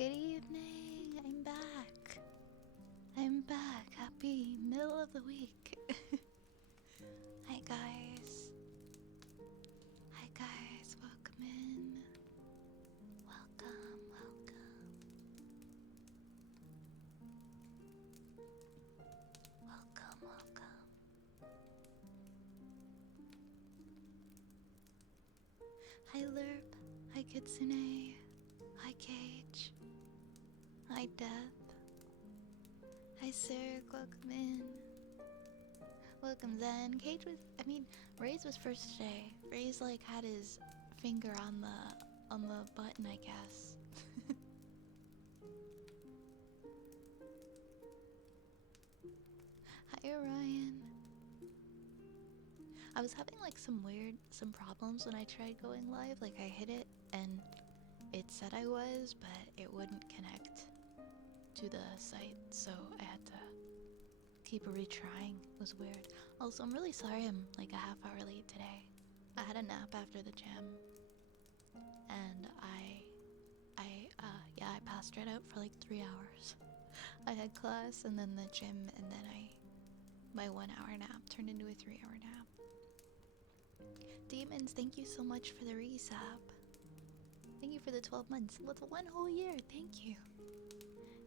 Good evening. I'm back. I'm back. Happy middle of the week. Hi guys. Hi guys. Welcome in. Welcome. Welcome. Welcome. Welcome. Hi Lerp. Hi Kitsune. Hi Cage. Hi Death. Hi Sir. Welcome in. Welcome Zen. Cage was, Ray's was first today. Ray's like had his finger on the button, I guess. Hi Orion. I was having like some problems when I tried going live. Like I hit it and it said I was, but it wouldn't connect to the site, so I had to keep retrying. It was weird. Also, I'm really sorry I'm like a half hour late today. I had a nap after the gym, and I passed right out for like 3 hours. I had class and then the gym, and then my 1 hour nap turned into a 3 hour nap. Demons, thank you so much for the resub. Thank you for the 12 months. What's 1 whole year? Thank you.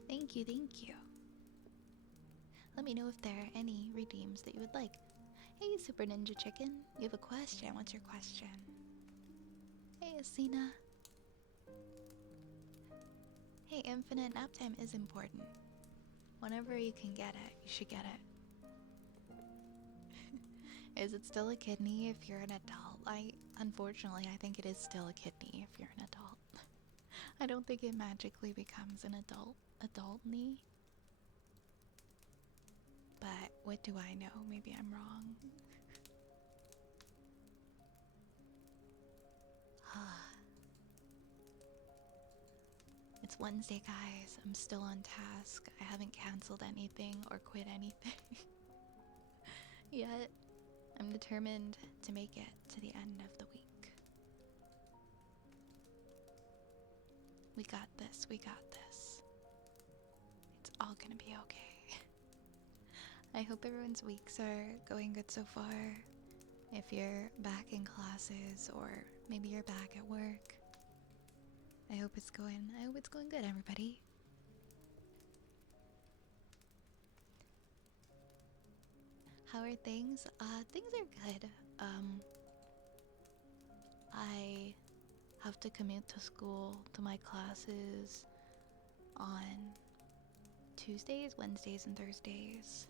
Thank you, thank you. Let me know if there are any redeems that you would like. Hey, Super Ninja Chicken. You have a question. What's your question? Hey, Asina. Hey, infinite nap time is important. Whenever you can get it, you should get it. Is it still a kidney if you're an adult? Unfortunately, I think it is still a kidney if you're an adult. I don't think it magically becomes an adult knee. But what do I know? Maybe I'm wrong. It's Wednesday, guys. I'm still on task. I haven't canceled anything or quit anything yet. I'm determined to make it to the end of the week. We got this. We got this. It's all gonna be okay. I hope everyone's weeks are going good so far. If you're back in classes or maybe you're back at work, I hope it's going good, everybody. How are things? Things are good. I have to commute to school, to my classes on Tuesdays, Wednesdays, and Thursdays.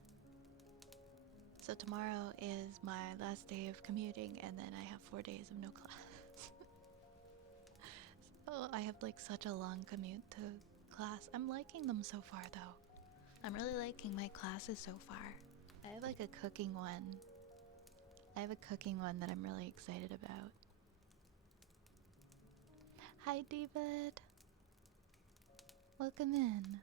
So tomorrow is my last day of commuting, and then I have 4 days of no class. So I have like such a long commute to class. I'm liking them so far though. I'm really liking my classes so far. I have like a cooking one. I have a cooking one that I'm really excited about. Hi David. Welcome in.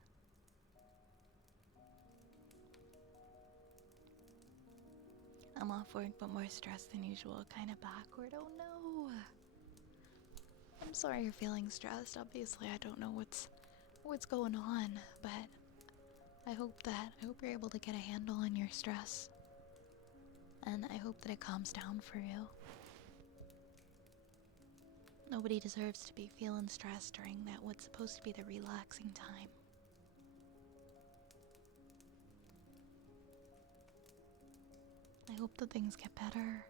I'm off work but more stressed than usual, kinda backward. Oh no. I'm sorry you're feeling stressed. Obviously I don't know what's going on, but I hope you're able to get a handle on your stress. And I hope that it calms down for you. Nobody deserves to be feeling stressed during that what's supposed to be the relaxing time. I hope that things get better.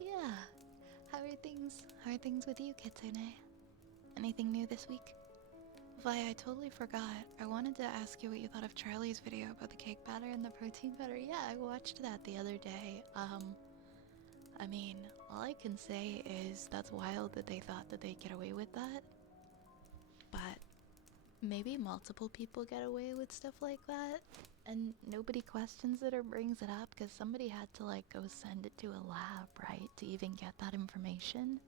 Yeah. How are things? How are things with you, Kitsune? Anything new this week? Vi, I totally forgot. I wanted to ask you what you thought of Charlie's video about the cake batter and the protein batter. Yeah, I watched that the other day. I mean, all I can say is that's wild that they thought that they'd get away with that. But maybe multiple people get away with stuff like that, and nobody questions it or brings it up because somebody had to like go send it to a lab, right, to even get that information.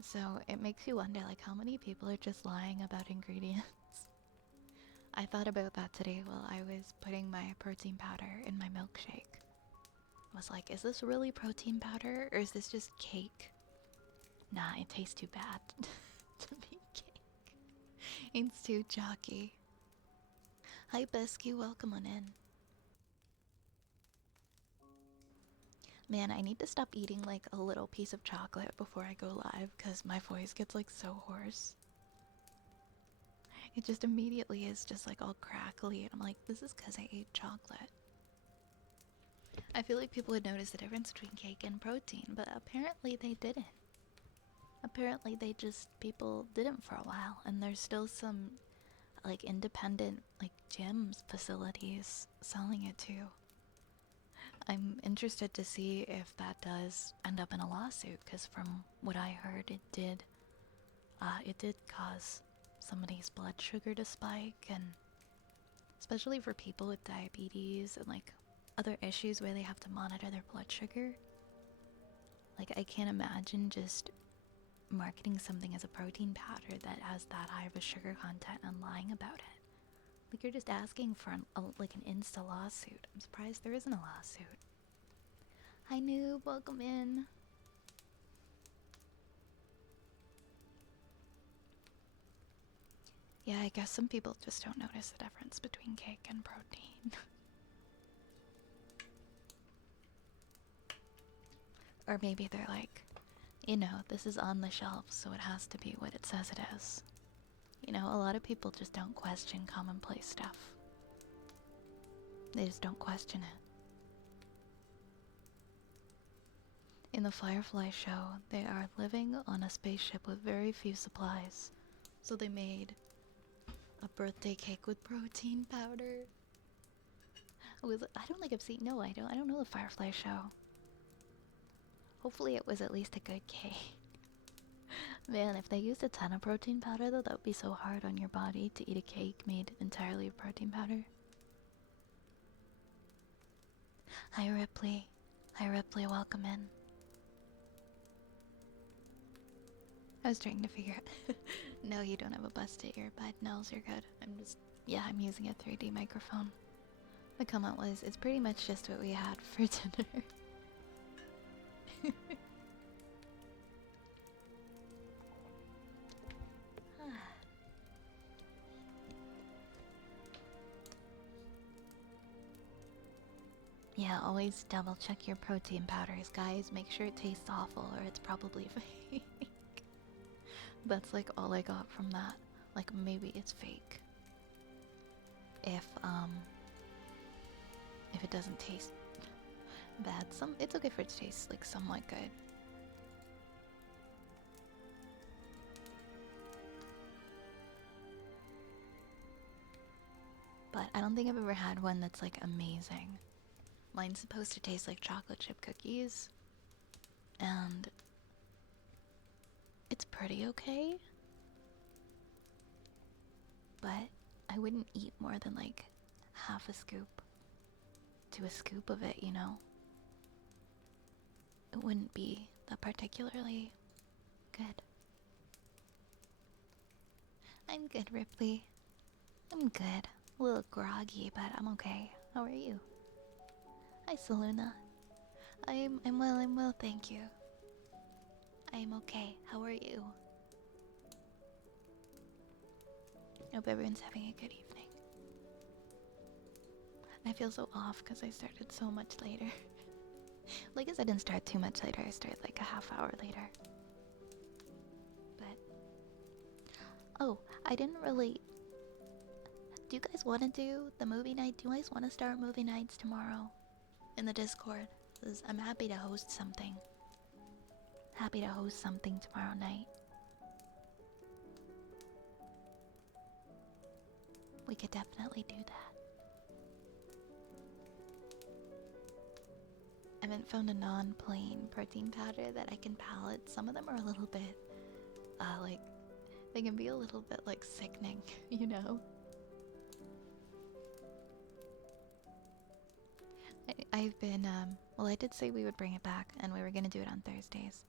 So it makes you wonder like how many people are just lying about ingredients. I thought about that today while I was putting my protein powder in my milkshake. was like, is this really protein powder or is this just cake? Nah, it tastes too bad to be cake. It's too chalky. Hi, Besky, welcome on in. Man, I need to stop eating like a little piece of chocolate before I go live because my voice gets like so hoarse. It just immediately is just like all crackly, and I'm like, this is because I ate chocolate. I feel like people would notice the difference between cake and protein, but apparently they didn't. Apparently people didn't for a while, and there's still some like independent like gyms facilities selling it too. I'm interested to see if that does end up in a lawsuit, because from what I heard, it did cause somebody's blood sugar to spike, and especially for people with diabetes and like other issues where they have to monitor their blood sugar. Like, I can't imagine just marketing something as a protein powder that has that high of a sugar content and lying about it. Like, you're just asking for like an insta lawsuit. I'm surprised there isn't a lawsuit. Hi, noob, welcome in. Yeah, I guess some people just don't notice the difference between cake and protein. Or maybe they're like, you know, this is on the shelf, so it has to be what it says it is. You know, a lot of people just don't question commonplace stuff. They just don't question it. In the Firefly show, they are living on a spaceship with very few supplies. So they made a birthday cake with protein powder. I don't think I've seen, no, I don't know the Firefly show. Hopefully it was at least a good cake. Man, if they used a ton of protein powder though, that would be so hard on your body to eat a cake made entirely of protein powder. Hi Ripley. Hi Ripley, welcome in. I was trying to figure out. No, you don't have a busted earbud. Nels, you're good. I'm using a 3D microphone. The comment was, it's pretty much just what we had for dinner. Yeah, always double check your protein powders, guys. Make sure it tastes awful or it's probably fake. That's like all I got from that. Like, maybe it's fake. If it doesn't taste bad, it's okay for it to taste like somewhat good. But I don't think I've ever had one that's like amazing. Mine's supposed to taste like chocolate chip cookies, and it's pretty okay, but I wouldn't eat more than like half a scoop to a scoop of it, you know? It wouldn't be that particularly good. I'm good, Ripley. I'm good. A little groggy, but I'm okay. How are you? Hi, Saluna. I'm well, thank you. I am okay. How are you? Hope everyone's having a good evening. I feel so off because I started so much later. Well, I guess I didn't start too much later. I started like a half hour later. But... oh, I didn't really... do you guys want to do the movie night? Do you guys want to start movie nights tomorrow? In the Discord? 'Cause I'm happy to host something. Happy to host something tomorrow night. We could definitely do that. I haven't found a non-plain protein powder that I can palate. Some of them are a little bit, like, they can be a little bit, like, sickening, you know? I've been, well, I did say we would bring it back, and we were gonna do it on Thursdays.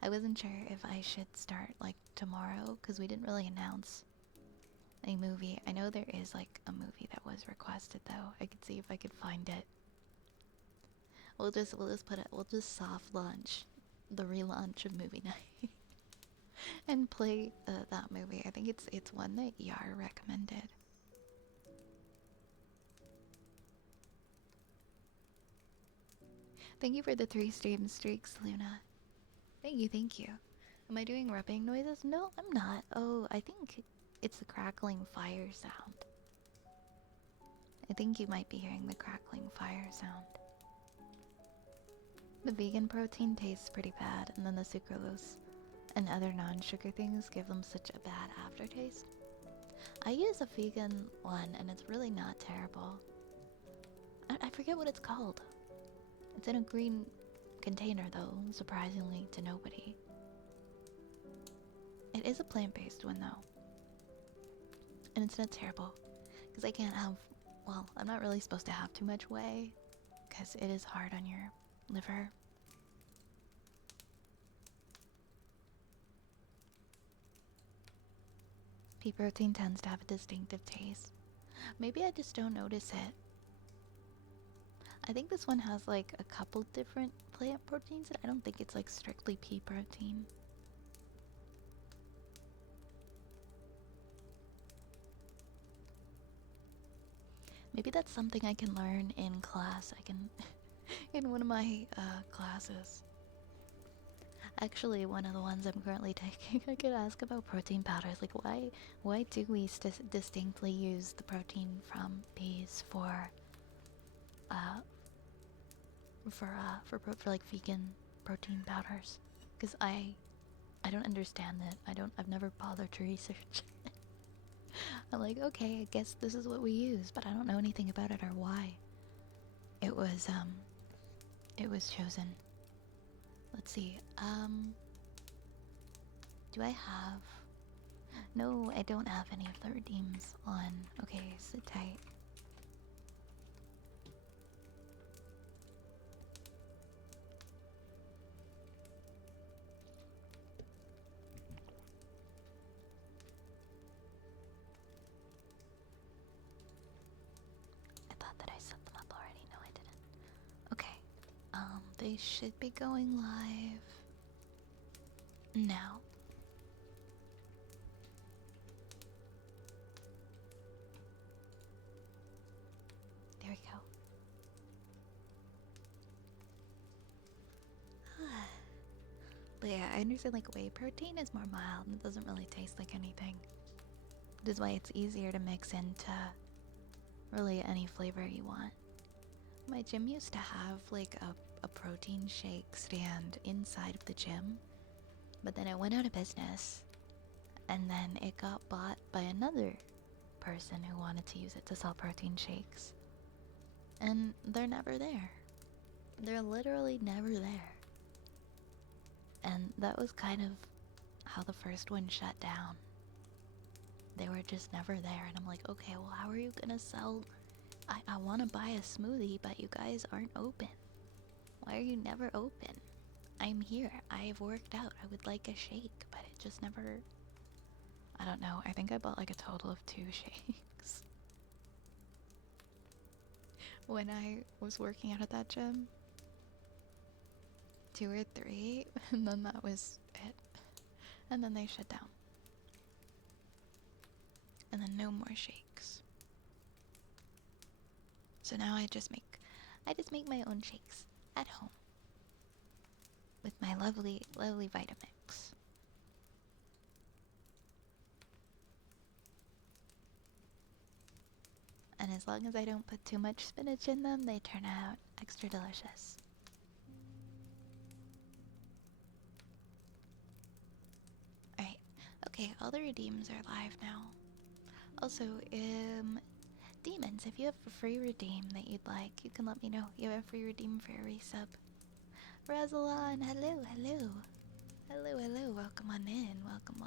I wasn't sure if I should start, like, tomorrow, because we didn't really announce a movie. I know there is, like, a movie that was requested, though. I could see if I could find it. we'll just soft launch the relaunch of movie night and play that movie. I think it's one that Yar recommended. Thank you for the 3 stream streaks, Luna. Thank you. Am I doing rubbing noises? No, I'm not. Oh, I think it's the crackling fire sound. I think you might be hearing the crackling fire sound. The vegan protein tastes pretty bad, and then the sucralose and other non-sugar things give them such a bad aftertaste. I use a vegan one, and it's really not terrible. I forget what it's called. It's in a green container, though, surprisingly to nobody. It is a plant-based one, though. And it's not terrible, because I can't have, well, I'm not really supposed to have too much whey, because it is hard on your liver. Pea protein tends to have a distinctive taste. Maybe I just don't notice it. I think this one has like a couple different plant proteins. I don't think it's like strictly pea protein. Maybe that's something I can learn in class. I can in one of my classes. Actually, one of the ones I'm currently taking, I could ask about protein powders. Like, why do we distinctly use the protein from peas for like vegan protein powders? Because I don't understand it. I've never bothered to research it. I'm like, okay, I guess this is what we use, but I don't know anything about it or why it was chosen. Let's see. Do I have? No, I don't have any of the redeems on. Okay, sit tight. I thought that I set them up already. No, I didn't. Okay. They should be going live now. There we go. But yeah, I understand like whey protein is more mild and it doesn't really taste like anything. Which is why it's easier to mix into really any flavor you want. My gym used to have like a protein shake stand inside of the gym, but then it went out of business, and then it got bought by another person who wanted to use it to sell protein shakes. And they're never there. They're literally never there. And that was kind of how the first one shut down. They were just never there, and I'm like, okay, well, how are you gonna sell? I want to buy a smoothie, but you guys aren't open. Why are you never open? I'm here. I've worked out. I would like a shake, but it just never... I don't know. I think I bought like a total of 2 shakes. When I was working out at that gym. 2 or 3, and then that was it. And then they shut down. And then no more shakes. So now I just make my own shakes at home with my lovely Vitamix. And as long as I don't put too much spinach in them, they turn out extra delicious. Alright, okay, all the redeems are live now. Also, Demons, if you have a free redeem that you'd like, you can let me know. You have a free redeem for a resub. Razalon, hello. Hello, welcome on in, welcome.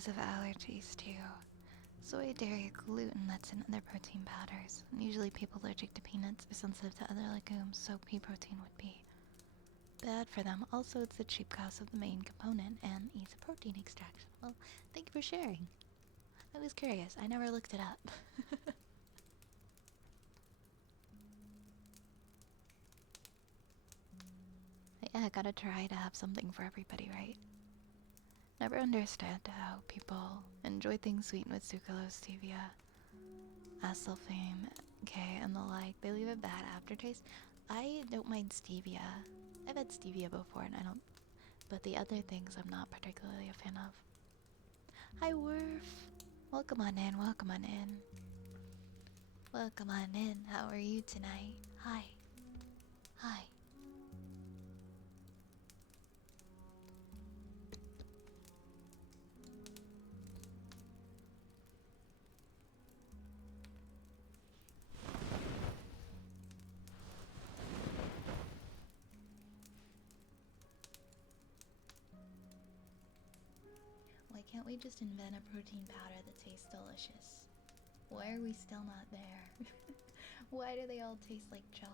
because of allergies too. Soy, dairy, gluten, that's in other protein powders. And usually people allergic to peanuts are sensitive to other legumes, so pea protein would be bad for them. Also, it's the cheap cost of the main component and ease of protein extraction. Well, thank you for sharing. I was curious. I never looked it up. Yeah, I gotta try to have something for everybody, right? Never understood how people enjoy things sweetened with sucralose, stevia, acesulfame, K, and the like. They leave a bad aftertaste. I don't mind stevia. I've had stevia before, and I don't. But the other things I'm not particularly a fan of. Hi, Worf. Welcome on in. Welcome on in. Welcome on in. How are you tonight? Hi. Hi. Why can't we just invent a protein powder that tastes delicious? Why are we still not there? Why do they all taste like chalk?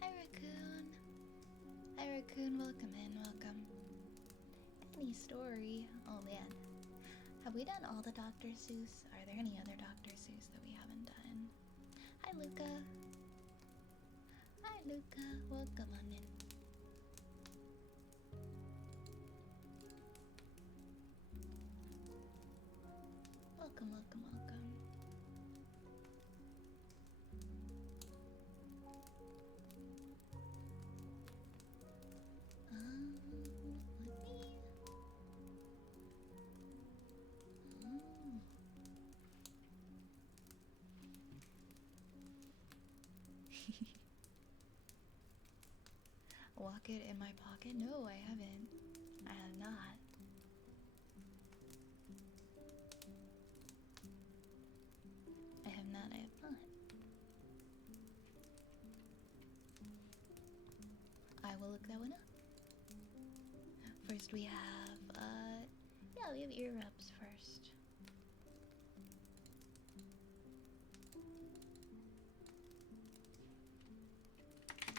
Hi, Raccoon. Hi, Raccoon. Welcome in. Welcome. Any story? Oh, man. Have we done all the Dr. Seuss? Are there any other Dr. Seuss that we haven't done? Hi, Luca. Hi, Luca. Welcome on in. Welcome, welcome, welcome. Let me... Walk it in my pocket? No, I haven't. I have not. I have not. I have not. I will look that one up. First we have, yeah, we have ear rubs first.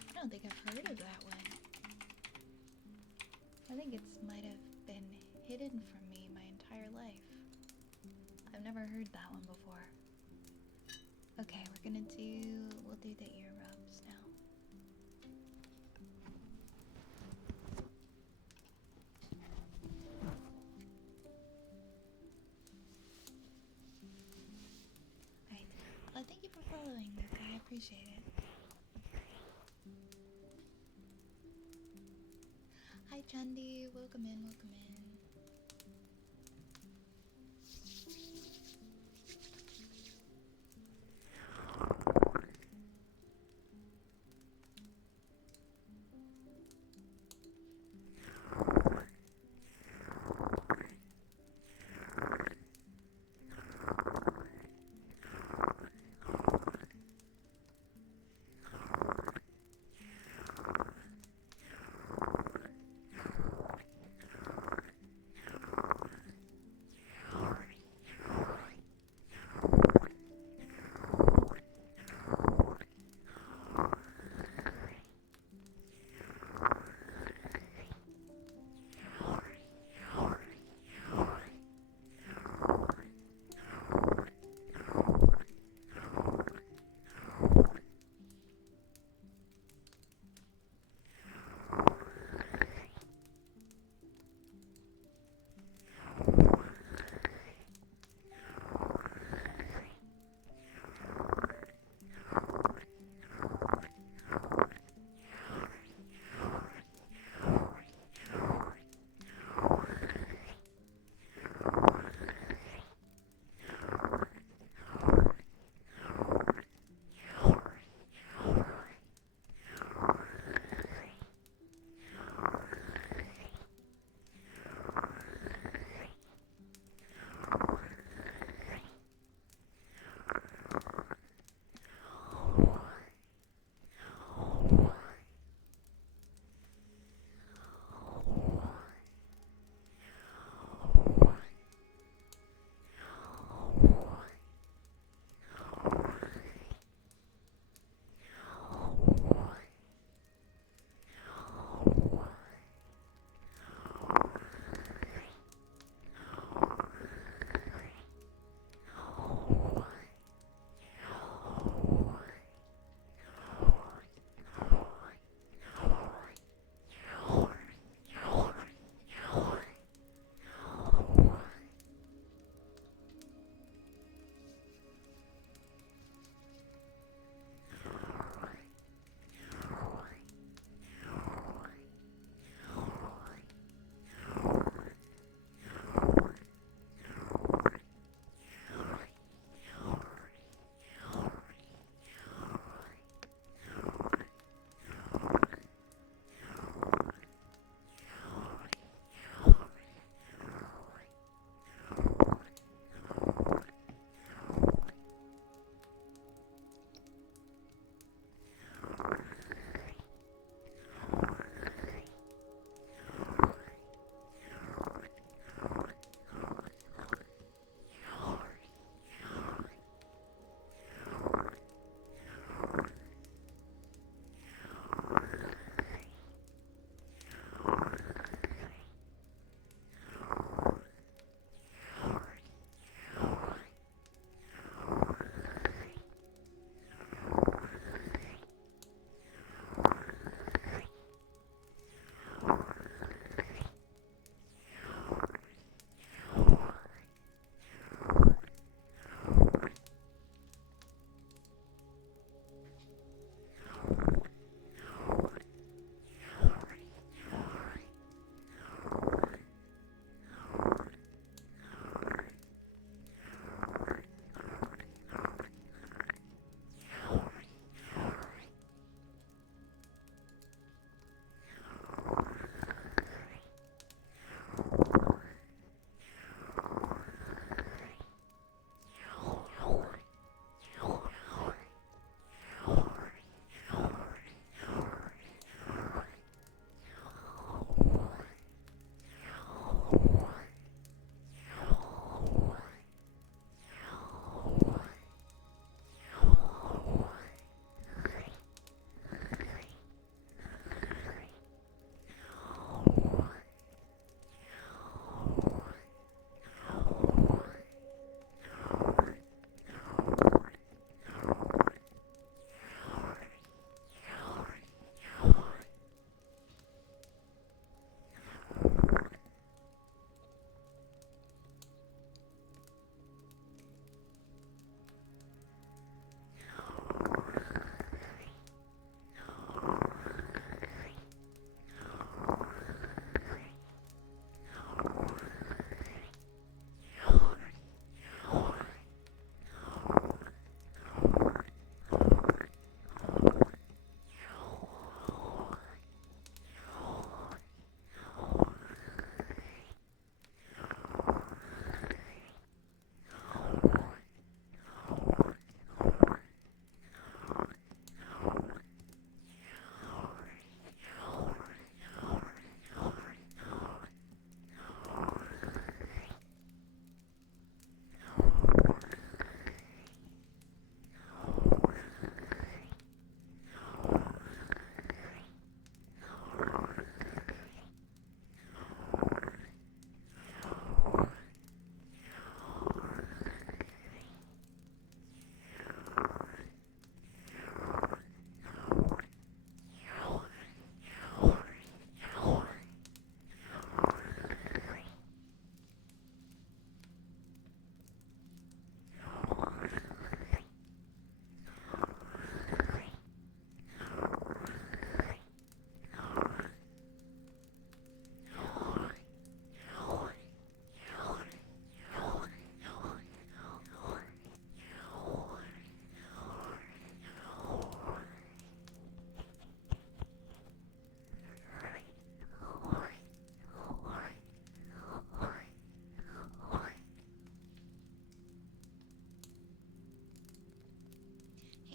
I don't think I've heard of that one. I think it might have been hidden from me my entire life. I've never heard that one before. Okay, we'll do the ear rubs now. Alright, thank you for following, Luke. I appreciate it. Hi, Chandi. Welcome in, welcome in.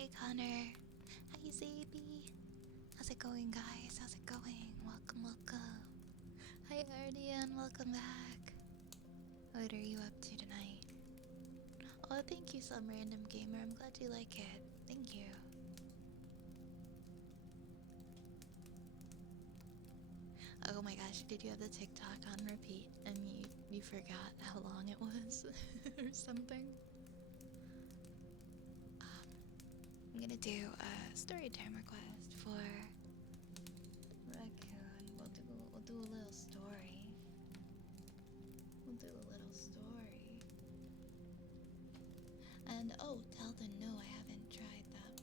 Hi Connor. Hi Zaby. How's it going, guys? How's it going? Welcome, welcome. Hi Ardian, welcome back. What are you up to tonight? Oh, thank you, some random gamer. I'm glad you like it. Thank you. Oh my gosh, did you have the TikTok on repeat and you forgot how long it was or something? I'm gonna do a story time request for Raccoon. We'll do a little story. We'll do a little story. And oh, tell them no, I haven't tried that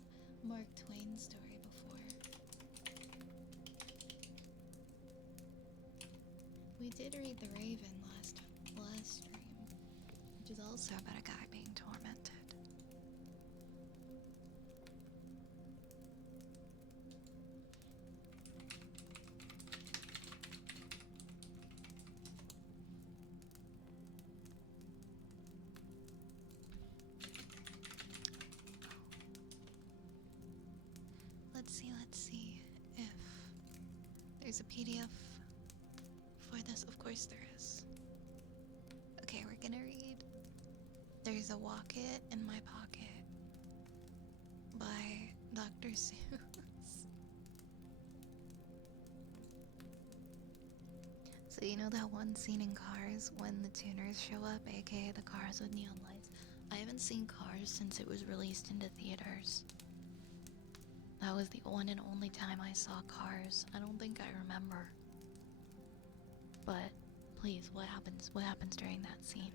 Mark Twain story before. We did read The Raven last stream, which is also about a guy being tormented. Let's see if there's a PDF for this. Of course there is. Okay, we're gonna read There's a Walk-It in My Pocket by Dr. Seuss. So you know that one scene in Cars when the tuners show up, aka the cars with neon lights? I haven't seen Cars since it was released into theaters. That was the one and only time I saw Cars. I don't think I remember. But please, what happens? What happens during that scene?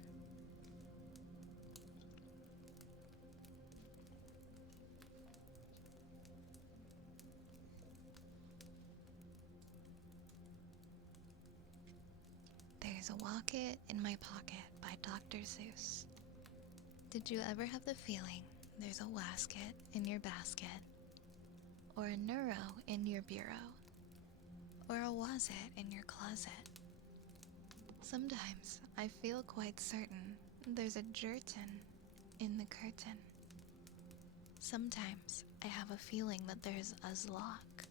There's a Walk-It in My Pocket by Dr. Seuss. Did you ever have the feeling there's a wasket in your basket? Or a neuro in your bureau? Or a was it in your closet? Sometimes I feel quite certain there's a jerton in the curtain. Sometimes I have a feeling that there's a zlock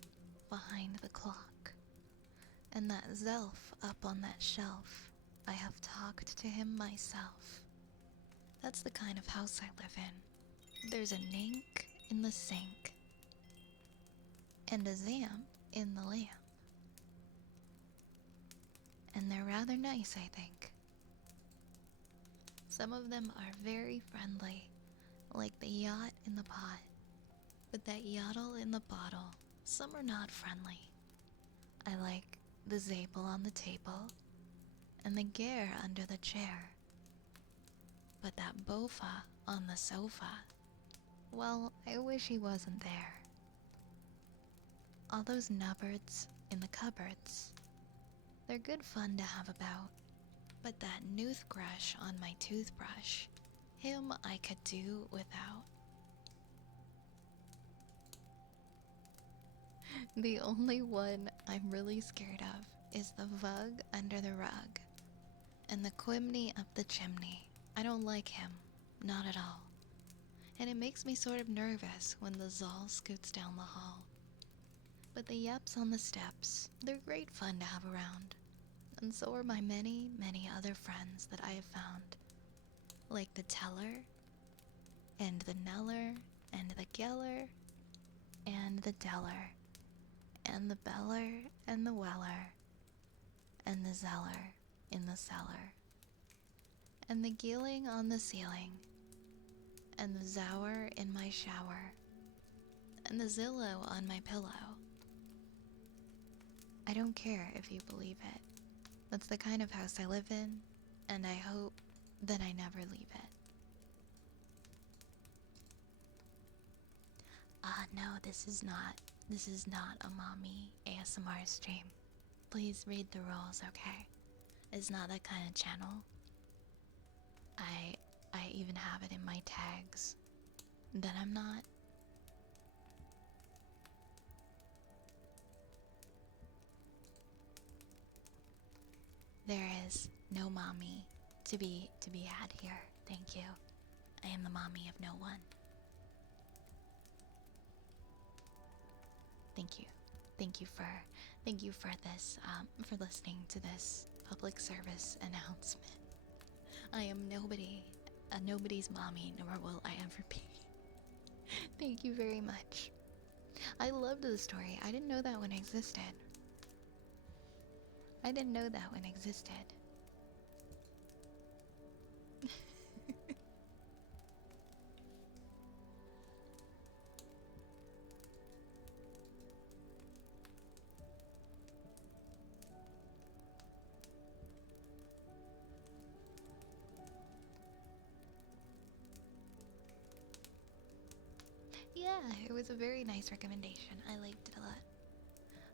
behind the clock. And that Zelf up on that shelf, I have talked to him myself. That's the kind of house I live in. There's a nink in the sink. And a zam in the lamp. And they're rather nice, I think. Some of them are very friendly, like the yacht in the pot. But that yottle in the bottle, some are not friendly. I like the Zabel on the table, and the Gare under the chair. But that Bofa on the sofa, well, I wish he wasn't there. All those nubbards in the cupboards, they're good fun to have about. But that Noothgrush on my toothbrush, him I could do without. The only one I'm really scared of is the Vug under the rug. And the Quimney up the chimney. I don't like him. Not at all. And it makes me sort of nervous when the Zal scoots down the hall. But the Yeps on the steps, they're great fun to have around. And so are my many, many other friends that I have found. Like the Teller, and the Neller, and the Geller, and the Deller, and the Beller, and the Weller, and the Zeller in the cellar, and the Geeling on the ceiling, and the Zower in my shower, and the Zillow on my pillow. I don't care if you believe it. That's the kind of house I live in, and I hope that I never leave it. No, this is not a mommy ASMR stream. Please read the rules, okay? It's not that kind of channel. I even have it in my tags that I'm not. There is no mommy to be had here. Thank you. I am the mommy of no one. Thank you. Thank you for this, for listening to this public service announcement. I am nobody, nobody's mommy, nor will I ever be. Thank you very much. I loved the story. I didn't know that one existed. I didn't know that one existed. Yeah, it was a very nice recommendation. I liked it a lot.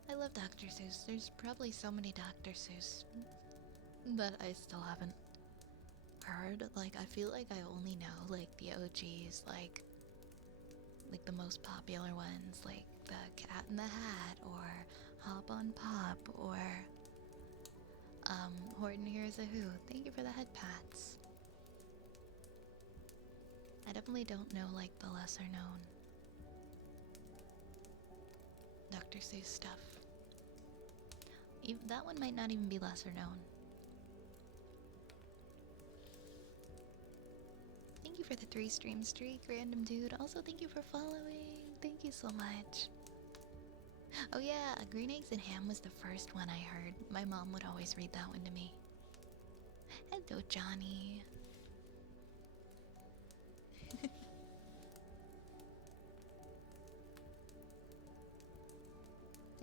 I love Dr. Seuss. There's probably so many Dr. Seuss that I still haven't heard. Like, I feel like I only know, like, the OGs, like the most popular ones, like the Cat in the Hat, or Hop on Pop, or, Horton Hears a Who. Thank you for the head pats. I definitely don't know, like, the lesser known Dr. Seuss stuff. That one might not even be lesser known. Thank you for the 3-stream streak, random dude. Also, thank you for following. Thank you so much. Oh yeah, Green Eggs and Ham was the first one I heard. My mom would always read that one to me. Hello, Johnny.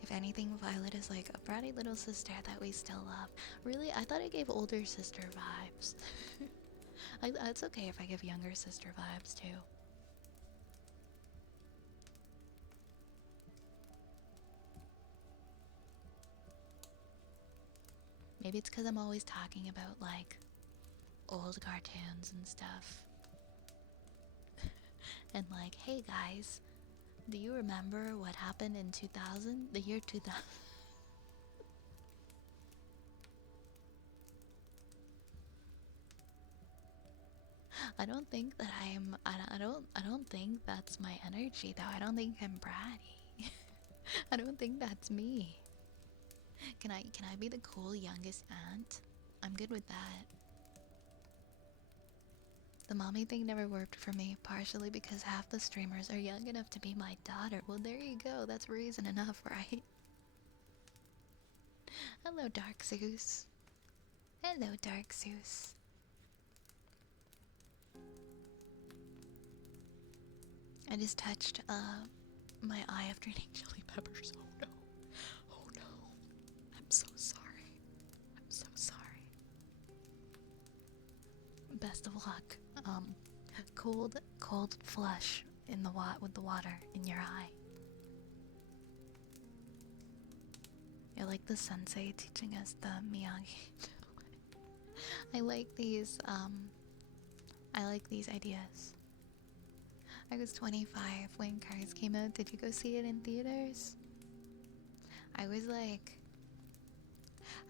If anything, Violet is like a bratty little sister that we still love. Really? I thought it gave older sister vibes. It's okay if I give younger sister vibes too. Maybe it's because I'm always talking about, like, old cartoons and stuff. And like, hey guys, do you remember what happened in 2000? The year 2000? I don't think that I don't think that's my energy though. I don't think I'm bratty. I don't think that's me. Can I be the cool youngest aunt? I'm good with that. The mommy thing never worked for me, partially because half the streamers are young enough to be my daughter. Well, there you go. That's reason enough, right? Hello, Dark Zeus. Hello, Dark Zeus. I just touched my eye after eating chili peppers. Oh no. Oh no. I'm so sorry. I'm so sorry. Best of luck. Cold flush in the with the water in your eye. You're like the sensei teaching us the Miyagi. I like these ideas. I was 25 when Cars came out. Did you go see it in theaters? I was like,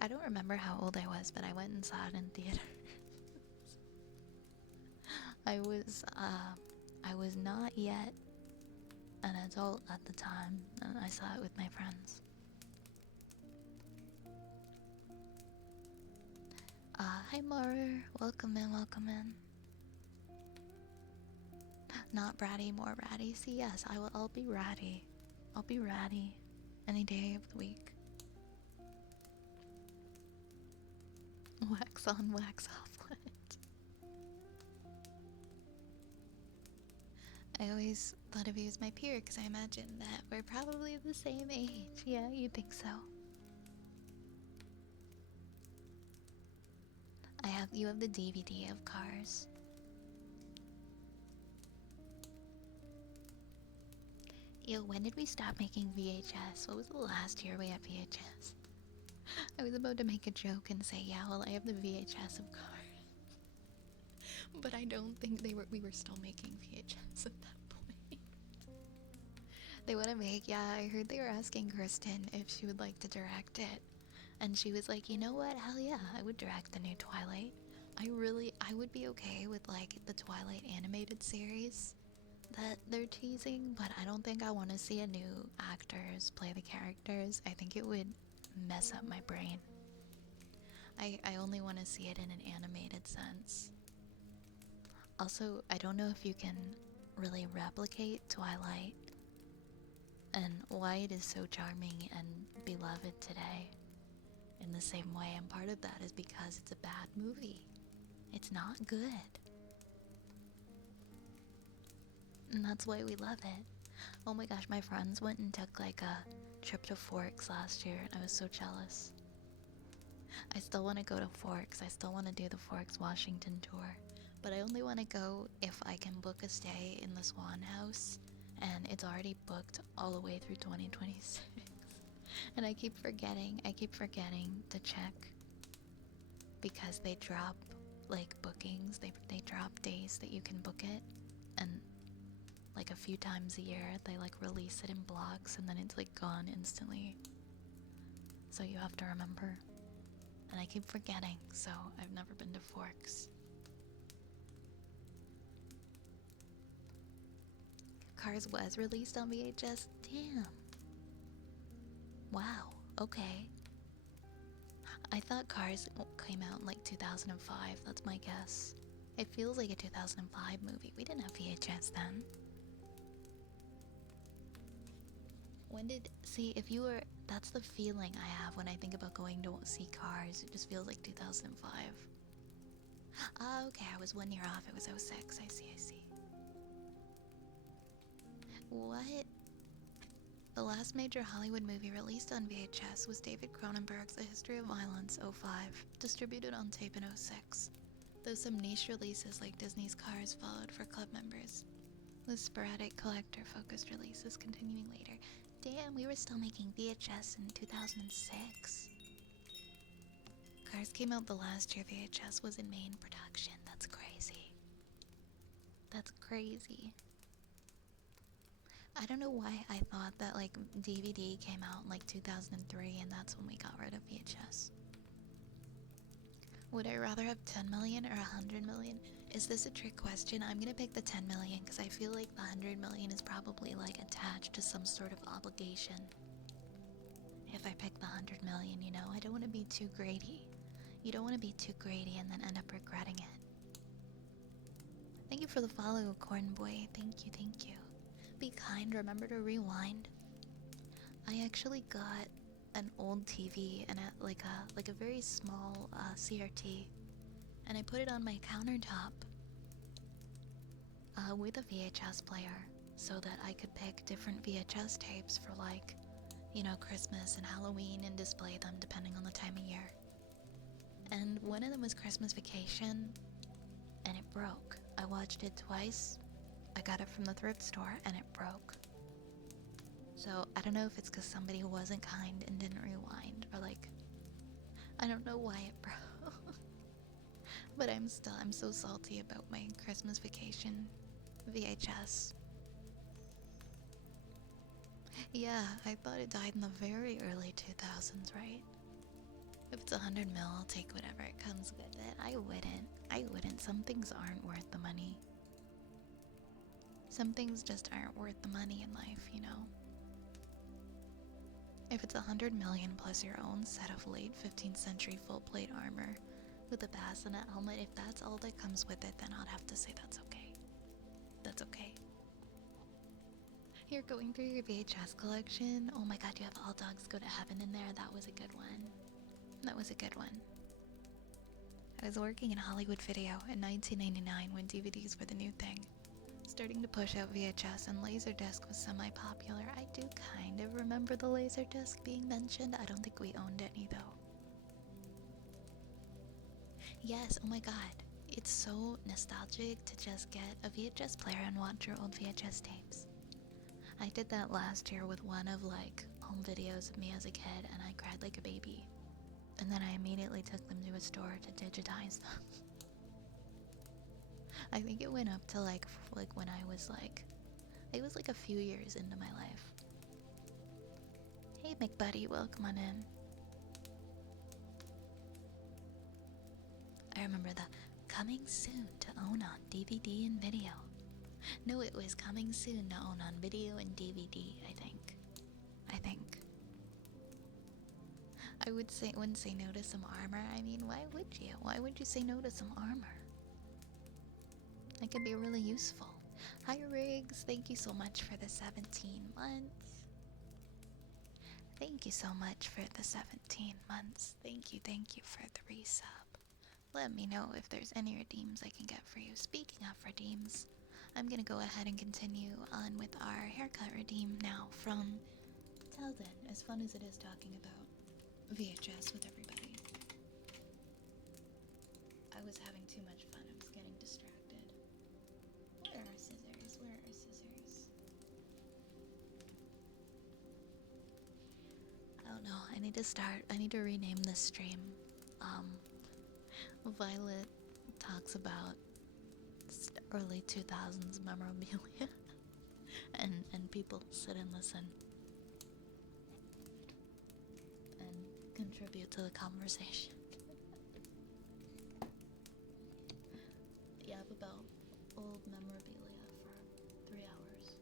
I don't remember how old I was, but I went and saw it in theaters. I was not yet an adult at the time, and I saw it with my friends. Hi Maru, welcome in, welcome in. Not bratty, more ratty. See, yes, I'll be ratty. I'll be ratty any day of the week. Wax on, wax off. What? I always thought of you as my peer because I imagined that we're probably the same age. Yeah, you think so. You have the DVD of Cars. Yo, when did we stop making VHS? What was the last year we had VHS? I was about to make a joke and say, yeah, well, I have the VHS of Cars. But I don't think we were still making VHS at that point. They want to make, yeah, I heard they were asking Kristen if she would like to direct it. And she was like, you know what, hell yeah, I would direct the new Twilight. I would be okay with, like, the Twilight animated series. that they're teasing, but I don't think I want to see a new actors play the characters. I think it would mess up my brain. I only want to see it in an animated sense. Also, I don't know if you can really replicate Twilight and why it is so charming and beloved today in the same way, and part of that is because it's a bad movie. It's not good. And that's why we love it. Oh my gosh, my friends went and took like a trip to Forks last year, and I was so jealous. I still want to go to Forks. I still want to do the Forks Washington tour. But I only want to go if I can book a stay in the Swan House, and it's already booked all the way through 2026. And I keep forgetting to check because they drop like bookings. They drop days that you can book it, and like a few times a year they like release it in blocks, and then it's like gone instantly. So you have to remember. And I keep forgetting, so I've never been to Forks. Cars was released on VHS? Damn. Wow, okay. I thought Cars came out in like 2005, that's my guess. It feels like a 2005 movie. We didn't have VHS then. When did... See, if you were... That's the feeling I have when I think about going to see Cars. It just feels like 2005. Ah, okay, I was 1 year off. It was '06. I see. What? The last major Hollywood movie released on VHS was David Cronenberg's A History of Violence, '05, distributed on tape in '06, though some niche releases like Disney's Cars followed for club members, with sporadic collector-focused releases continuing later. Damn, we were still making VHS in 2006. Cars came out the last year VHS was in main production. That's crazy. That's crazy. I don't know why I thought that like DVD came out in like 2003 and that's when we got rid of VHS. Would I rather have 10 million or 100 million? Is this a trick question? I'm gonna pick the 10 million because I feel like the 100 million is probably like attached to some sort of obligation. If I pick the 100 million, you know, I don't want to be too greedy. You don't want to be too greedy and then end up regretting it. Thank you for the follow, Corn Boy. Thank you. Be kind, remember to rewind. I actually got an old TV and like a very small CRT, and I put it on my countertop with a VHS player so that I could pick different VHS tapes for like, you know, Christmas and Halloween and display them depending on the time of year. And one of them was Christmas Vacation, and it broke. I watched it twice. I got it from the thrift store and it broke. So I don't know if it's because somebody wasn't kind and didn't rewind, or like, I don't know why it broke. But I'm so salty about my Christmas Vacation VHS. Yeah, I thought it died in the very early 2000s, right? If it's 100 mil, I'll take whatever it comes with it. I wouldn't. Some things aren't worth the money. Some things just aren't worth the money in life, you know? If it's 100 million plus your own set of late 15th century full plate armor with a bassinet helmet, if that's all that comes with it, then I'd have to say that's okay. That's okay. You're going through your VHS collection. Oh my god, you have All Dogs Go to Heaven in there. That was a good one. That was a good one. I was working in Hollywood Video in 1999 when DVDs were the new thing. Starting to push out VHS, and Laserdisc was semi-popular. I do kind of remember the Laserdisc being mentioned. I don't think we owned any though. Yes, oh my god. It's so nostalgic to just get a VHS player and watch your old VHS tapes. I did that last year with one of like home videos of me as a kid, and I cried like a baby. And then I immediately took them to a store to digitize them. I think it went up to like when I was like, it was like a few years into my life. Hey McBuddy, welcome on in. I remember the coming soon to own on DVD and video. No, it was coming soon to own on video and DVD, I think. I think. I wouldn't say no to some armor. I mean, why would you? Why would you say no to some armor? It could be really useful. Hi Riggs, thank you so much for the 17 months. Thank you so much for the 17 months. Thank you for the resub. Let me know if there's any redeems I can get for you. Speaking of redeems, I'm gonna go ahead and continue on with our haircut redeem now from Till then, as fun as it is talking about VHS with everybody, I was having too much fun. I was getting distracted. Where are scissors? Where are scissors? I don't know. I need to rename this stream. Violet talks about early 2000s memorabilia and people sit and listen and contribute to the conversation. Yap about old memorabilia for 3 hours.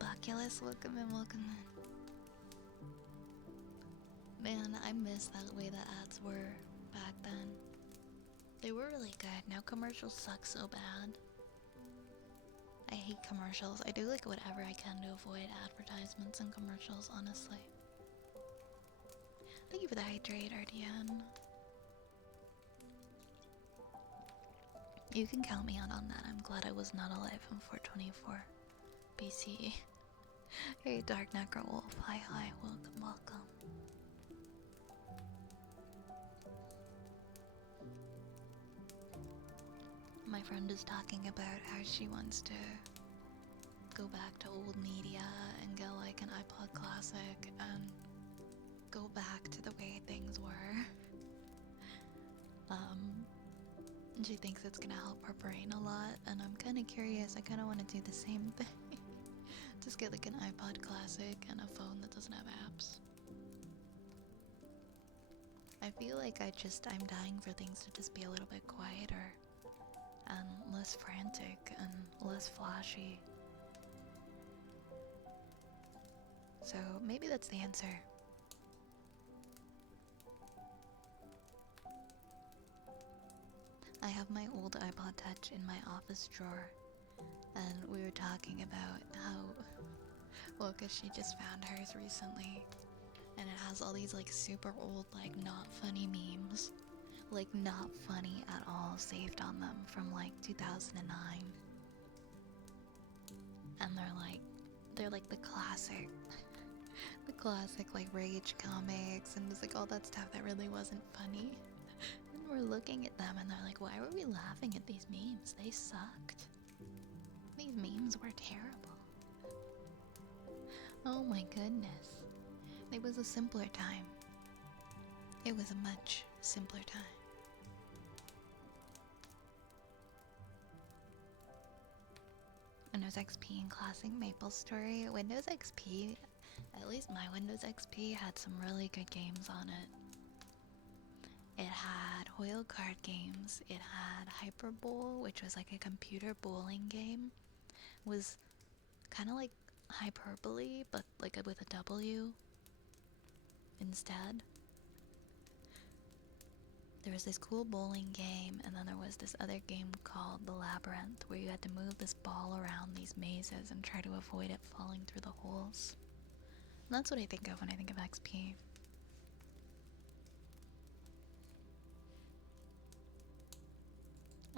Baculus, welcome in, welcome in. Man, I miss that way the ads were back then. They were really good. Now commercials suck so bad. I hate commercials. I do like whatever I can to avoid advertisements and commercials, honestly. Thank you for the hydrate, RDN. You can count me out on that. I'm glad I was not alive in 424 BCE. Hey, Dark Necro Wolf. Hi, hi. Welcome, welcome. My friend is talking about how she wants to go back to old media and get like an iPod Classic and go back to the way things were. And she thinks it's gonna help her brain a lot, and I'm kind of curious. I kind of want to do the same thing. Just get like an iPod Classic and a phone that doesn't have apps. I feel like I'm dying for things to just be a little bit quieter and less frantic and less flashy. So maybe that's the answer. I have my old iPod Touch in my office drawer, and we were talking about how, well, because she just found hers recently, and it has all these like super old, like not funny memes, like not funny at all, saved on them from like 2009, and they're like the classic like rage comics and just like all that stuff that really wasn't funny. And we're looking at them and they're like, why were we laughing at these memes? They sucked. These memes were terrible. Oh my goodness. It was a simpler time. It was a much simpler time. Windows XP and Classic Maple Story. Windows XP, at least my Windows XP, had some really good games on it. It had Hoyle card games. It had Hyperbowl, which was like a computer bowling game. It was kind of like Hyperbole, but like with a W instead. There was this cool bowling game, and then there was this other game called The Labyrinth, where you had to move this ball around these mazes and try to avoid it falling through the holes. And that's what I think of when I think of XP.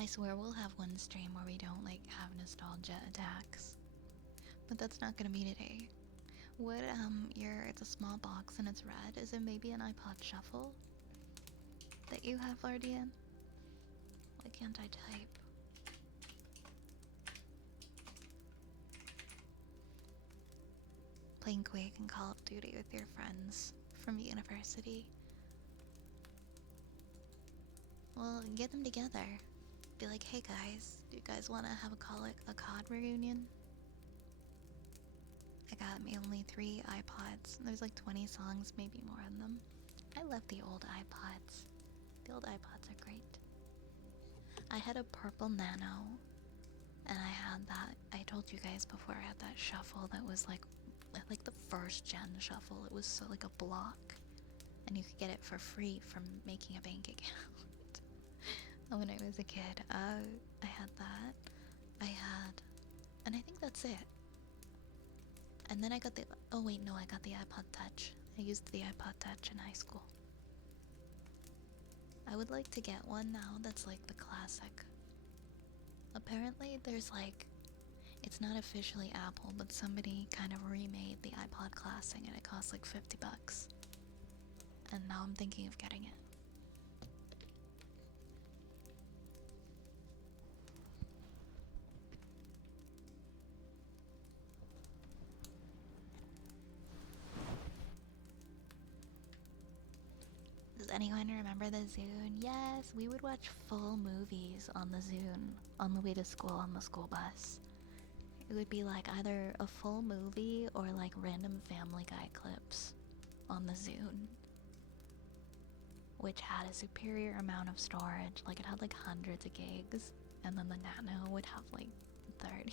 I swear we'll have one stream where we don't like have nostalgia attacks. But that's not gonna be today. What, it's a small box and it's red. Is it maybe an iPod Shuffle that you have, Lardian? Why can't I type? Playing Quake and Call of Duty with your friends from university. Well, get them together. Be like, hey guys, do you guys want to have a COD reunion? I got me only 3 iPods. There's like 20 songs, maybe more in them. I love the old iPods. The old iPods are great. I had a purple Nano, and I had that. I told you guys before, I had that shuffle that was like the first gen shuffle. It was so like a block, and you could get it for free from making a bank account. When I was a kid, I had that. And I think that's it. And then I got I got the iPod Touch. I used the iPod Touch in high school. I would like to get one now that's like the classic. Apparently there's like, it's not officially Apple, but somebody kind of remade the iPod Classic and it costs like $50. And now I'm thinking of getting it. Does anyone remember the Zune? Yes, we would watch full movies on the Zune on the way to school on the school bus. It would be like either a full movie or like random Family Guy clips on the Zune, which had a superior amount of storage. Like it had like hundreds of gigs, and then the Nano would have like 30.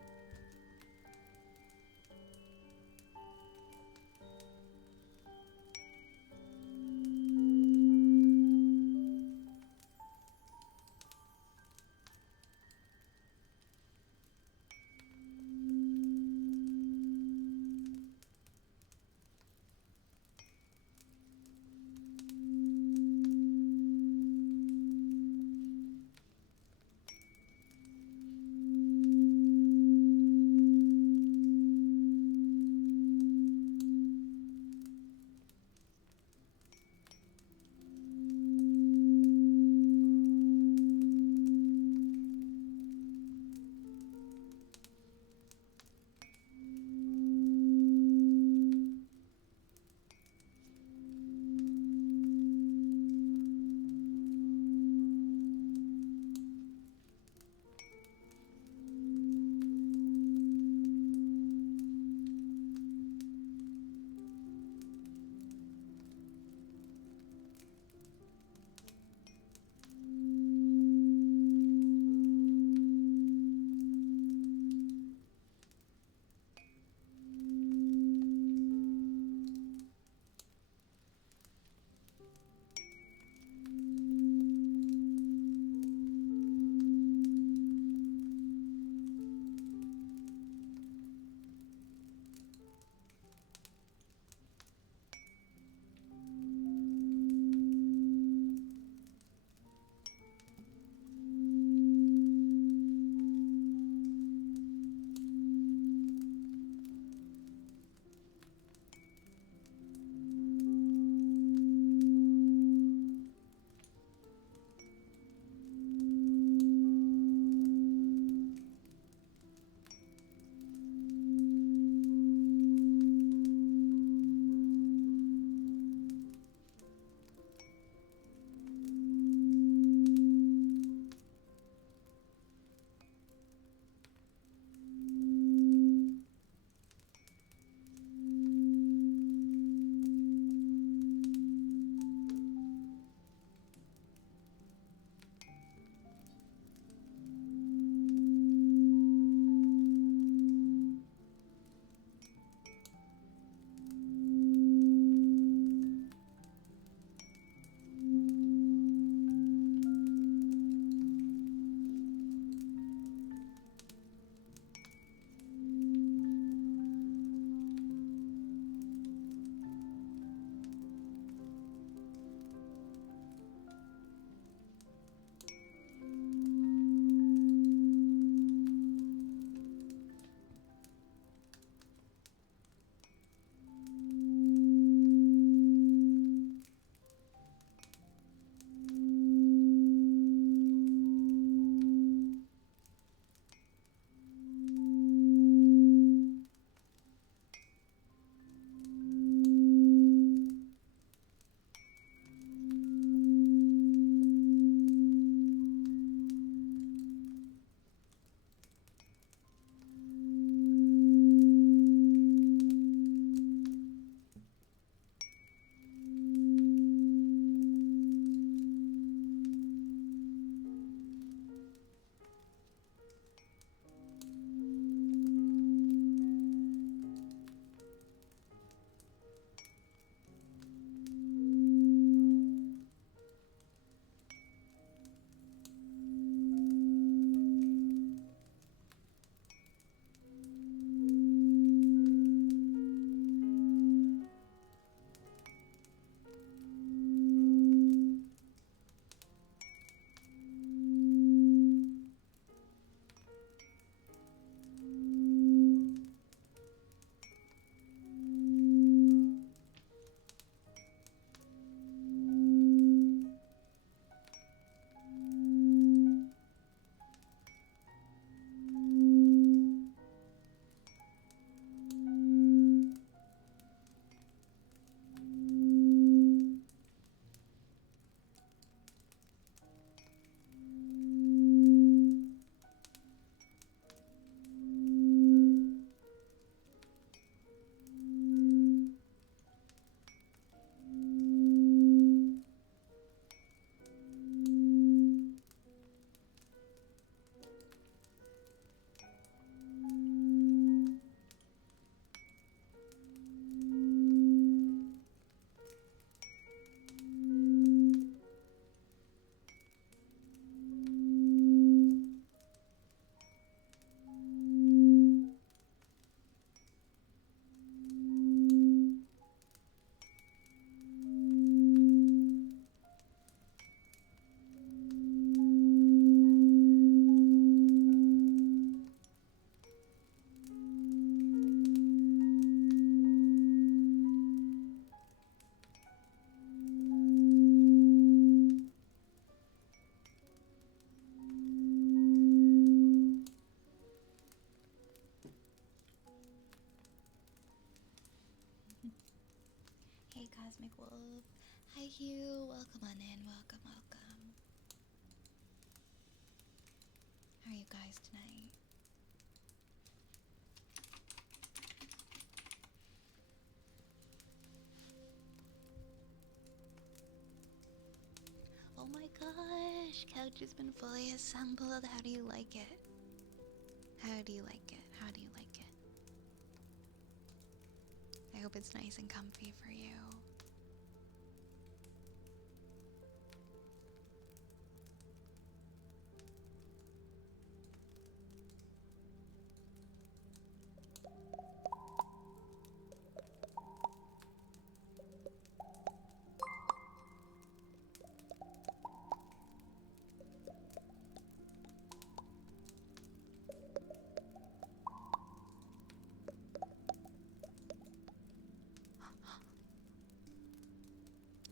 Cosmic Wolf. Hi, Hugh. Welcome on in. Welcome, welcome. How are you guys tonight? Oh my gosh, couch has been fully assembled. How do you like it? How do you like it? How do you like it? I hope it's nice and comfy for you.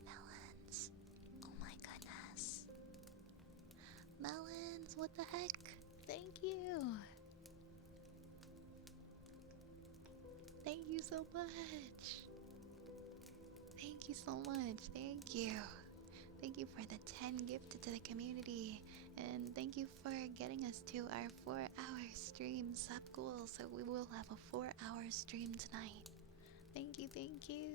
Melons. Oh my goodness. Melons, what the heck? Thank you. Thank you so much. Thank you so much. Thank you. Thank you for the 10 gifted to the community. And thank you for getting us to our 4-hour stream sub goal. So we will have a 4-hour stream tonight. Thank you, thank you.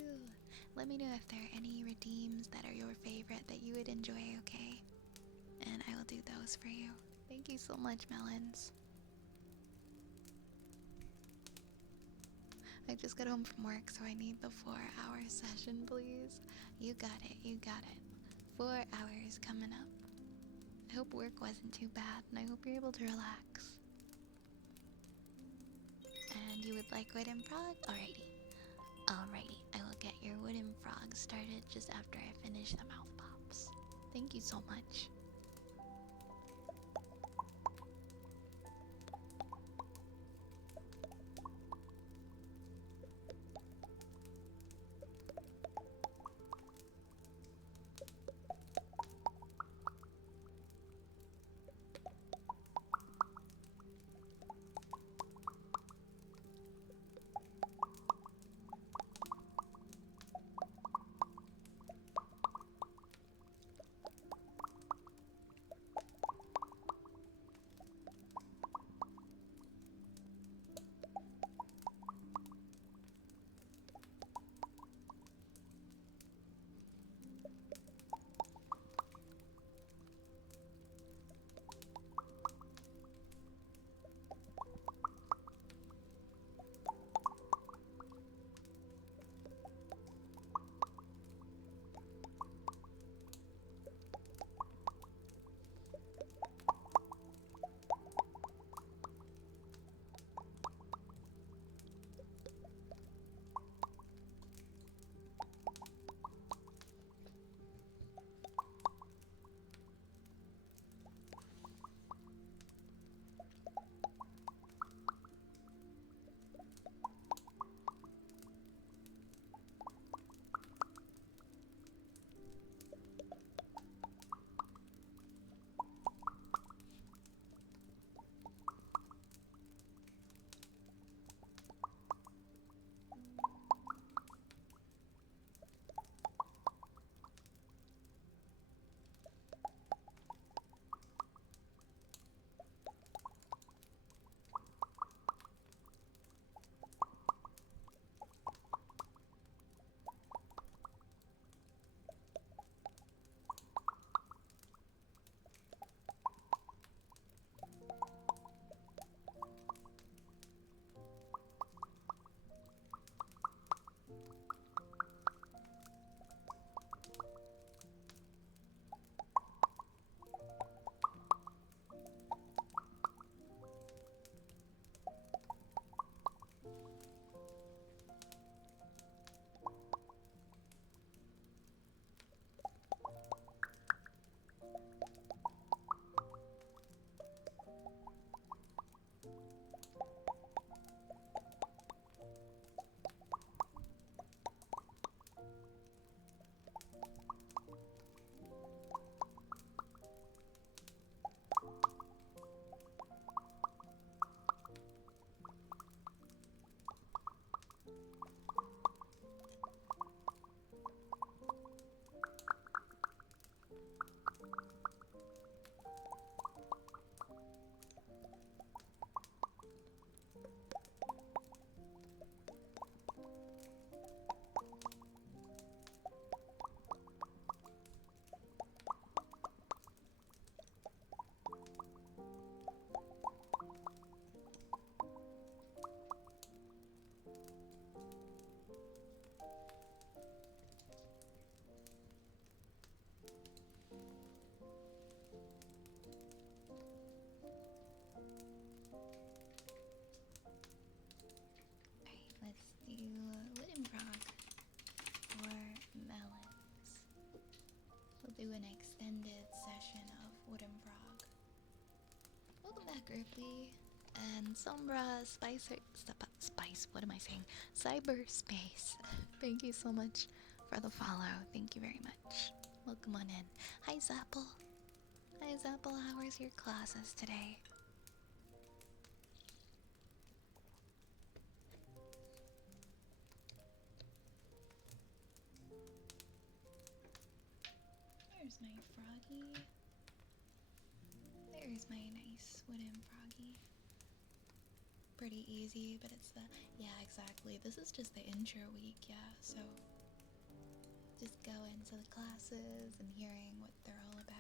Let me know if there are any redeems that are your favorite that you would enjoy, okay? And I will do those for you. Thank you so much, Melons. I just got home from work, so I need the 4-hour session, please. You got it, you got it. 4 hours coming up. I hope work wasn't too bad, and I hope you're able to relax. And you would like wooden frog? Alrighty. Alrighty, I will get your wooden frog started just after I finish the mouth pops. Thank you so much. Alright, let's do wooden frog or melons. We'll do an extended session of wooden frog. Welcome back, Ripley. And Sombra Spice, what am I saying? Cyberspace. Thank you so much for the follow. Thank you very much. Welcome on in. Hi, Zapple. Hi, Zapple. How was your classes today? There's my froggy. There's my nice wooden froggy. Pretty easy, but it's the... Yeah, exactly. This is just the intro week, yeah, so... Just going to the classes and hearing what they're all about.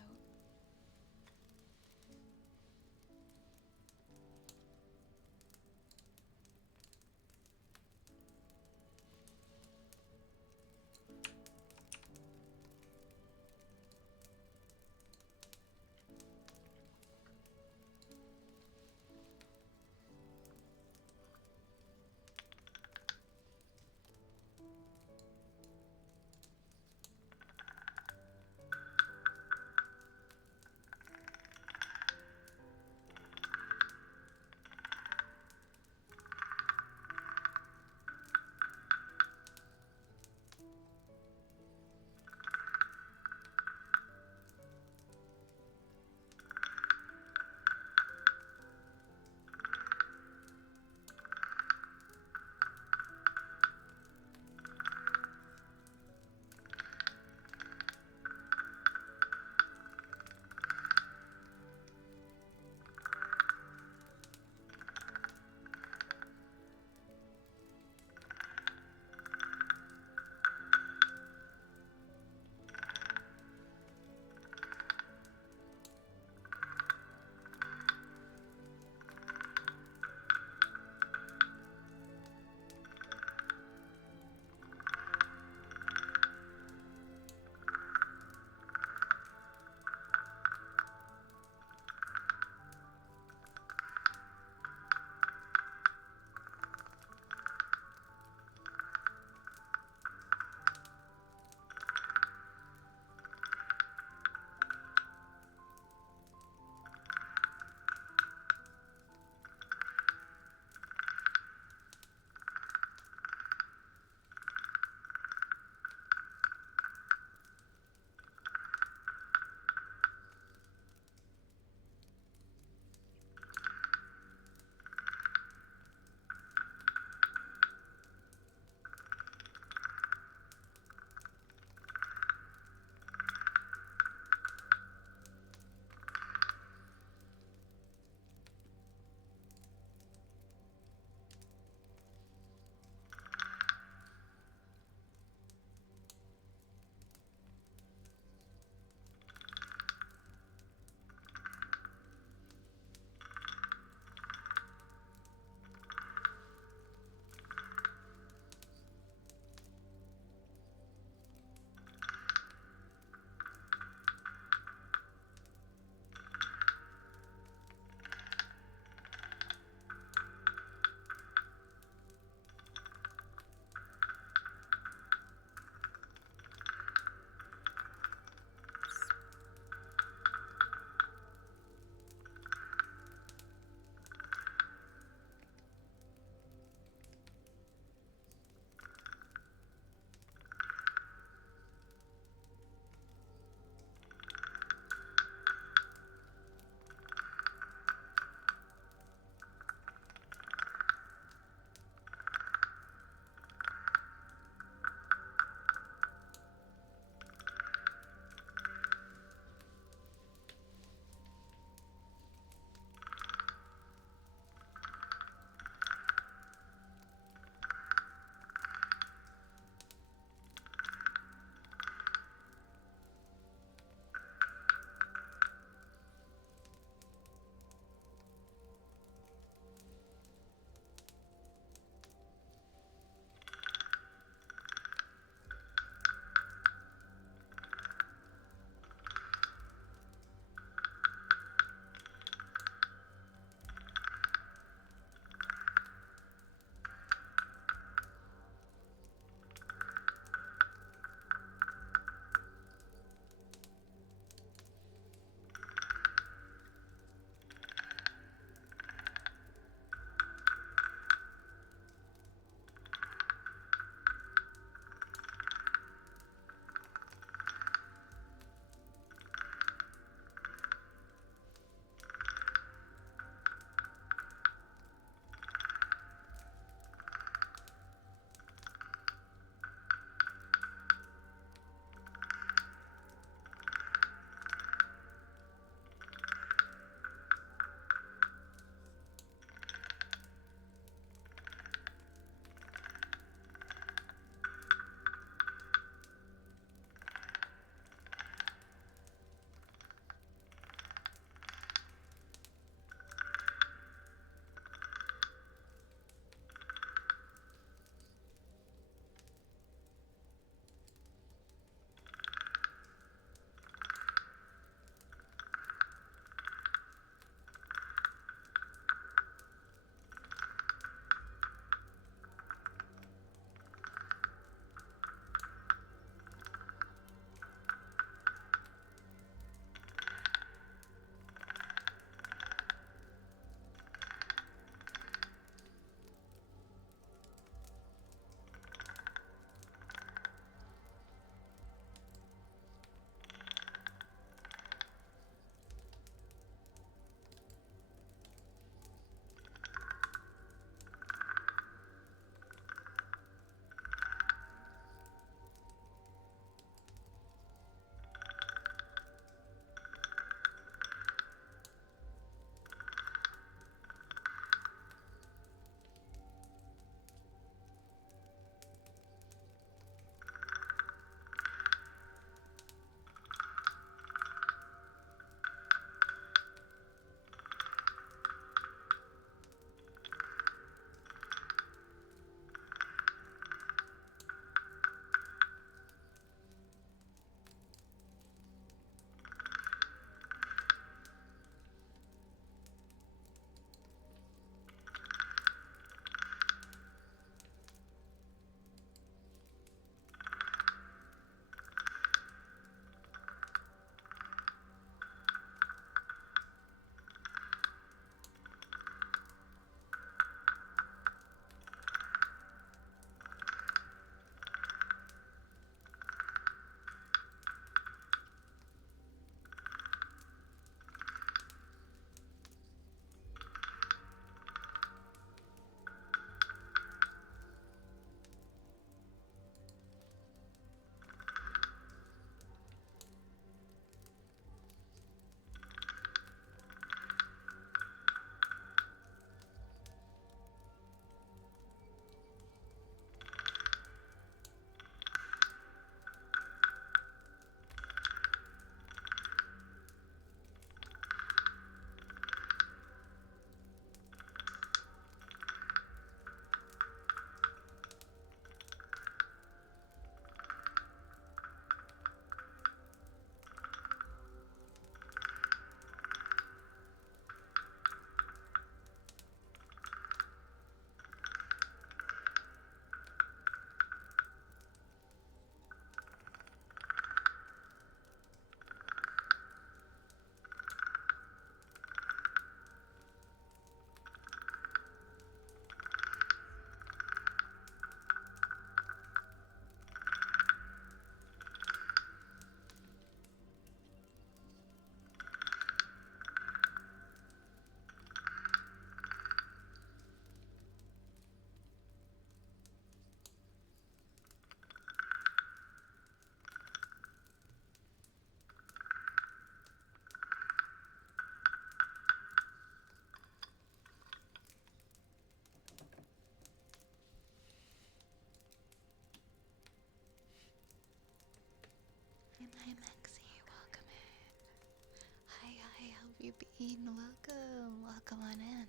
you Bean? Welcome, welcome on in.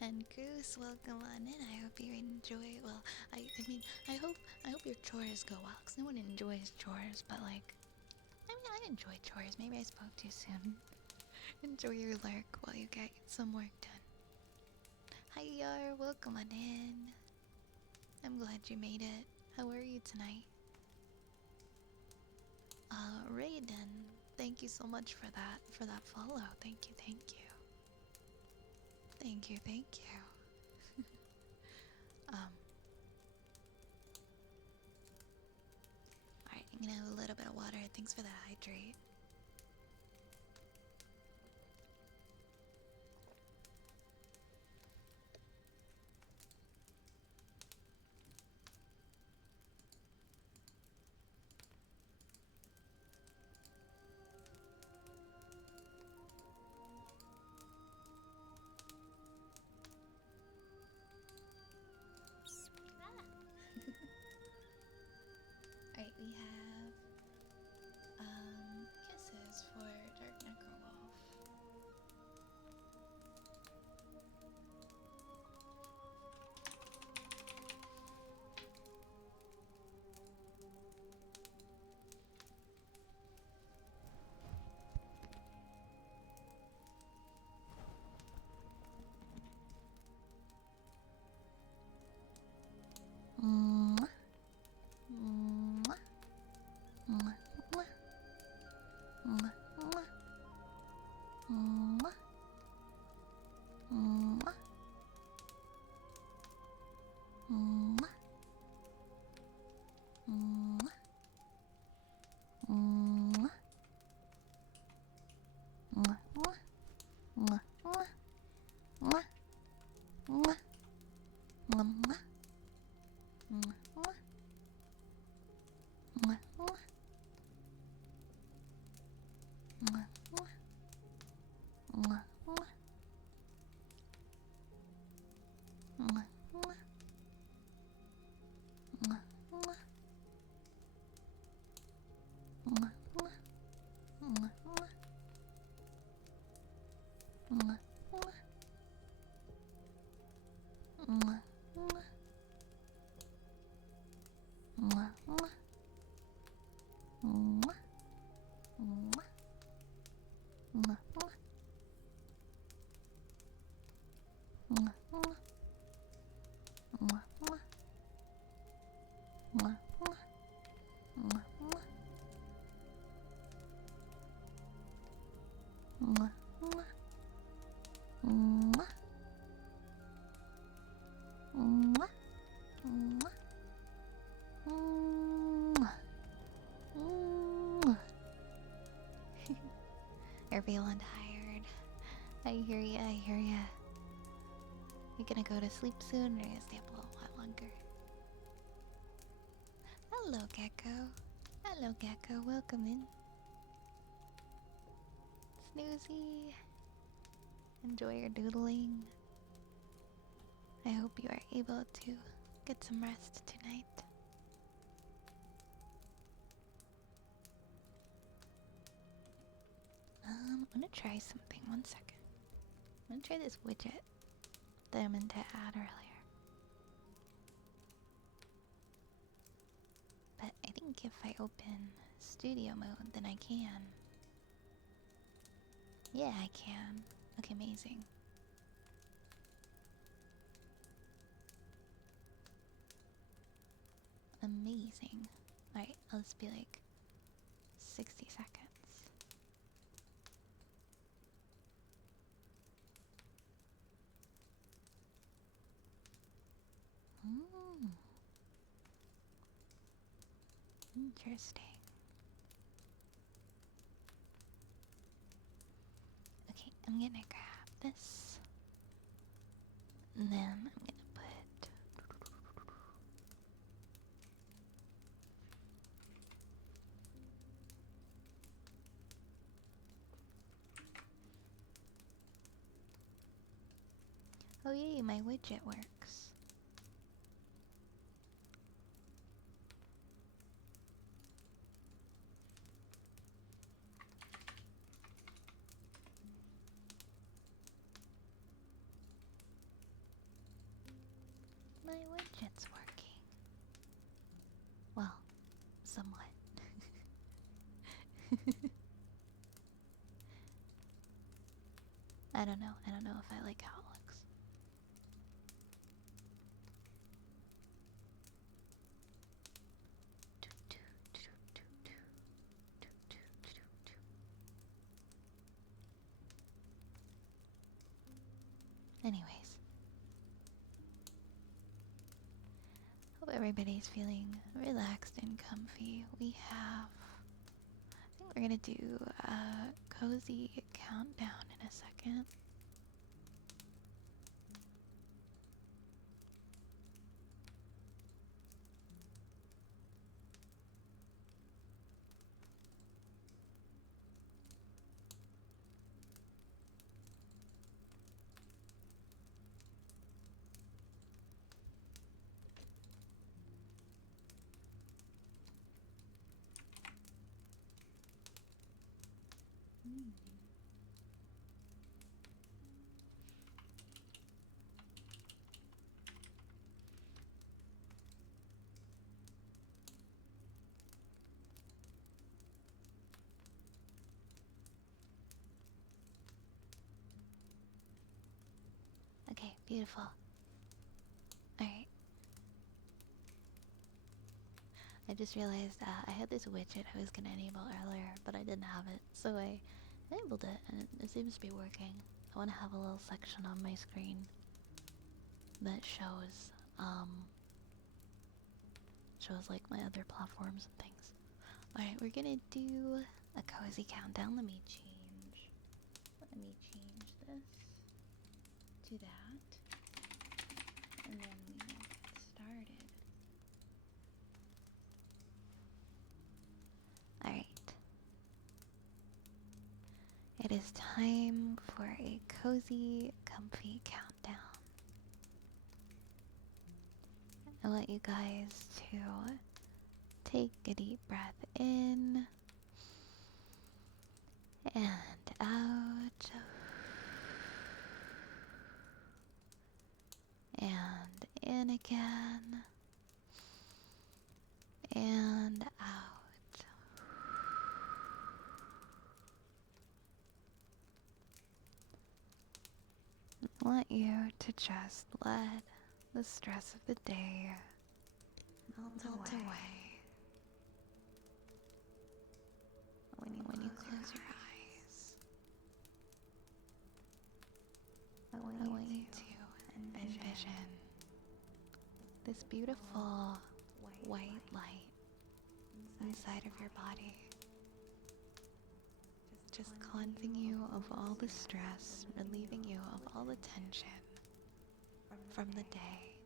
And Goose, welcome on in. I hope you enjoy. Well, I mean, I hope your chores go well. 'Cause no one enjoys chores, but like, I mean, I enjoy chores. Maybe I spoke too soon. Enjoy your lurk while you get some work done. Hi, Yar. Welcome on in. I'm glad you made it. How are you tonight? Raiden, thank you so much for that follow. Thank you, thank you. Thank you, thank you. Alright, I'm gonna have a little bit of water. Thanks for the hydrate. Alright, we have kisses for Dark Necrowolf. Mwah. Mwah. Mwah. Mwah. Mwah. Mwah. Mwah. Mwah. Mwah. Mwah. Mwah. Mwah. Mwah. Mwah. Mwah. Mwah. Mwah. You're feeling tired. I hear ya, I hear ya. You gonna go to sleep soon or you gonna stay up a little while longer? Hello, Gecko. Hello, Gecko. Welcome in. Snoozy. Enjoy your doodling. I hope you are able to get some rest tonight. I'm gonna try something. 1 second. I'm gonna try this widget that I meant to add earlier. But I think if I open studio mode, then I can. Yeah, I can. Okay, amazing. Amazing. Alright, I'll just be like 60 seconds. Interesting. Okay, I'm gonna grab this. And then I'm gonna put... Oh yay, my widget works. My widget's working. Well, somewhat. I don't know. I don't know if I like how it looks. Anyways, hope everybody's feeling relaxed and comfy. We have, I think we're gonna do a cozy countdown in a second. Okay, beautiful. Alright. I just realized I had this widget I was gonna enable earlier, but I didn't have it, so I enabled it, and it seems to be working. I want to have a little section on my screen that shows like my other platforms and things. Alright, we're gonna do a cozy countdown. Let me change this to that, and then we will get started. Alright. It is time for a cozy, comfy countdown. I want you guys to take a deep breath in and out, and in again, and out. I want you to just let the stress of the day melt away. When you close your eyes, I want you to envision this beautiful white light inside of your body, just cleansing you of all the stress, relieving you of all the tension from the day.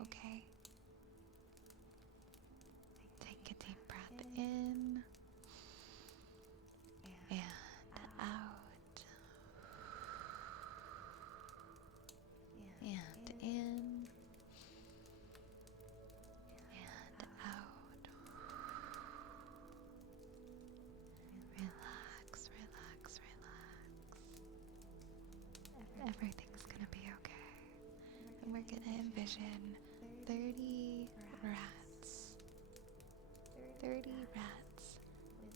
Okay? Take a deep breath in and out, and in and out. Relax, relax, relax. Everything's gonna be okay. And we're gonna envision 30 rats. 30 rats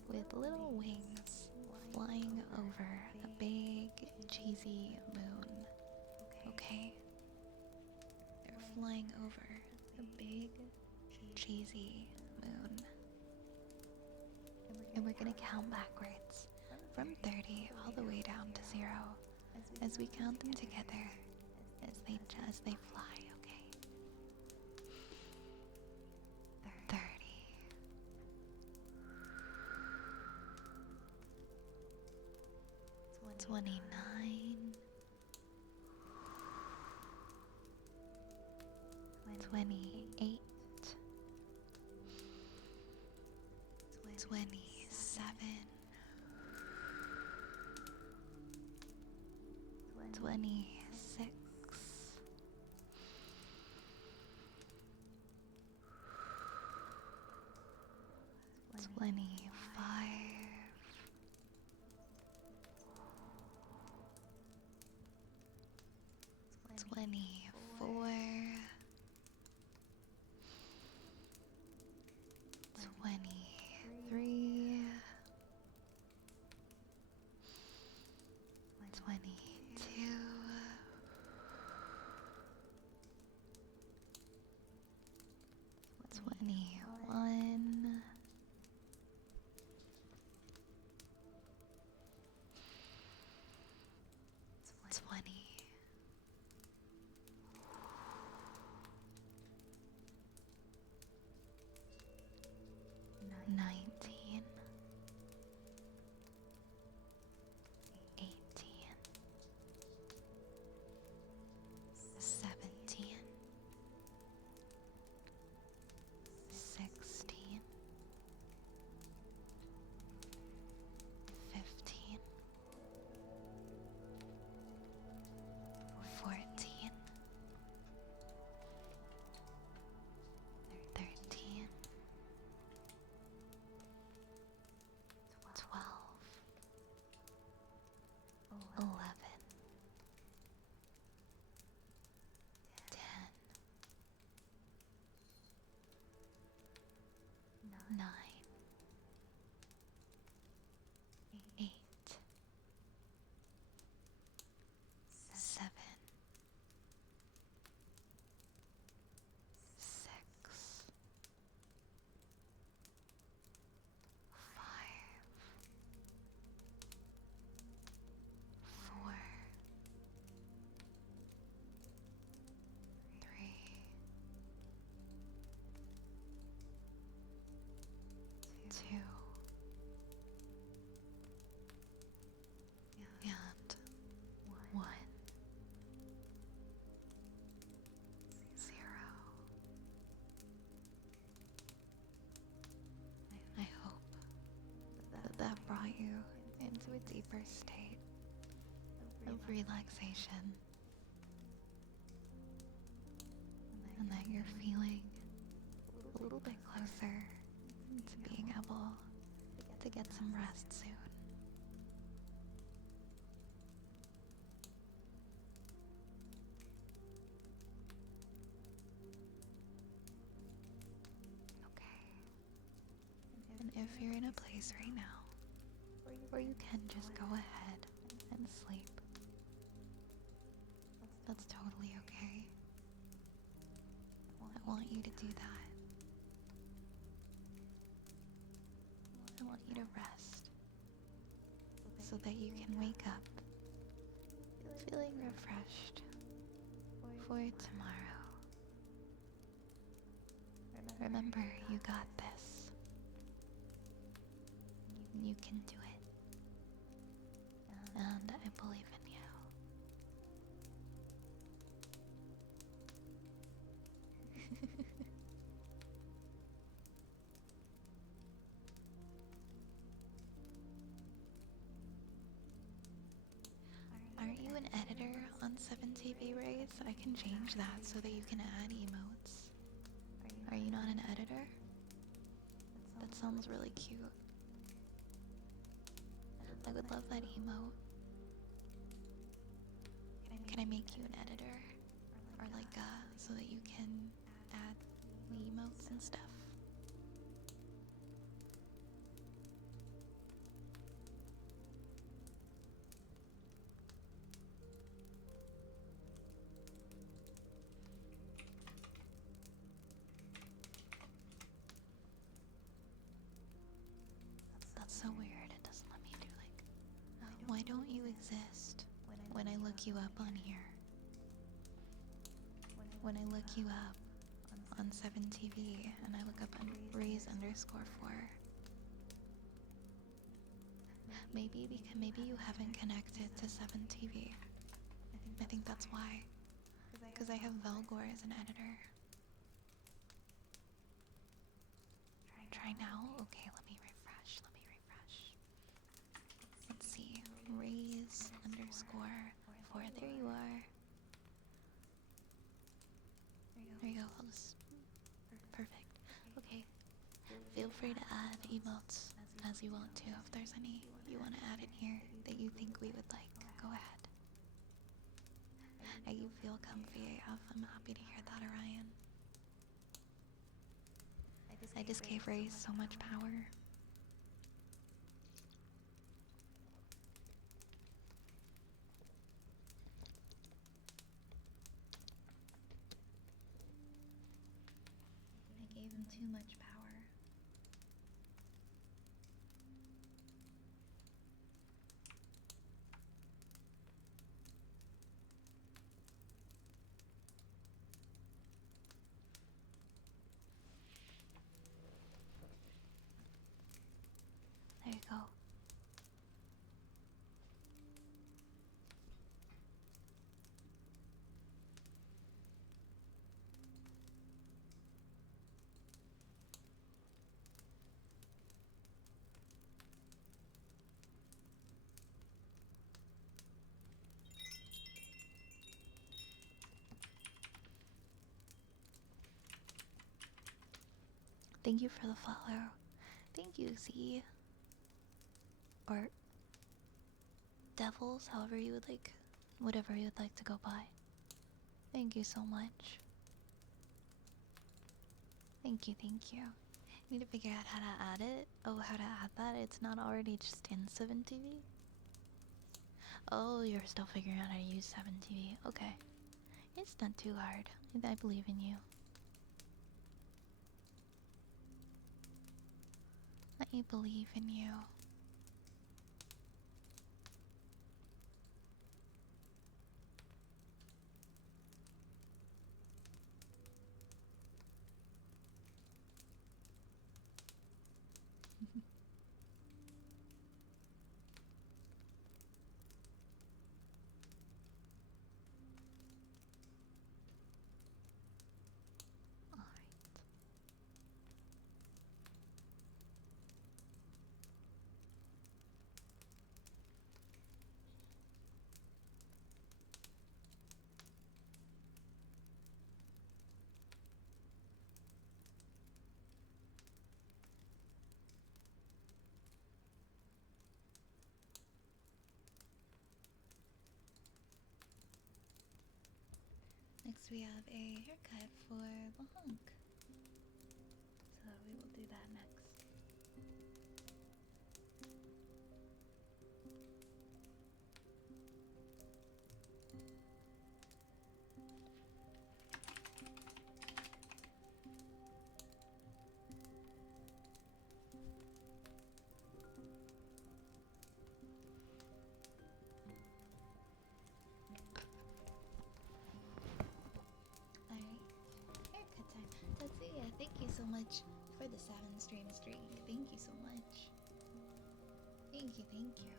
with little wings flying over a big, cheesy moon. Okay? They're flying over a big, cheesy moon. And we're gonna count backwards from 30 all the way down to 0 as we count them together as they fly, okay? 30. 29. 28. 27. 26. 25. 24. 23, 22, 21, 20, 19, 18, 17, 16, 15, 14, 13, 12, 11, 10, 9, 8, 7, 6, 5, 4, 3, 2, and 1, 0. I hope that brought you into a deeper state of relaxation, and that you're feeling a little bit closer to being able to get some rest soon. Okay. And if you're in a place right now where you can just go ahead and sleep, that's totally okay. I want you to do that. I want you to rest so that you can wake up feeling refreshed for tomorrow. Remember, you got this. You can do it. And I believe in you. Aren't you an editor on 7TV Rays? I can change that so that you can add emotes. Are you not an editor? That sounds really cute. I would love that emote. Can I make you an editor? Or like, so that you can add the emotes and stuff? That's so weird. It doesn't let me do like, why don't you exist when I look you up on here? When I look you up on 7TV and I look up on Rays_4. Maybe you haven't connected to 7TV. I think that's why. Because I have Velgor as an editor. Try now? Okay, let me refresh. Let's see. Rays_4. There you are. There you go. Perfect. Okay. Feel free to add emotes as you want to. If there's any you want to add in here that you think we would like, go ahead. You feel comfy AF. I'm happy to hear that, Orion. I just gave Ray so much power. I gave him too much power. There you go. Thank you for the follow. Thank you, Z. Or Devils, however you would like, whatever you would like to go by. Thank you so much. Thank you, thank you. Need to figure out how to add it. Oh, how to add that? It's not already just in 7TV? Oh, you're still figuring out how to use 7TV. Okay. It's not too hard. I believe in you. I believe in you. Alright. Next we have a haircut for the hunk. So we will do that next. Alright, haircut time. Tatsuya, thank you so much for the 7 stream streak. Thank you so much. Thank you, thank you.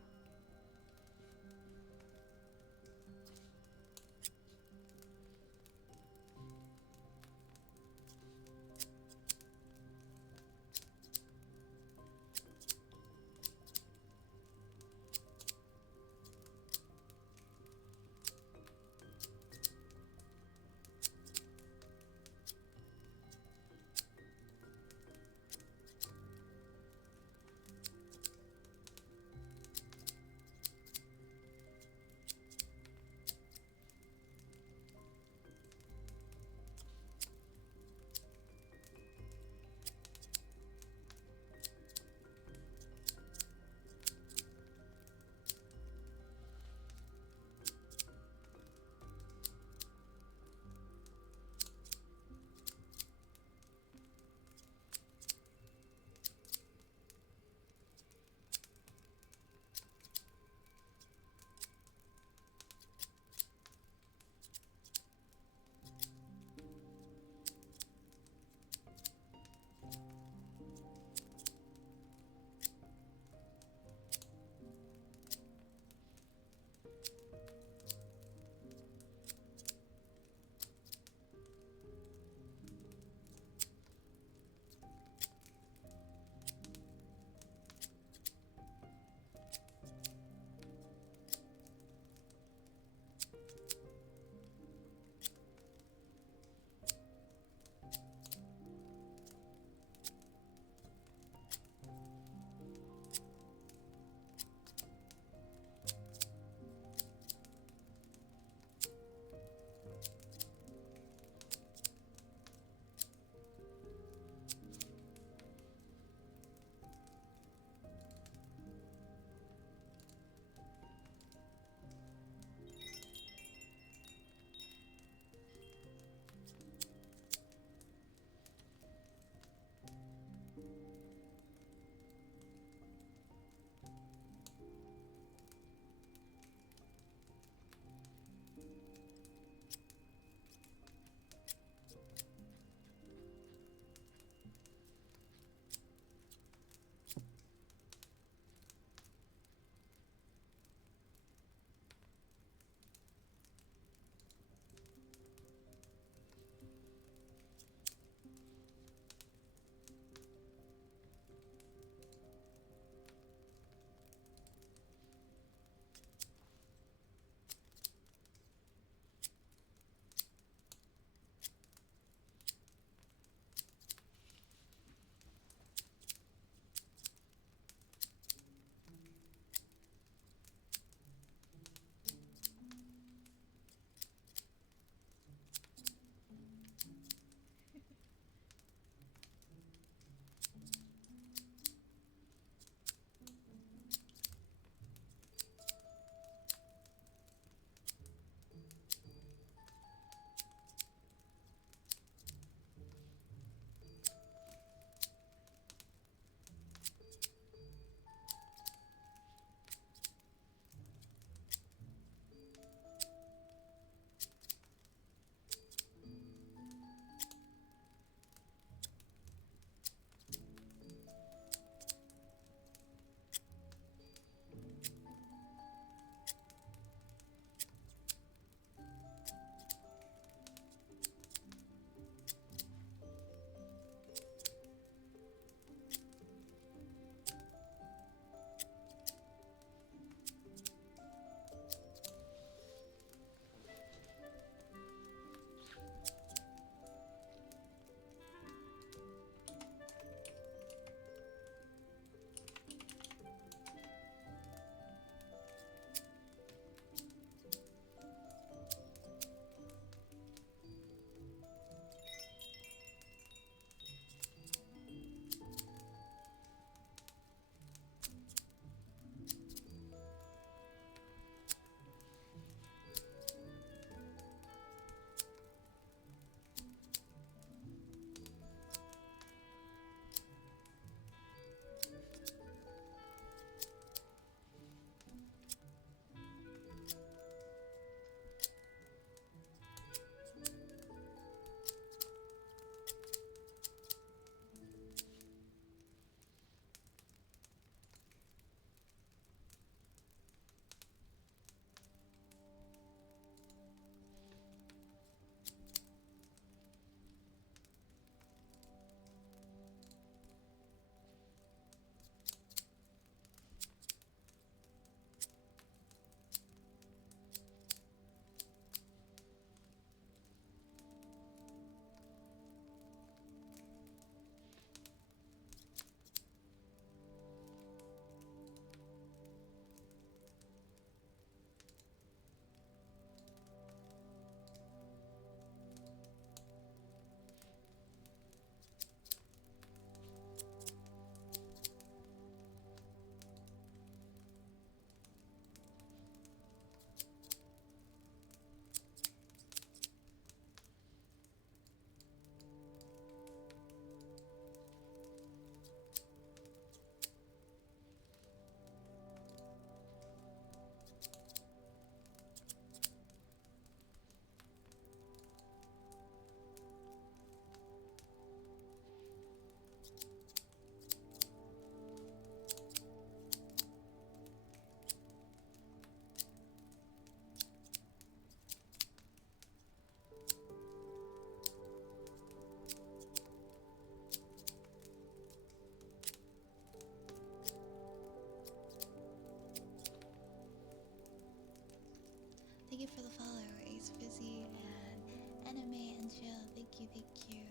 thank you.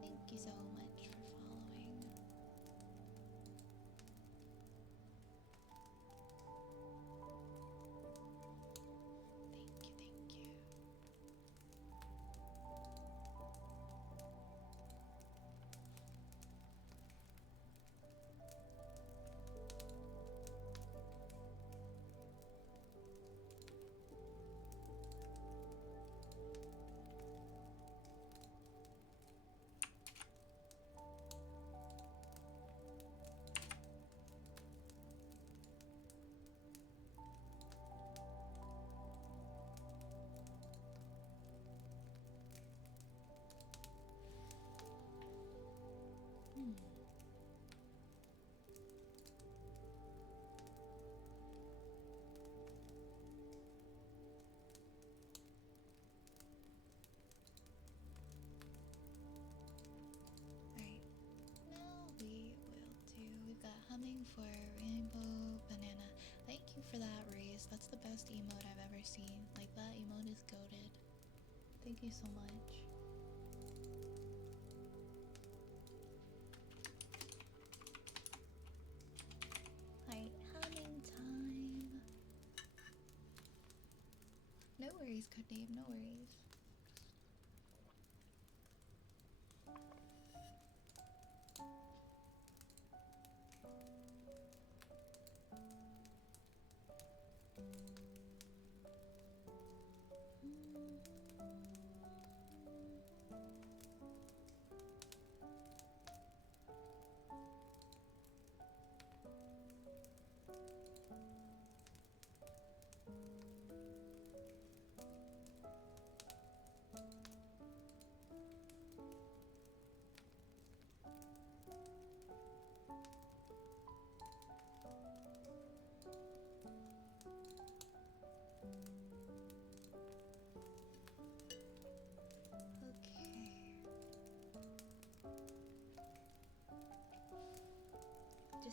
Thank you so much for following. Thank you. Alright, now we've got humming for rainbow banana. Thank you for that, Raze. That's the best emote I've ever seen. Like, that emote is goated. Thank you so much. Alright, humming time. No worries, Codename, no worries.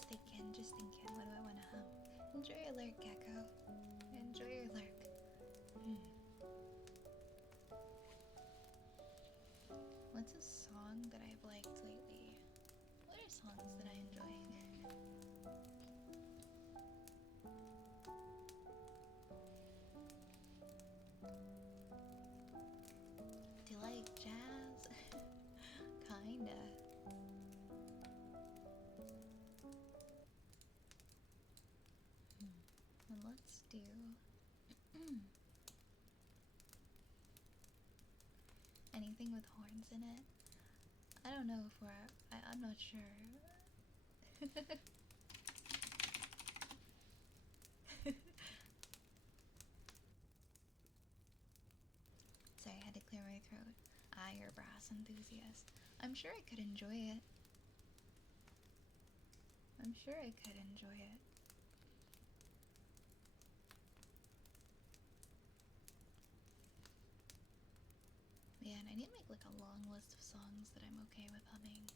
Okay. Just thinking, what do I want to hum? Enjoy your lurk, Gecko. Enjoy your lurk. What's a song that I've liked lately? What are songs that I enjoy? Do you like jazz? Kinda. And let's do anything with horns in it. I don't know if I'm not sure. Sorry, I had to clear my throat. Ah, you're a brass enthusiast. I'm sure I could enjoy it. I'm sure I could enjoy it. Man, I need to make like a long list of songs that I'm okay with humming.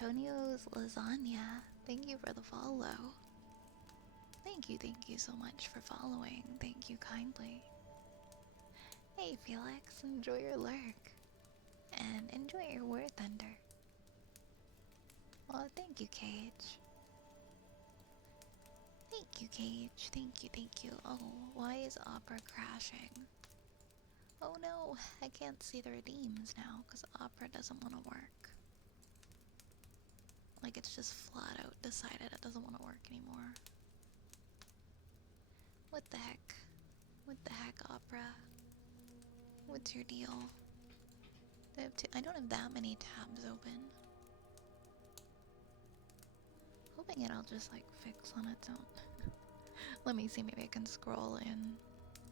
Antonio's lasagna. Thank you for the follow. Thank you so much for following. Thank you kindly. Hey Felix, enjoy your lurk. And enjoy your War Thunder. Well, thank you, Cage. Thank you, Cage. Thank you. Oh, why is Opera crashing? Oh no, I can't see the redeems now because Opera doesn't want to work. Like, it's just flat out decided it doesn't want to work anymore. What the heck? What the heck, Opera? What's your deal? I don't have that many tabs open. Hoping it'll just like fix on its own. Let me see, maybe I can scroll in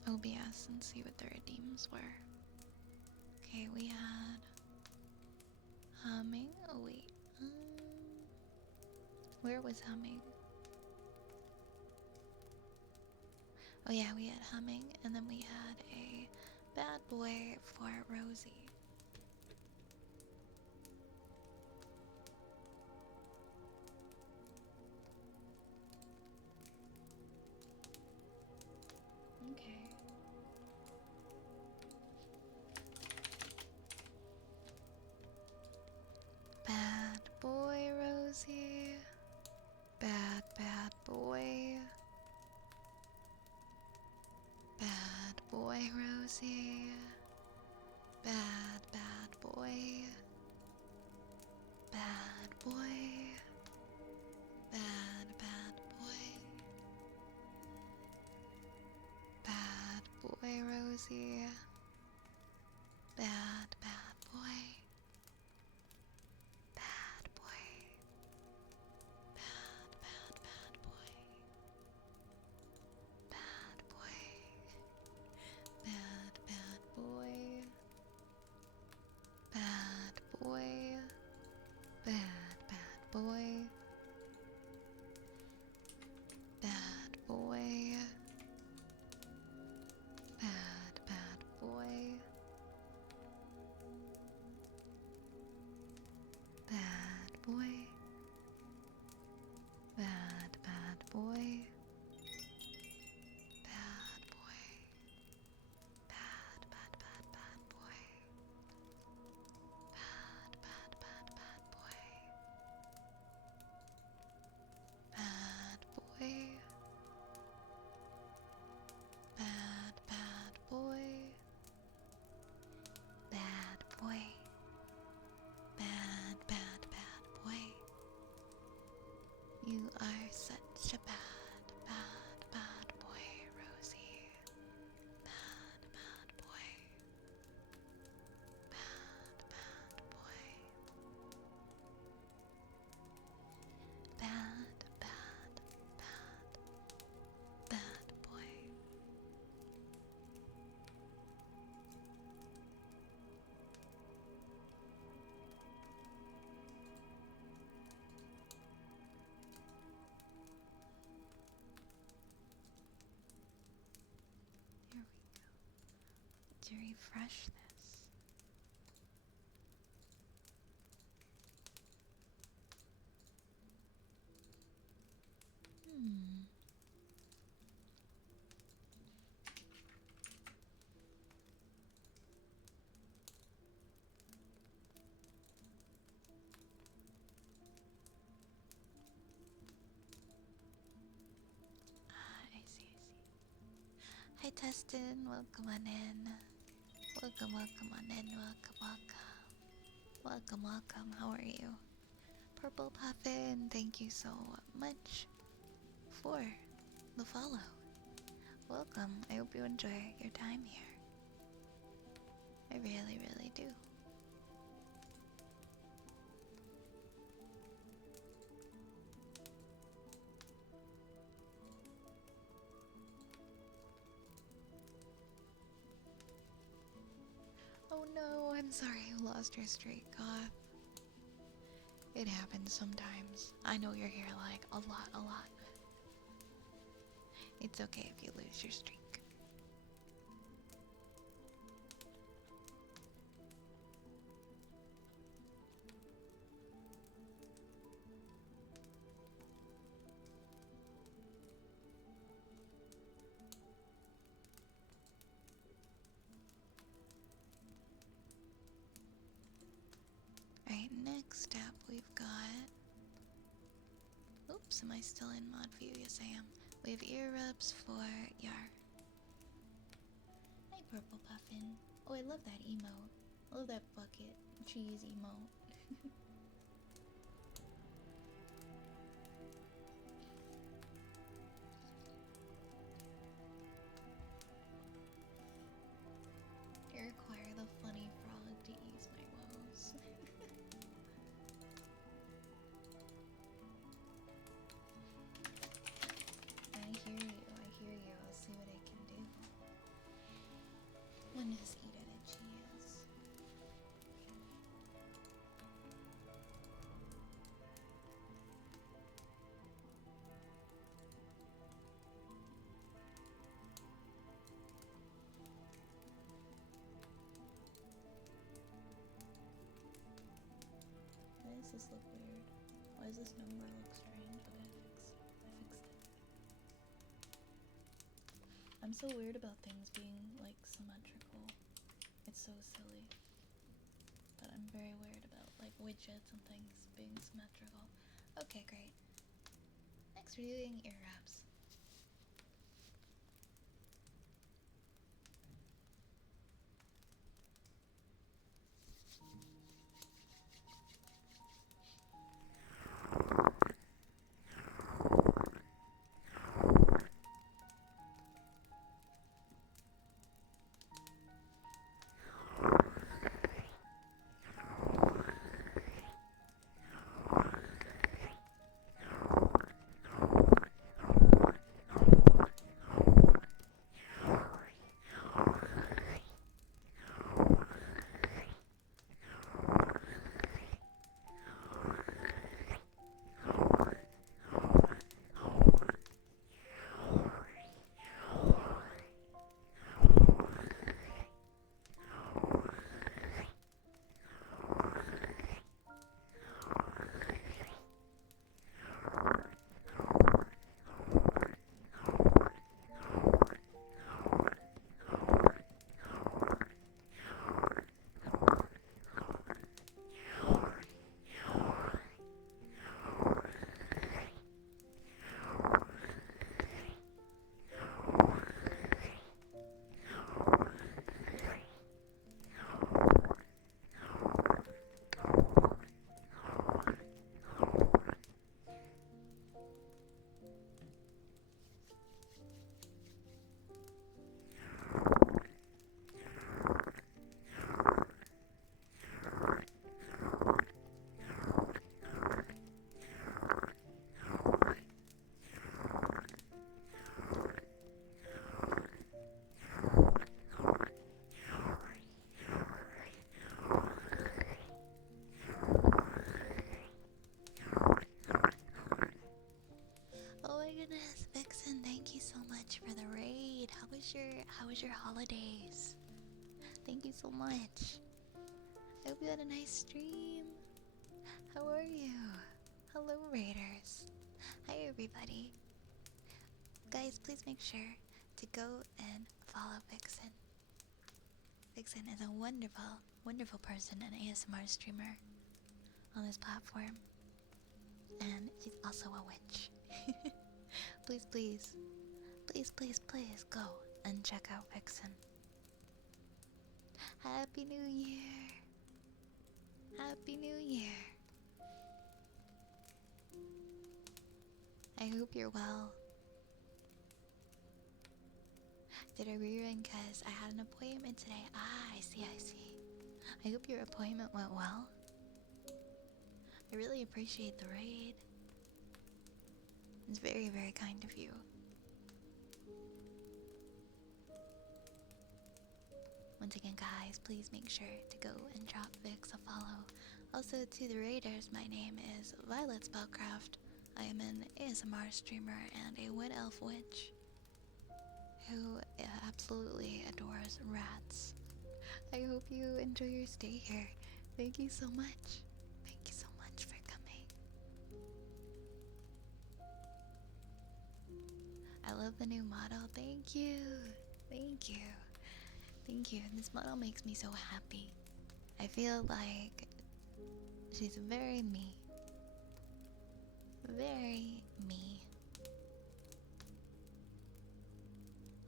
OBS and see what the redeems were. Okay, we had humming. Oh wait, where was humming? Oh yeah, we had humming, and then we had a bad boy for Rosie. Okay. Bad boy, Rosie. Bad boy. Bad boy, Rosie. Bad boy. Bad boy. Bad boy. Bad boy, Rosie. Bad boy. Bad boy. Bad boy. Bad boy. Bad boy. Bad boy. Bad boy. Bad boy. Bad boy. Bad boy. Bad boy. Bad boy. Bad boy. Bad boy. Bad boy. Bad boy. Bad boy. Bad boy. You are such a bad boy, Rosie. Bad boy. Bad boy. Bad boy. Here we go. To refresh this. I see. Hi, Tustin. Welcome on in. Welcome on in. Welcome. How are you? Purple Puffin, thank you so much for the follow. Welcome. I hope you enjoy your time here. I really do. Oh no, I'm sorry you lost your streak, Goth. It happens sometimes. I know you're here like a lot. It's okay if you lose your streak. we've got. Oops, am I still in mod view? Yes, I am. We have ear rubs for Yar. Hi, Purple Puffin. Oh, I love that emote. I love that bucket cheese emote. I require the funny frog to ease my woes. I hear you, I hear you. I'll see what I can do. When is eaten a cheese? Why does this look weird? Why does this number look strange? Okay, I fixed it. I'm so weird about things being like symmetrical. It's so silly. But I'm very weird about like widgets and things being symmetrical. Okay, great. Next we're doing ear wraps. Oh my goodness, Vixen, thank you so much for the raid. How was your holidays? Thank you so much. I hope you had a nice stream. How are you? Hello, Raiders. Hi, everybody. Guys, please make sure to go and follow Vixen. Vixen is a wonderful, wonderful person, an ASMR streamer on this platform. And she's also a witch. Please, please, please, please, please go and check out Vixen. Happy New Year! Happy New Year! I hope you're well. Did I rerun because I had an appointment today? Ah, I see, I see. I hope your appointment went well. I really appreciate the raid. It's very, very kind of you. Once again, guys, please make sure to go and drop Vix a follow. Also, to the raiders, my name is Violet Spellcraft. I am an ASMR streamer and a wood elf witch who absolutely adores rats. I hope you enjoy your stay here. Thank you so much. Thank you so much for coming. I love the new model. Thank you. Thank you. Thank you. This model makes me so happy. I feel like she's very me. Very me.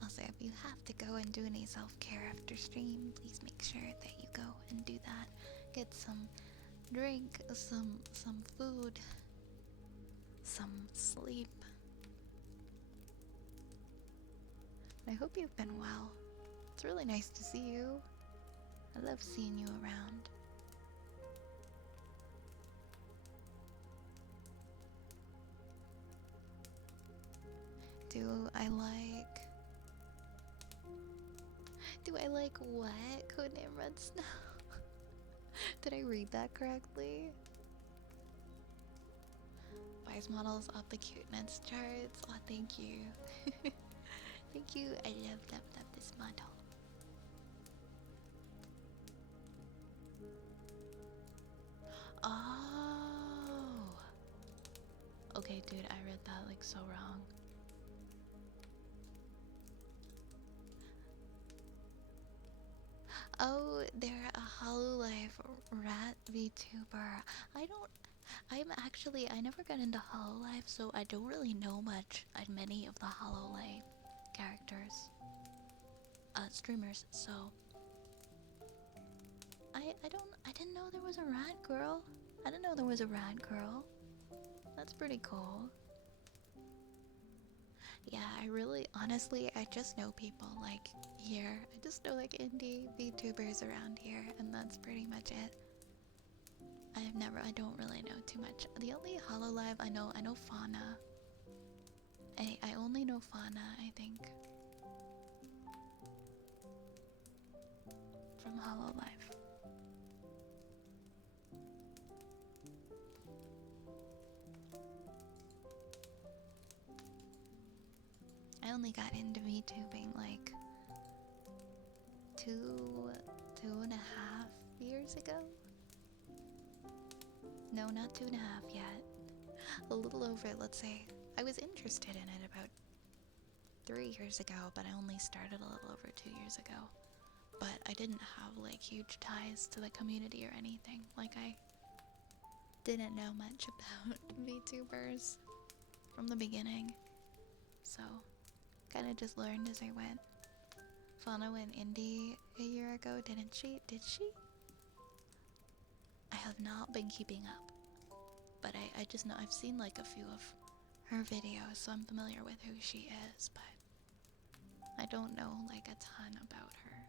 Also, if you have to go and do any self-care after stream, please make sure that you go and do that. Get some drink, some food, some sleep. I hope you've been well. It's really nice to see you. I love seeing you around. Do I like what? Codename Red Snow? Did I read that correctly? Vice models off the cuteness charts. Oh, thank you. Thank you. I love this model. Oh. Okay, dude, I read that like so wrong. Oh, they're a Hololive rat VTuber. I never got into Hololive, so I don't really know much on many of the Hololive characters. Streamers, so. I didn't know there was a rat girl. I didn't know there was a rat girl. That's pretty cool. Yeah, honestly, I just know people like here. I just know like indie VTubers around here, and that's pretty much it. I don't really know too much. The only Hololive I know Fauna. I only know Fauna, I think. From Hololive. I only got into VTubing like two and a half years ago. No, not 2.5 yet. A little over, let's say. I was interested in it about 3 years ago, but I only started a little over 2 years ago. But I didn't have like huge ties to the community or anything. Like I didn't know much about VTubers from the beginning. So, kind of just learned as I went. Fauna went indie a year ago, didn't she? Did she? I have not been keeping up, but I just know I've seen like a few of her videos, so I'm familiar with who she is, but I don't know like a ton about her.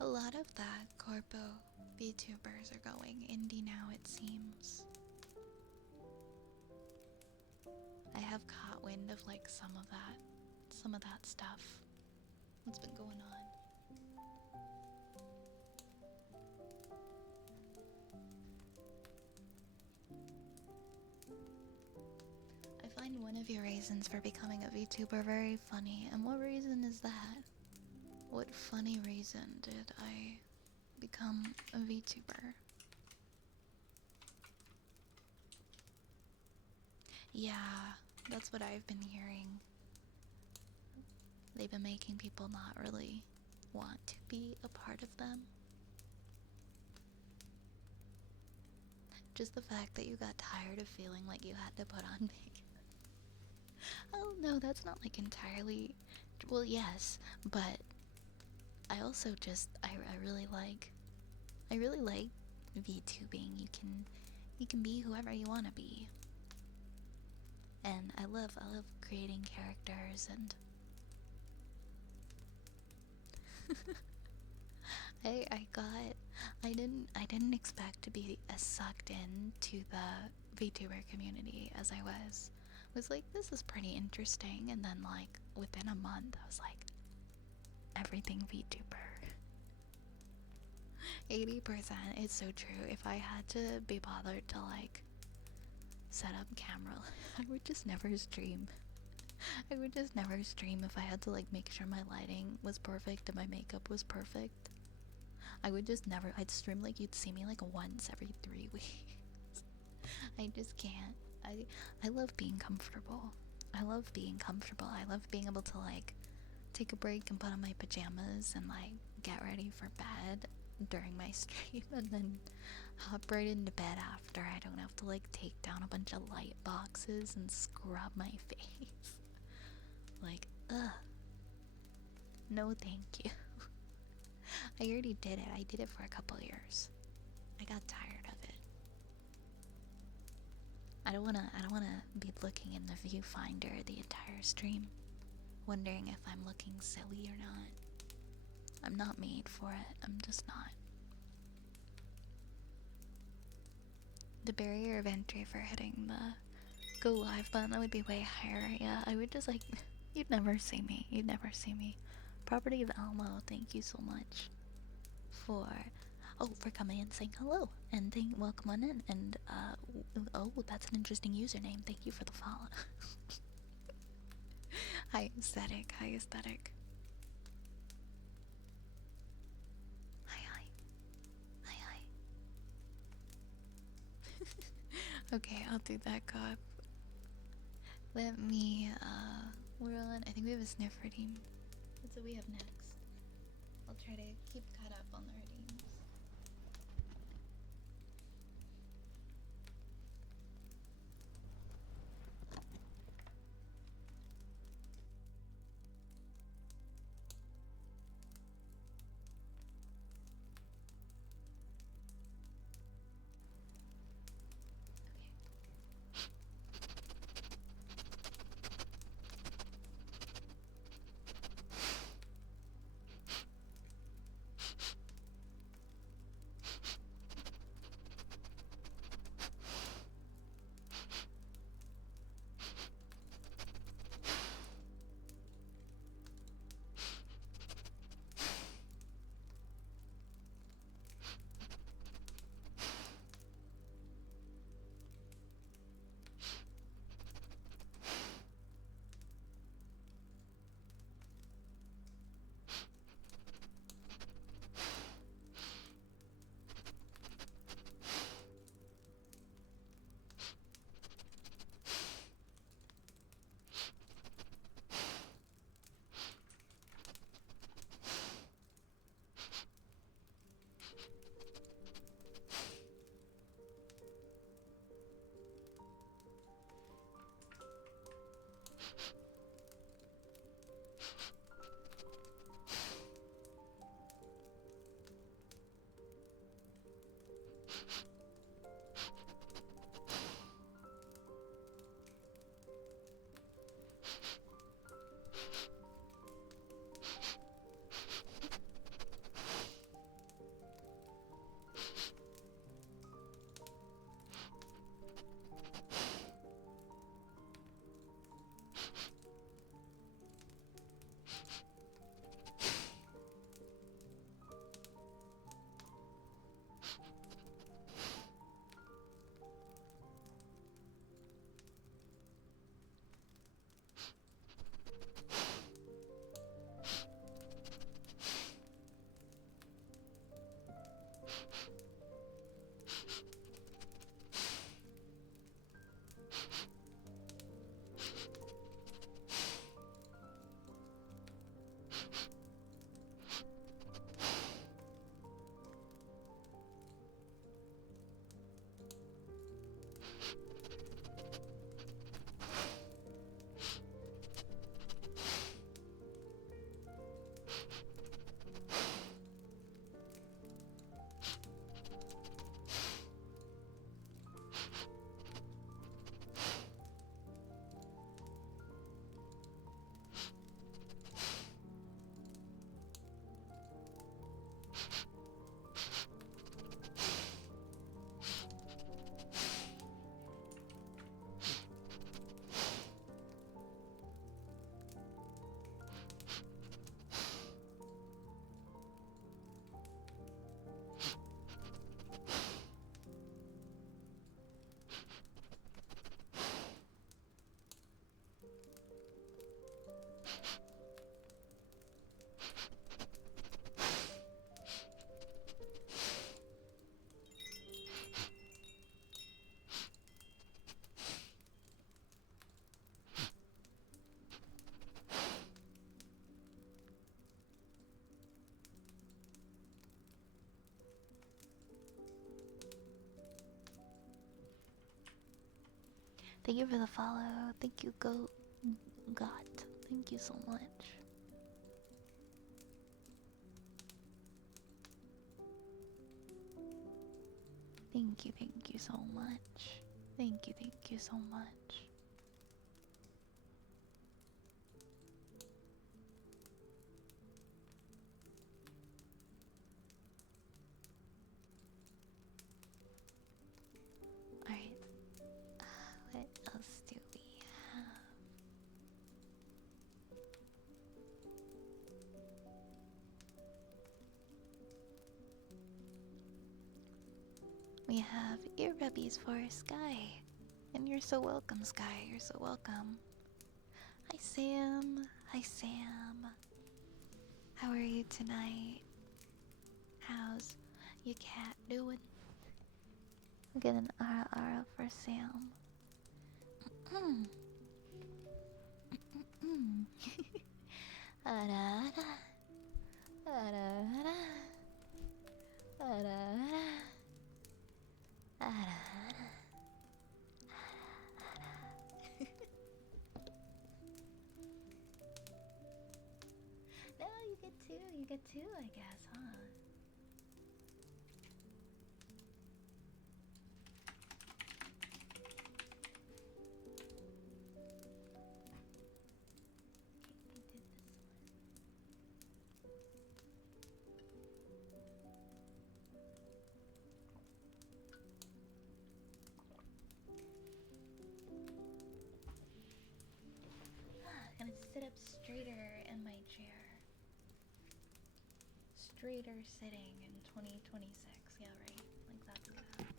A lot of the corpo VTubers are going indie now, it seems. I have caught wind of like some of that stuff that's been going on. I find one of your reasons for becoming a VTuber very funny, and what reason is that? What funny reason did I become a VTuber? Yeah, that's what I've been hearing. They've been making people not really want to be a part of them. Just the fact that you got tired of feeling like you had to put on makeup. Oh no, that's not like entirely. Well, yes, but I also just I really like VTubing. You can be whoever you want to be. And I love creating characters and I didn't expect to be as sucked in to the VTuber community as I was. I was like, this is pretty interesting, and then like within a month I was like, everything VTuber. 80%, it's so true. If I had to be bothered to like set up camera, I would just never stream. I would just never stream if I had to like make sure my lighting was perfect and my makeup was perfect. I would just never, I'd stream like you'd see me like once every 3 weeks. I just can't. I love being comfortable. I love being comfortable. I love being able to like take a break and put on my pajamas and like get ready for bed during my stream, and then hop right into bed after. I don't have to like take down a bunch of light boxes and scrub my face. Like, ugh. No, thank you. I already did it. I did it for a couple years. I got tired of it. I don't wanna be looking in the viewfinder the entire stream, wondering if I'm looking silly or not. I'm not made for it. I'm just not. The barrier of entry for hitting the go live button, that would be way higher. Yeah, I would just like, you'd never see me. You'd never see me. Property of Almo, thank you so much for coming and saying hello and welcome on in. And oh, that's an interesting username. Thank you for the follow. Hi aesthetic. Hi aesthetic. Hi hi. Hi hi. Okay, I'll do that, cop. Let me we're on, I think we have a sniff redeem. That's what we have next. I'll try to keep caught up on the redeems. Thank you for the follow. Thank you, God. Thank you so much. Thank you so much. Thank you so much. Alright, what else do we have? We have ear rubbies for Sky. And you're so welcome, Sky. You're so welcome. Hi, Sam. Hi, Sam. How are you tonight? How's your cat doing? We'll get an ara for Sam. Ara ara. Ara ara. Ara ara. Ara ara. No, you get two. You get two, I guess, huh? Gonna sit up straighter in my chair. Straighter sitting in 2026. Yeah, right. Like that's gonna happen.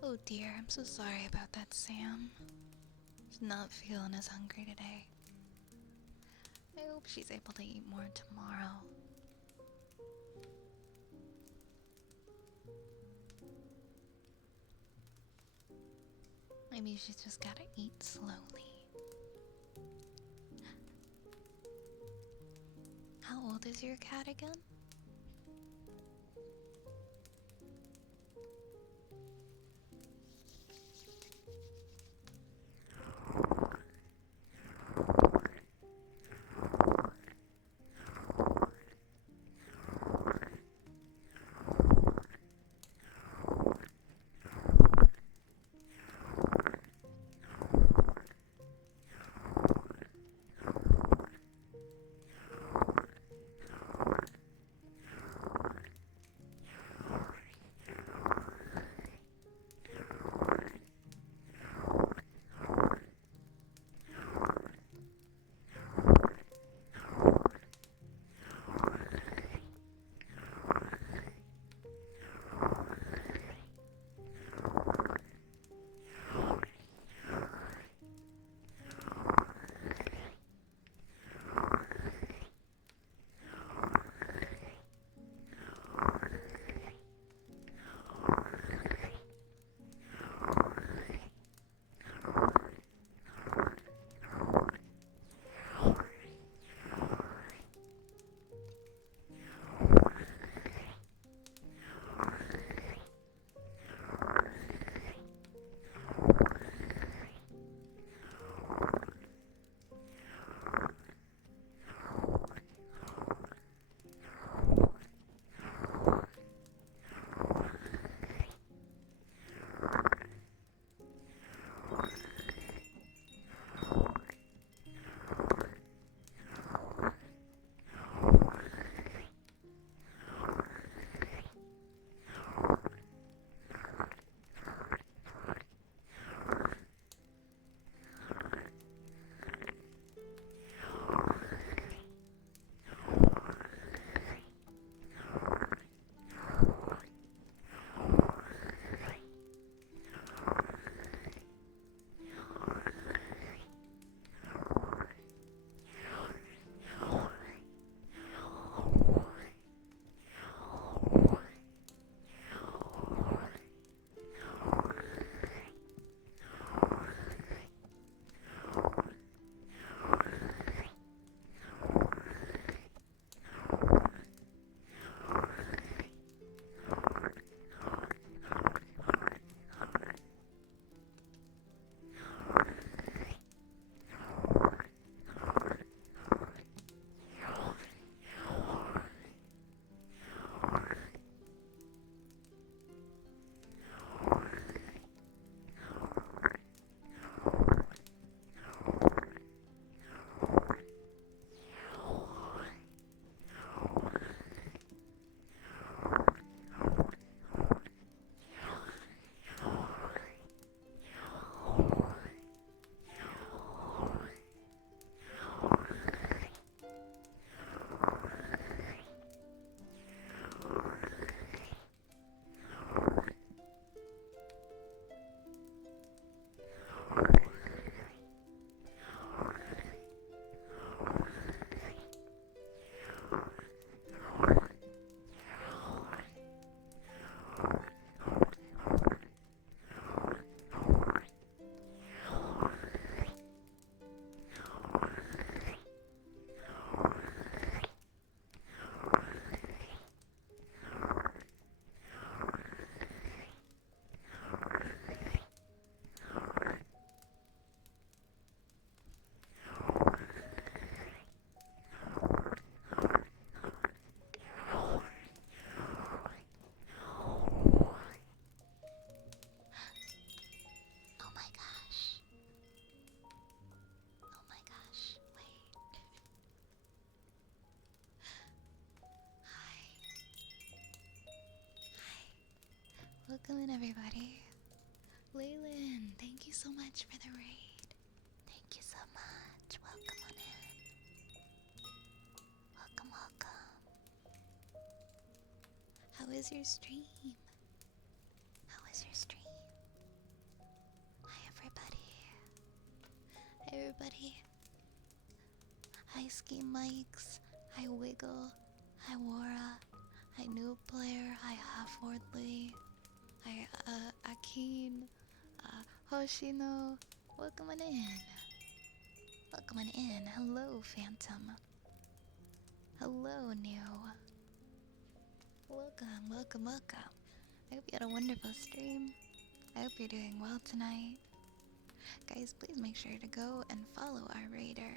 Oh dear, I'm so sorry about that, Sam. She's not feeling as hungry today. I hope she's able to eat more tomorrow. Maybe she's just gotta eat slowly. How old is your cat again? How is your stream? How is your stream? Hi everybody. Hi everybody. Hi Ski Mikes. Hi Wiggle. Hi Wara. Hi Noob Player. Hi Half-Wordly. Hi Akeen. Hoshino. Welcome on in. Welcome on in. Hello Phantom. Hello New. Welcome, welcome, welcome. I hope you had a wonderful stream. I hope you're doing well tonight. Guys, please make sure to go and follow our raider,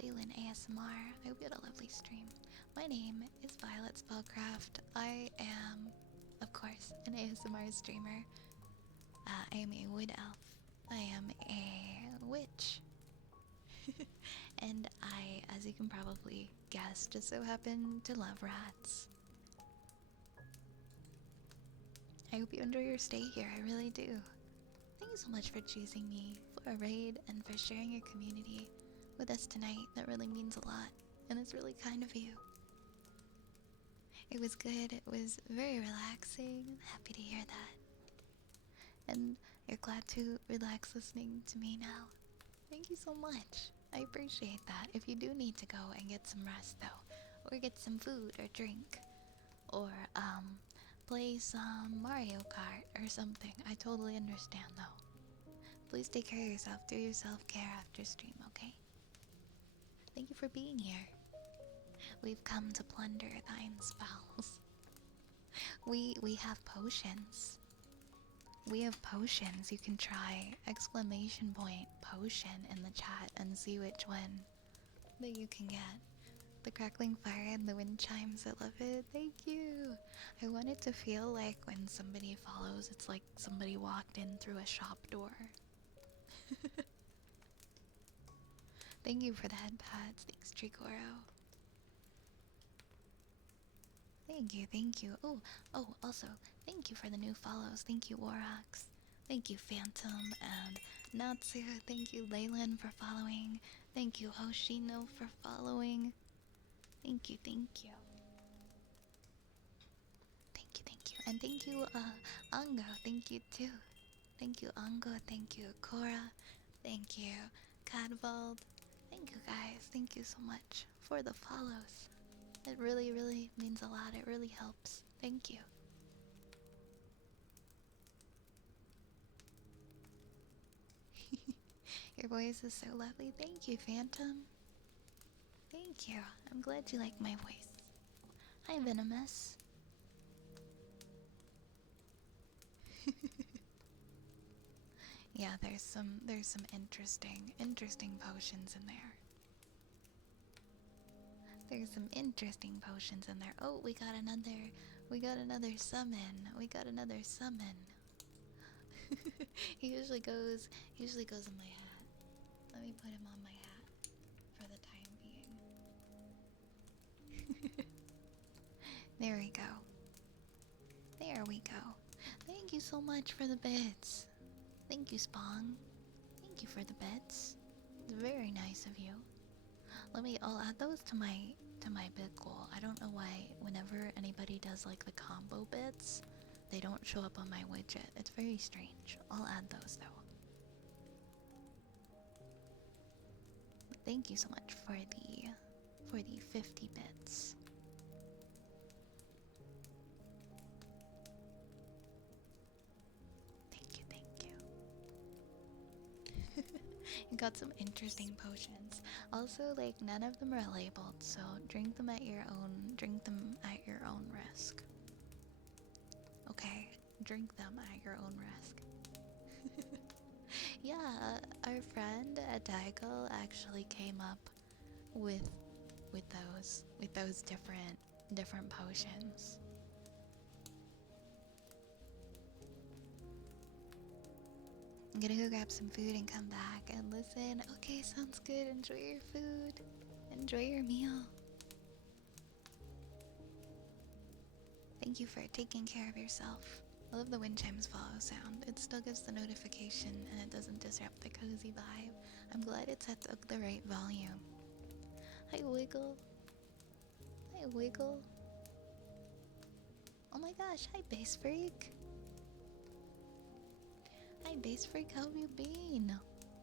Leyland ASMR. I hope you had a lovely stream. My name is Violet Spellcraft. I am, of course, an ASMR streamer. I am a wood elf. I am a witch. And I, as you can probably guess, just so happen to love rats. I hope you enjoy your stay here, I really do. Thank you so much for choosing me for a raid and for sharing your community with us tonight. That really means a lot, and it's really kind of you. It was good, it was very relaxing. I'm happy to hear that. And you're glad to relax listening to me now. Thank you so much. I appreciate that. If you do need to go and get some rest though, or get some food or drink, or play some Mario Kart or something, I totally understand though. Please take care of yourself, do your self-care after stream, okay? Thank you for being here. We've come to plunder thine spells. We have potions. We have potions. You can try exclamation point potion in the chat and see which one that you can get. The crackling fire and the wind chimes, I love it. Thank you. I want it to feel like when somebody follows, it's like somebody walked in through a shop door. Thank you for the head pads. Thanks, Tricoro. Thank you, thank you. Oh, also, thank you for the new follows. Thank you, Warax. Thank you, Phantom and Natsu. Thank you, Leyland, for following. Thank you, Hoshino, for following. Thank you, thank you. Thank you, thank you. And thank you, Ango. Thank you, too. Thank you, Ango. Thank you, Cora. Thank you, Cadvald. Thank you, guys. Thank you so much for the follows. It really, really means a lot. It really helps. Thank you. Your voice is so lovely. Thank you, Phantom. Thank you. I'm glad you like my voice. Hi, Venomous. Yeah, there's some interesting potions in there. There's some interesting potions in there. Oh, we got another summon. We got another summon. he usually goes in my hat. Let me put him on my hat for the time being. There we go. There we go. Thank you so much for the bits. Thank you, Spong. Thank you for the bits. It's very nice of you. I'll add those to my bit goal. I don't know why whenever anybody does like the combo bits, they don't show up on my widget. It's very strange. I'll add those though. Thank you so much for the 50 bits. Thank you, thank you. You got some interesting potions. Also, like, none of them are labeled, so drink them at your own risk. Okay, drink them at your own risk. Yeah, our friend Daigle actually came up with those different potions. I'm gonna go grab some food and come back and listen. Okay, sounds good. Enjoy your food. Enjoy your meal. Thank you for taking care of yourself. I love the wind chimes follow sound. It still gives the notification and it doesn't disrupt the cozy vibe. I'm glad it's at the right volume. Hi, Wiggle. Hi, Wiggle. Oh my gosh, hi Base Freak. Hi Base Freak, how have you been?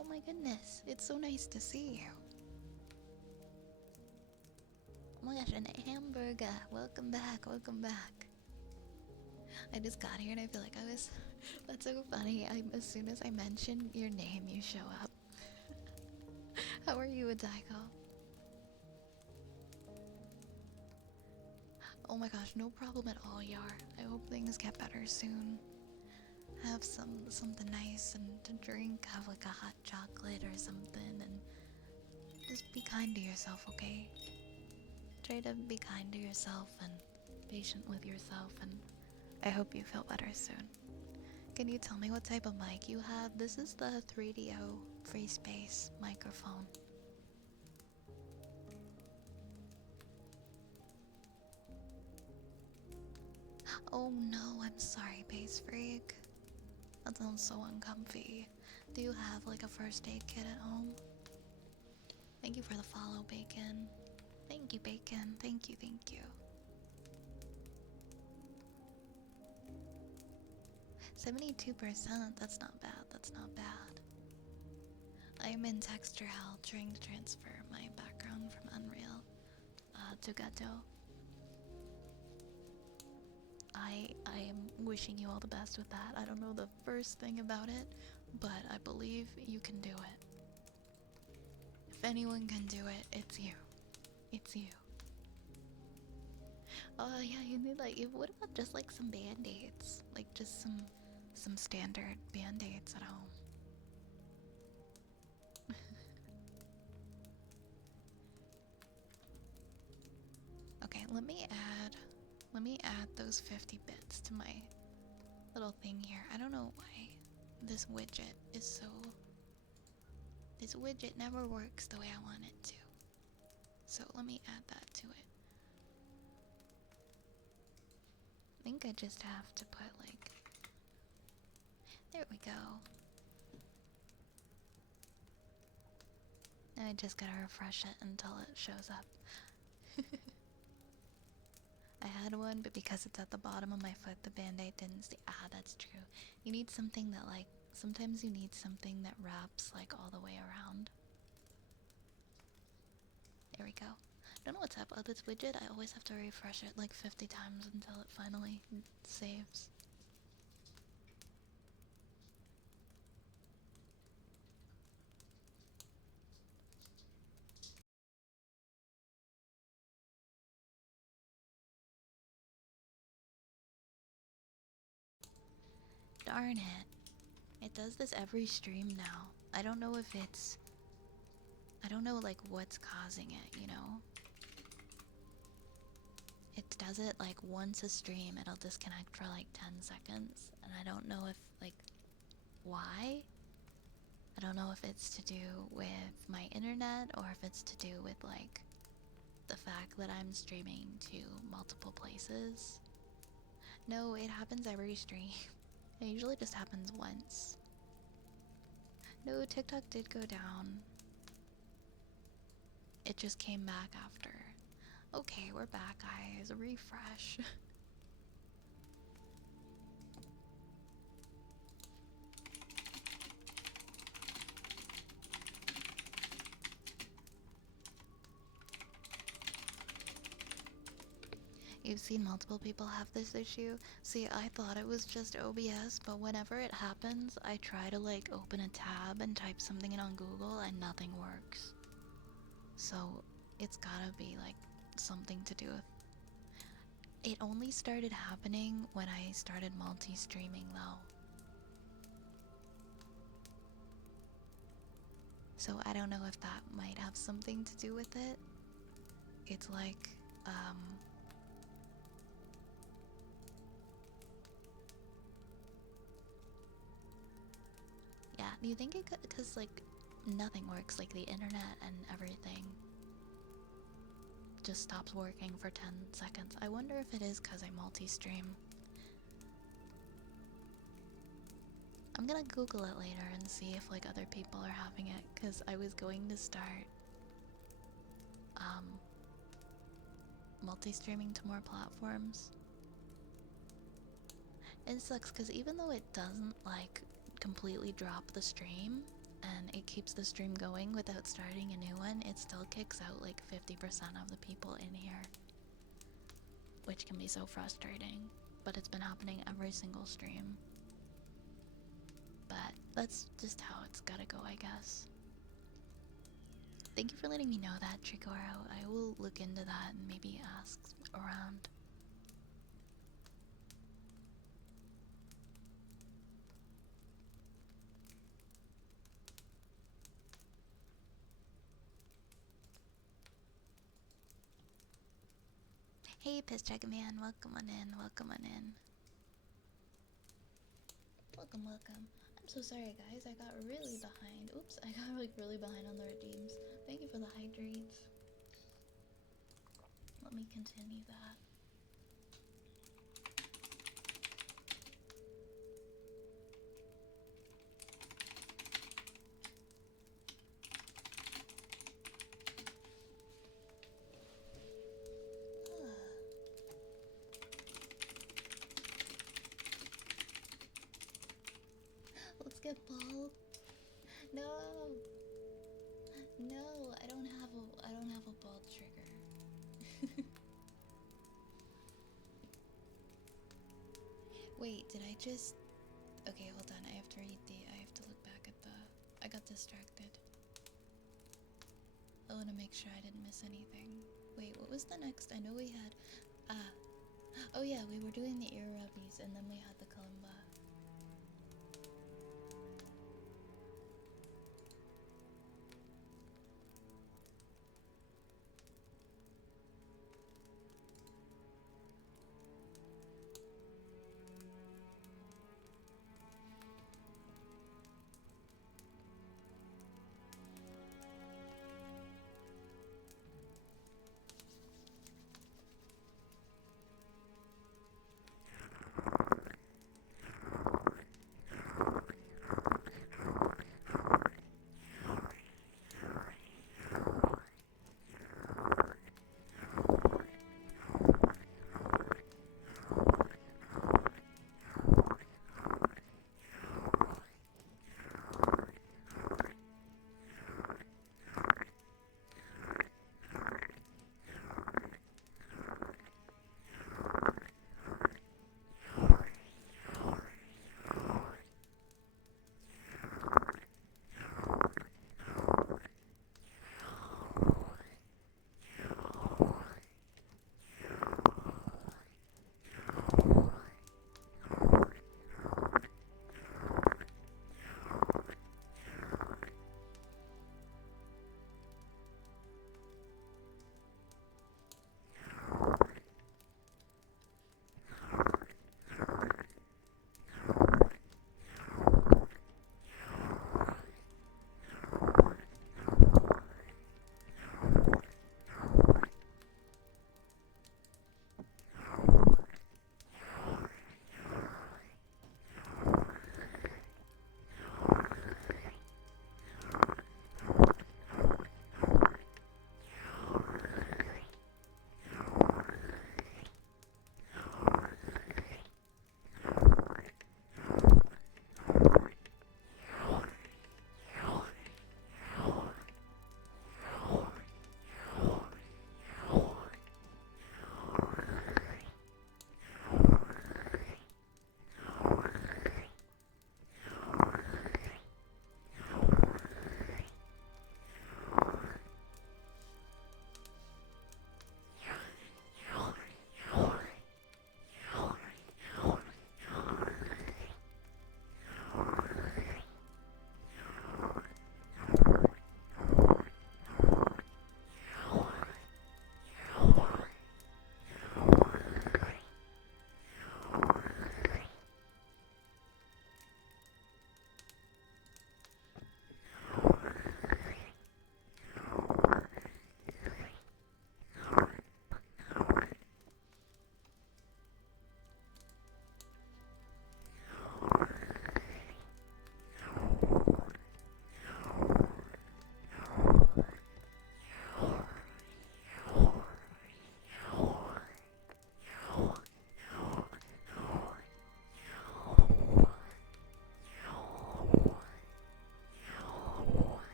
Oh my goodness, it's so nice to see you. Oh my gosh, and Hamburger, welcome back, welcome back. I just got here and I feel like I was... That's so funny. As soon as I mention your name, you show up. How are you, Adaigo? Oh my gosh, no problem at all, Yar. I hope things get better soon. Have something nice and to drink. Have like a hot chocolate or something, and just be kind to yourself, okay? Try to be kind to yourself and patient with yourself, and I hope you feel better soon. Can you tell me what type of mic you have? This is the 3DO free space microphone. Oh no, I'm sorry, Base Freak. That sounds so uncomfy. Do you have like a first aid kit at home? Thank you for the follow, Bacon. Thank you, Bacon. Thank you, thank you. 72%, that's not bad, that's not bad. I'm in Texture Hell trying to transfer my background from Unreal to Gato. I am wishing you all the best with that. I don't know the first thing about it, but I believe you can do it. If anyone can do it, it's you. It's you. Oh yeah, you need like, what about just like some band-aids? Like just some standard band-aids at home. Okay, let me add those 50 bits to my little thing here. I don't know why this widget is so... This widget never works the way I want it to. So let me add that to it. I think I just have to put like... There we go. I just gotta refresh it until it shows up. I had one, but because it's at the bottom of my foot, the band-aid didn't stay. Ah, that's true. You need something that like... Sometimes you need something that wraps like all the way around. There we go. Don't know what's up with this widget. I always have to refresh it like 50 times until it finally saves. Darn it. It does this every stream now. I don't know if it's... I don't know like what's causing it, you know? It does it like once a stream, it'll disconnect for like 10 seconds. And I don't know if like... Why? I don't know if it's to do with my internet or if it's to do with like the fact that I'm streaming to multiple places. No, it happens every stream. It usually just happens once. No, TikTok did go down. It just came back after. Okay, we're back, guys. Refresh. You've seen multiple people have this issue? See, I thought it was just OBS, but whenever it happens, I try to like open a tab and type something in on Google and nothing works. So, it's gotta be like something to do with... It only started happening when I started multi-streaming though. So I don't know if that might have something to do with it. It's like, yeah, do you think it could, because like nothing works, like the internet and everything just stops working for 10 seconds. I wonder if it is because I multi-stream. I'm gonna Google it later and see if like other people are having it, because I was going to start multi-streaming to more platforms, It sucks because even though it doesn't like completely drop the stream and it keeps the stream going without starting a new one, it still kicks out like 50% of the people in here, which can be so frustrating. But it's been happening every single stream. But that's just how it's gotta go, I guess. Thank you for letting me know that, Tricoro. I will look into that and maybe ask around. Hey, Piss Dragon Man, welcome on in, welcome on in. Welcome, welcome. I'm so sorry, guys. I got really behind. Oops, I got like really behind on the redeems. Thank you for the hydrates. Let me continue that. Let's get bald. No, no, I don't have a bald trigger. Wait, did I just? Okay, hold on. I have to read the. I have to look back at the. I got distracted. I want to make sure I didn't miss anything. Wait, what was the next? I know we had. Oh yeah, we were doing the ear rubbies, and then we had the kalimba.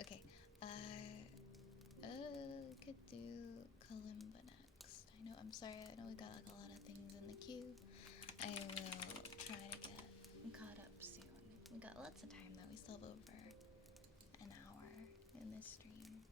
Okay. Could do Kalimba next. I know. I'm sorry. I know we got like a lot of things in the queue. I will try to get caught up soon. We got lots of time though. We still have over an hour in this stream.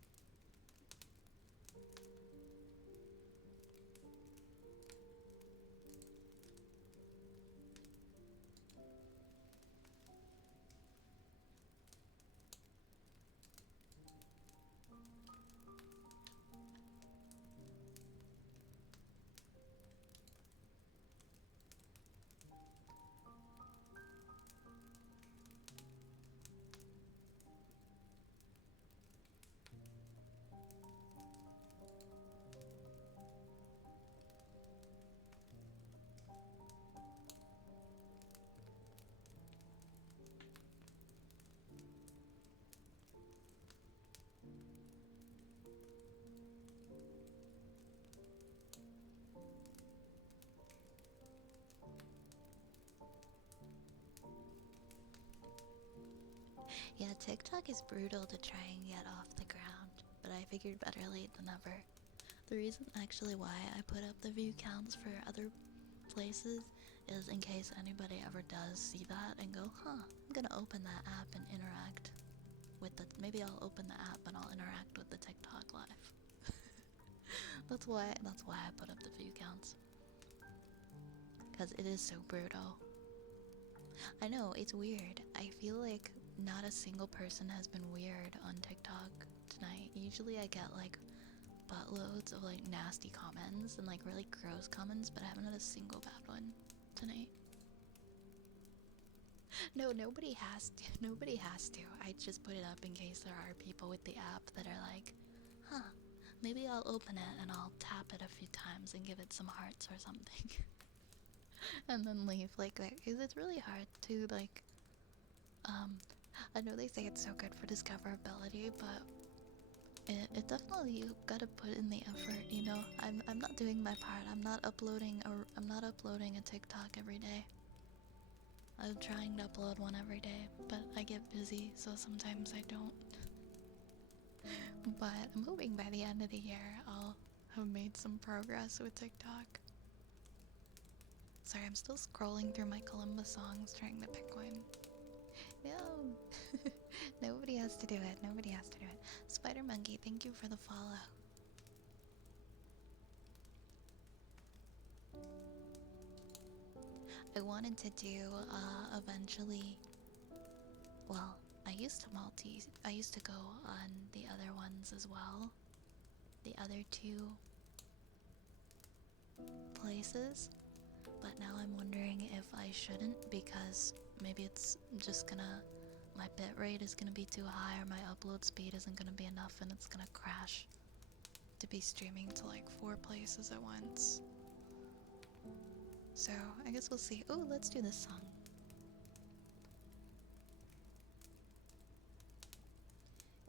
Yeah, TikTok is brutal to try and get off the ground, but I figured better late than never. The reason actually why I put up the view counts for other places is in case anybody ever does see that and go, huh, I'm gonna open that app and interact with the, maybe I'll open the app and I'll interact with the TikTok live. that's why I put up the view counts. Cause it is so brutal. I know, it's weird. I feel like not a single person has been weird on TikTok tonight. Usually I get like buttloads of like nasty comments and like really gross comments, but I haven't had a single bad one tonight. No, nobody has to. Nobody has to. I just put it up in case there are people with the app that are like, huh, maybe I'll open it and I'll tap it a few times and give it some hearts or something. And then leave like that. Because it's really hard to like, I know they say it's so good for discoverability, but it definitely, you gotta put in the effort, you know. I'm not doing my part. I'm not uploading a TikTok every day. I'm trying to upload one every day, but I get busy, so sometimes I don't. But I'm hoping by the end of the year I'll have made some progress with TikTok. Sorry, I'm still scrolling through my Kalimba songs trying to pick one. No! Nobody has to do it. Nobody has to do it. Spider Monkey, thank you for the follow. I wanted to do, eventually... Well, I used to go on the other ones as well. The other two places. But now I'm wondering if I shouldn't, because maybe it's just gonna... my bitrate is gonna be too high, or my upload speed isn't gonna be enough, and it's gonna crash to be streaming to like 4 places at once. So, I guess we'll see. Oh, let's do this song.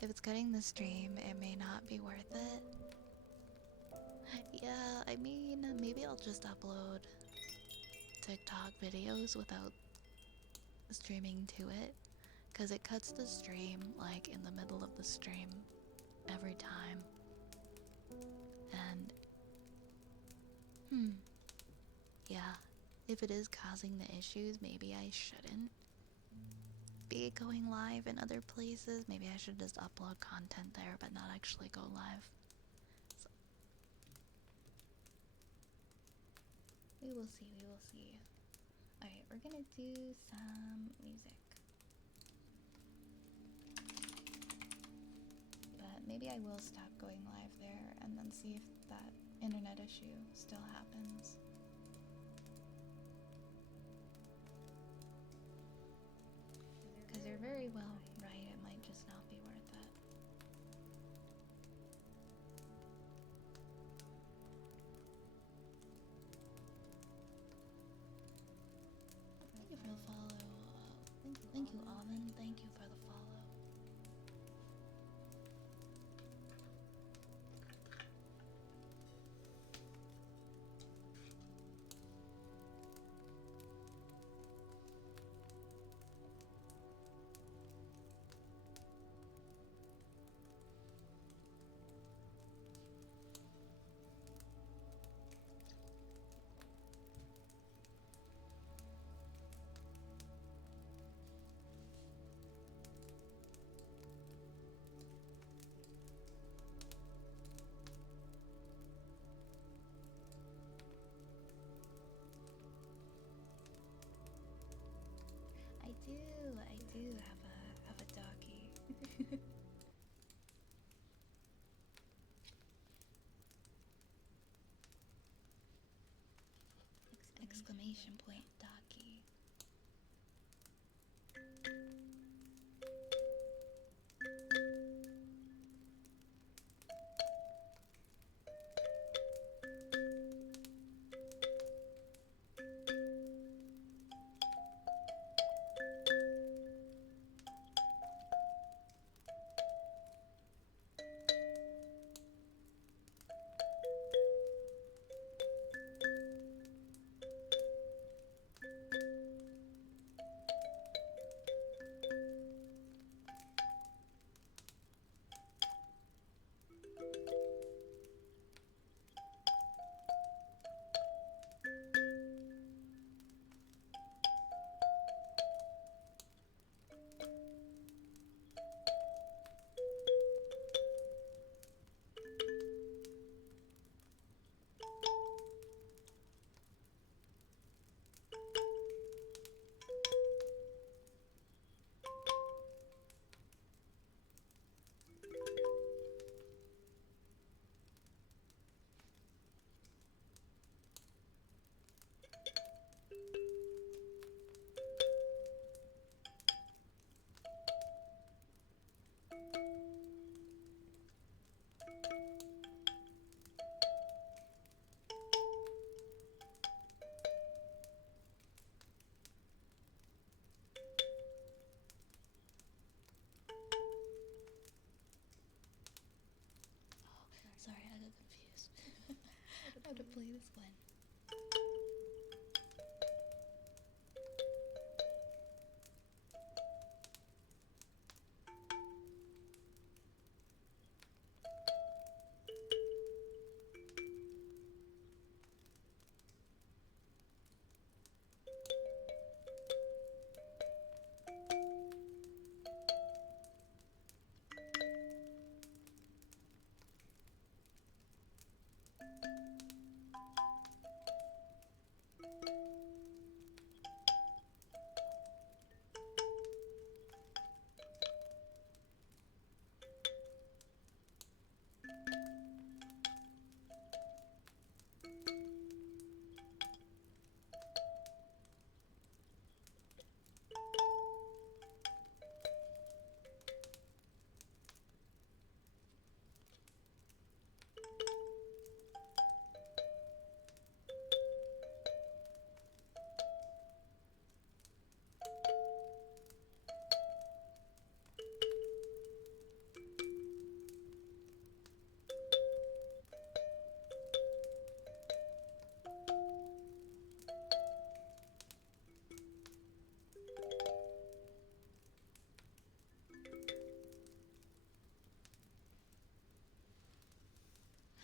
If it's cutting the stream, it may not be worth it. Yeah, I mean, maybe I'll just upload TikTok videos without streaming to it, because it cuts the stream like in the middle of the stream every time. And yeah, if it is causing the issues, maybe I shouldn't be going live in other places. Maybe I should just upload content there but not actually go live. So, we will see, we will see. Alright, we're gonna do some music. But maybe I will stop going live there and then see if that internet issue still happens. Because you're very well right, it might just not be worth it. Thank you for the follow. Thank you, Alvin. Thank you for the follow. do have a doggy. Exclamation point doggy. Sorry, I got confused. I have to play this one.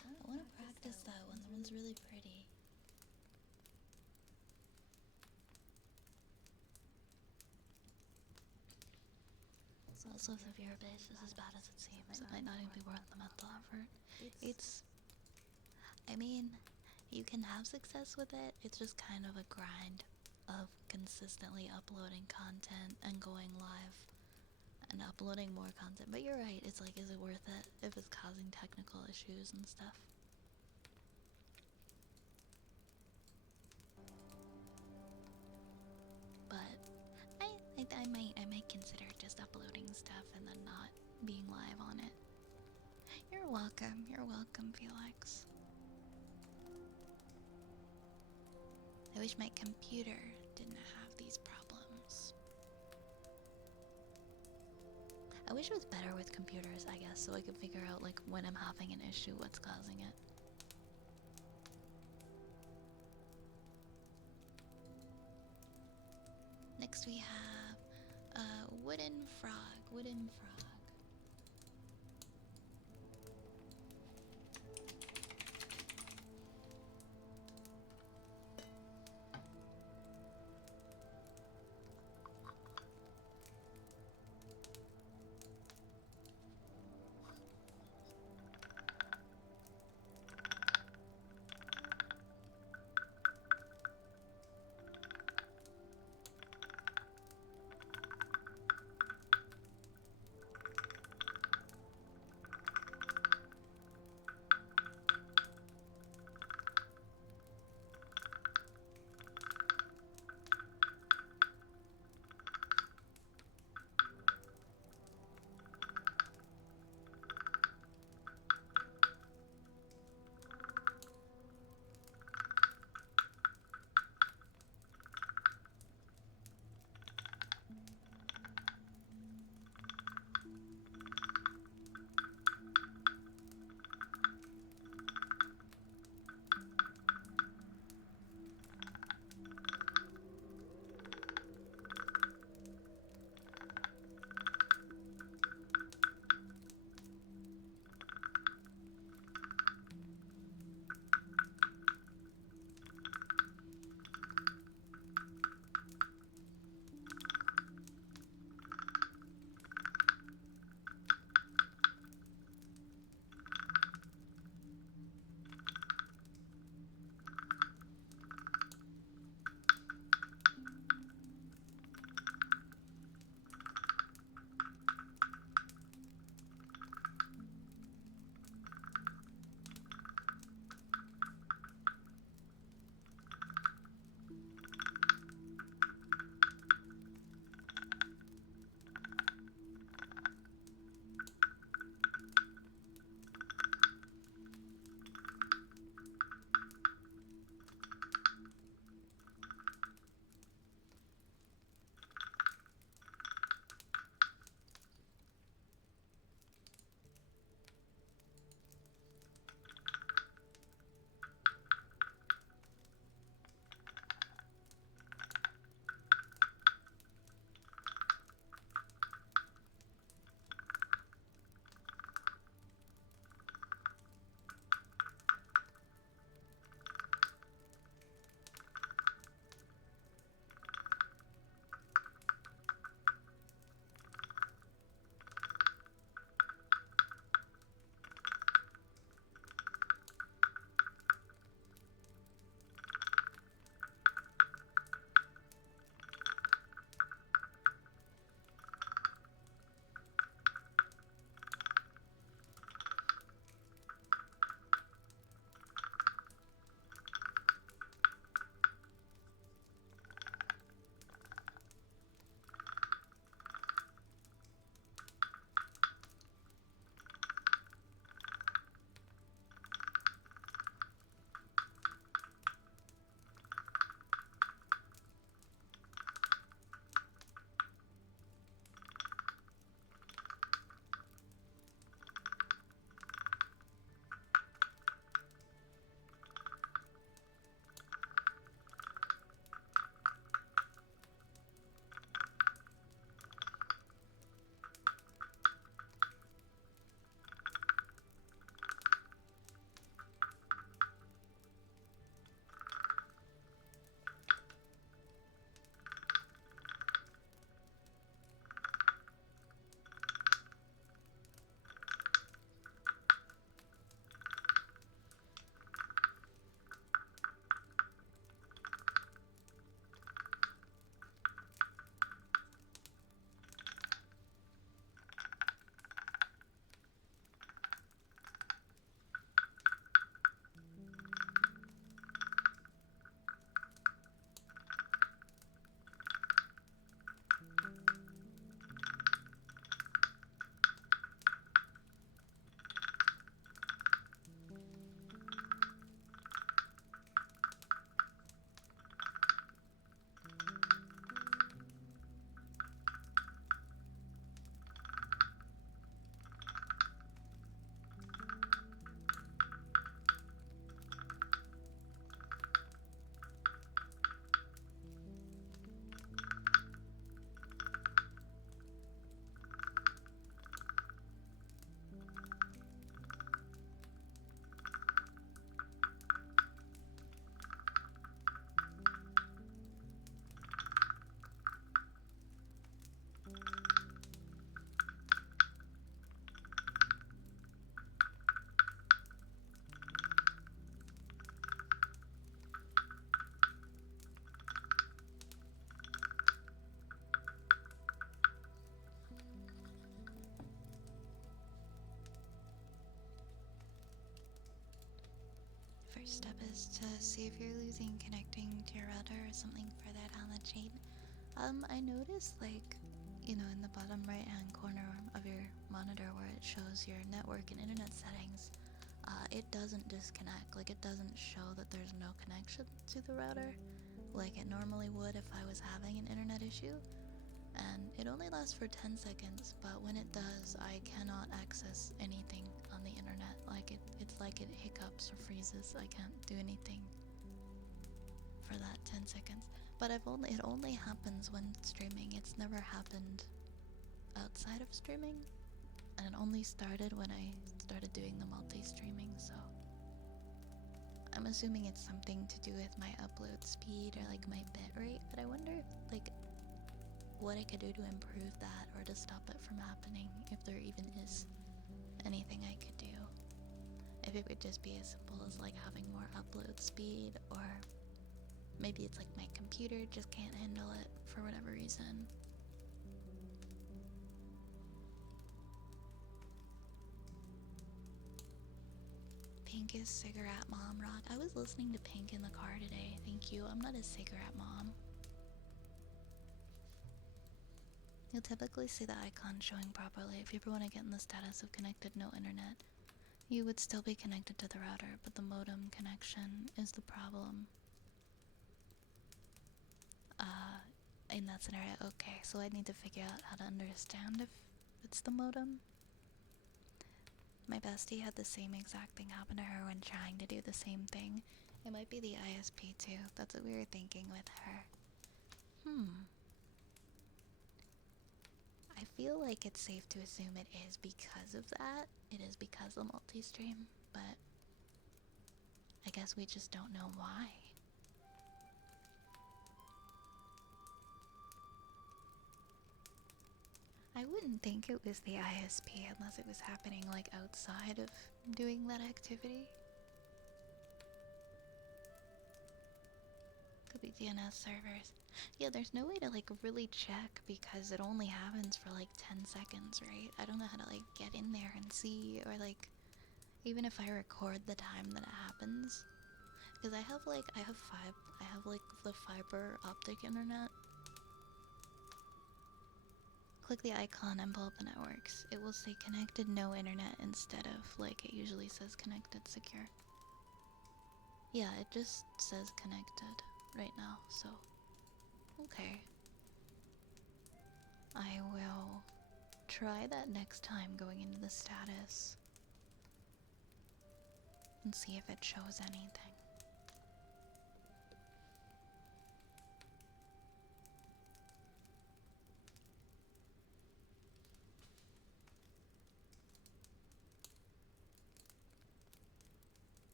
I want to practice that one. That one's really pretty. Also, if your base is as bad as it seems, it might not even be worth the mental effort. I mean, you can have success with it. It's just kind of a grind of consistently uploading content and going live and uploading more content. But you're right, it's like, is it worth it if it's causing technical issues and stuff? But I might consider just uploading stuff and then not being live on it. You're welcome, Felix. I wish my computer didn't have these problems. I wish it was better with computers, I guess, so I could figure out, like, when I'm having an issue, what's causing it. Next we have wooden frog. first step is to see if you're losing connecting to your router or something further down the chain. I noticed, like, you know, in the bottom right hand corner of your monitor where it shows your network and internet settings, it doesn't disconnect. Like, it doesn't show that there's no connection to the router like it normally would if I was having an internet issue. And it only lasts for 10 seconds, but when it does, I cannot access anything on the internet. Like, it's like it hiccups or freezes. I can't do anything for that 10 seconds. But it only happens when streaming. It's never happened outside of streaming. And it only started when I started doing the multi-streaming, so I'm assuming it's something to do with my upload speed or like my bitrate, but I wonder like what I could do to improve that or to stop it from happening, if there even is anything I could do. If it would just be as simple as like having more upload speed, or maybe it's like my computer just can't handle it for whatever reason. Pink is cigarette mom rock. I was listening to Pink in the car today. Thank you. I'm not a cigarette mom. You'll typically see the icon showing properly if you ever want to get in the status of connected no internet. You would still be connected to the router, but the modem connection is the problem. In that scenario, okay, so I need to figure out how to understand if it's the modem. My bestie had the same exact thing happen to her when trying to do the same thing. It might be the ISP too. That's what we were thinking with her. I feel like it's safe to assume it is because of that. It is because of multi-stream, but I guess we just don't know why. I wouldn't think it was the ISP unless it was happening like outside of doing that activity. Could be DNS servers. Yeah, there's no way to like really check because it only happens for like 10 seconds, right? I don't know how to like get in there and see, or like even if I record the time that it happens, because I have like the fiber optic internet. Click the icon and pull up the networks. It will say connected no internet instead of like it usually says connected secure. Yeah, it just says connected right now, so okay. I will try that next time going into the status and see if it shows anything.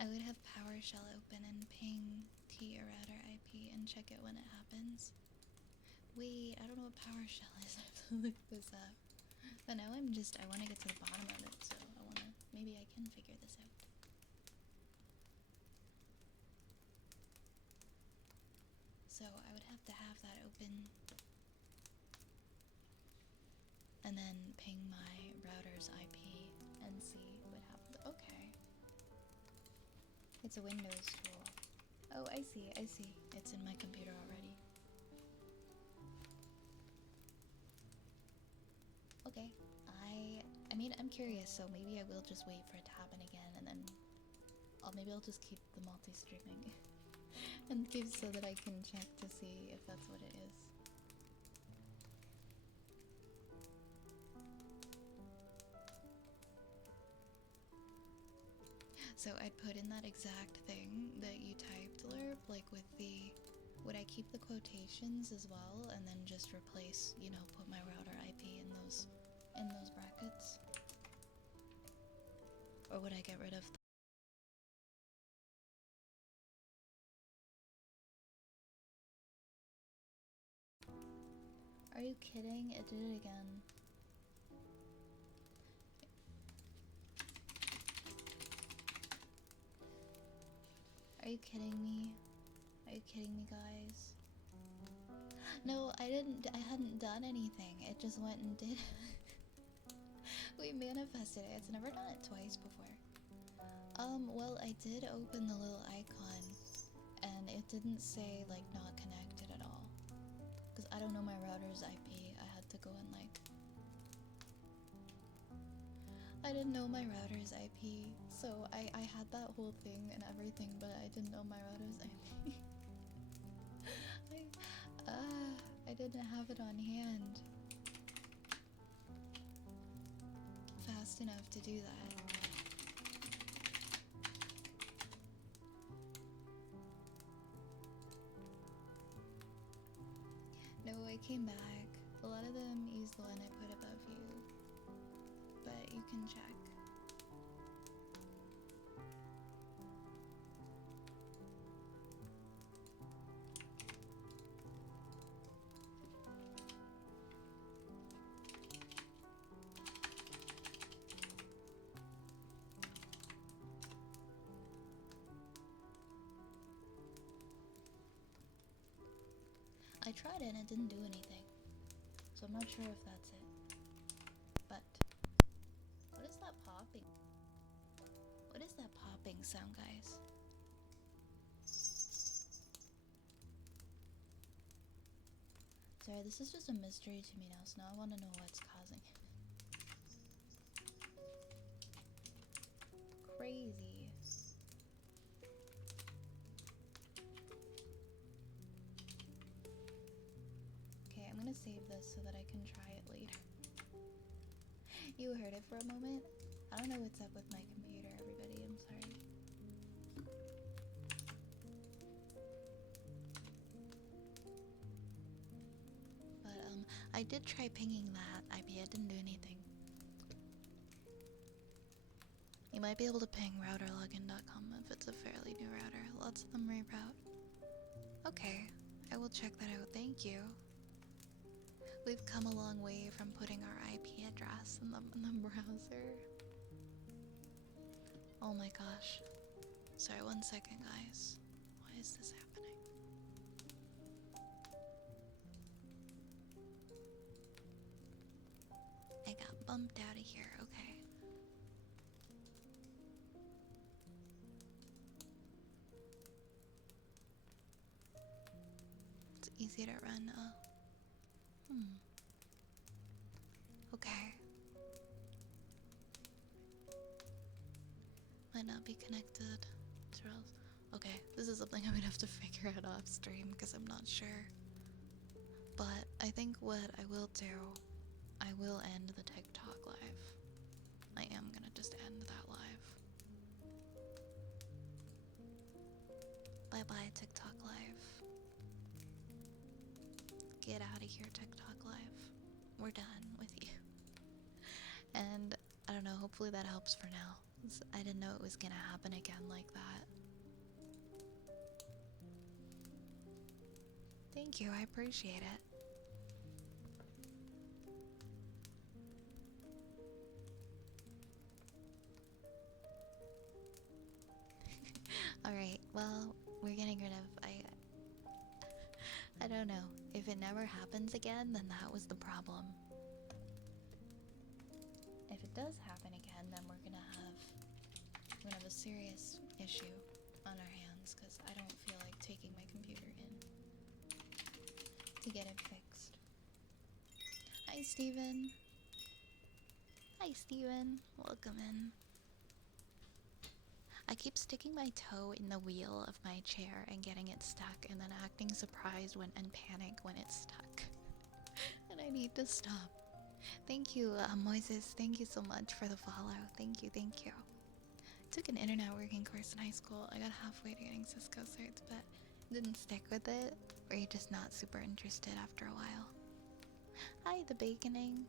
I would have PowerShell open and ping T or router IP and check it when it happens. Wait, I don't know what PowerShell is. I have to look this up. But now I want to get to the bottom of it, so maybe I can figure this out. So I would have to have that open and then ping my router's IP and see what happens. Okay. It's a Windows tool. Oh, I see. It's in my computer already. Okay. I mean, I'm curious, so maybe I will just wait for it to happen again, and then maybe I'll just keep the multi-streaming and give so that I can check to see if that's what it is. So I'd put in that exact thing that you typed, Lerb, like with the... Would I keep the quotations as well, and then just replace, you know, put my router IP in those brackets? Or would I get rid of Are you kidding? It did it again. Are you kidding me? Are you kidding me, guys? No, I hadn't done anything. It just went and did it. We manifested it. It's never done it twice before. Well, I did open the little icon, and it didn't say, like, not connected at all. Because I don't know my router's IP. I had to go and, like... I didn't know my router's IP, so I had that whole thing and everything, but I didn't know my router's IP. I didn't have it on hand fast enough to do that. No, I came back. A lot of them use the one I put above you, but you can check. I tried it and it didn't do anything, so I'm not sure if that's it. But what is that popping? What is that popping sound, guys? Sorry, this is just a mystery to me now, so now I want to know what's causing it. Crazy. Okay, I'm gonna save this so that I can try it later. You heard it for a moment? I don't know what's up with my computer, everybody. I'm sorry. But, I did try pinging that IP. It didn't do anything. You might be able to ping routerlogin.com if it's a fairly new router. Lots of them reroute. Okay, I will check that out. Thank you. We've come a long way from putting our IP address in the browser. Oh my gosh. Sorry, 1 second, guys. Why is this happening? I got bumped out of here. Okay. It's easy to run. Okay. Might not be connected to else. Okay, this is something I would have to figure out off stream because I'm not sure. But I think what I will do, I will end the TikTok live. I am gonna just end that live. Bye bye, TikTok live. Get out of here, TikTok live. We're done with you. And I don't know, hopefully that helps for now. I didn't know it was gonna happen again like that. Thank you, I appreciate it. Alright, well, we're getting rid of... I don't know. If it never happens again, then that was the problem. If it does happen again, then we're gonna have a serious issue on our hands, because I don't feel like taking my computer in to get it fixed. Hi, Steven. Hi, Steven. Welcome in. I keep sticking my toe in the wheel of my chair and getting it stuck, and then acting surprised and panic when it's stuck. And I need to stop. Thank you, Moises. Thank you so much for the follow. Thank you, thank you. I took an internet working course in high school. I got halfway to getting Cisco certs, but didn't stick with it, or you're just not super interested after a while. Hi, the baconing.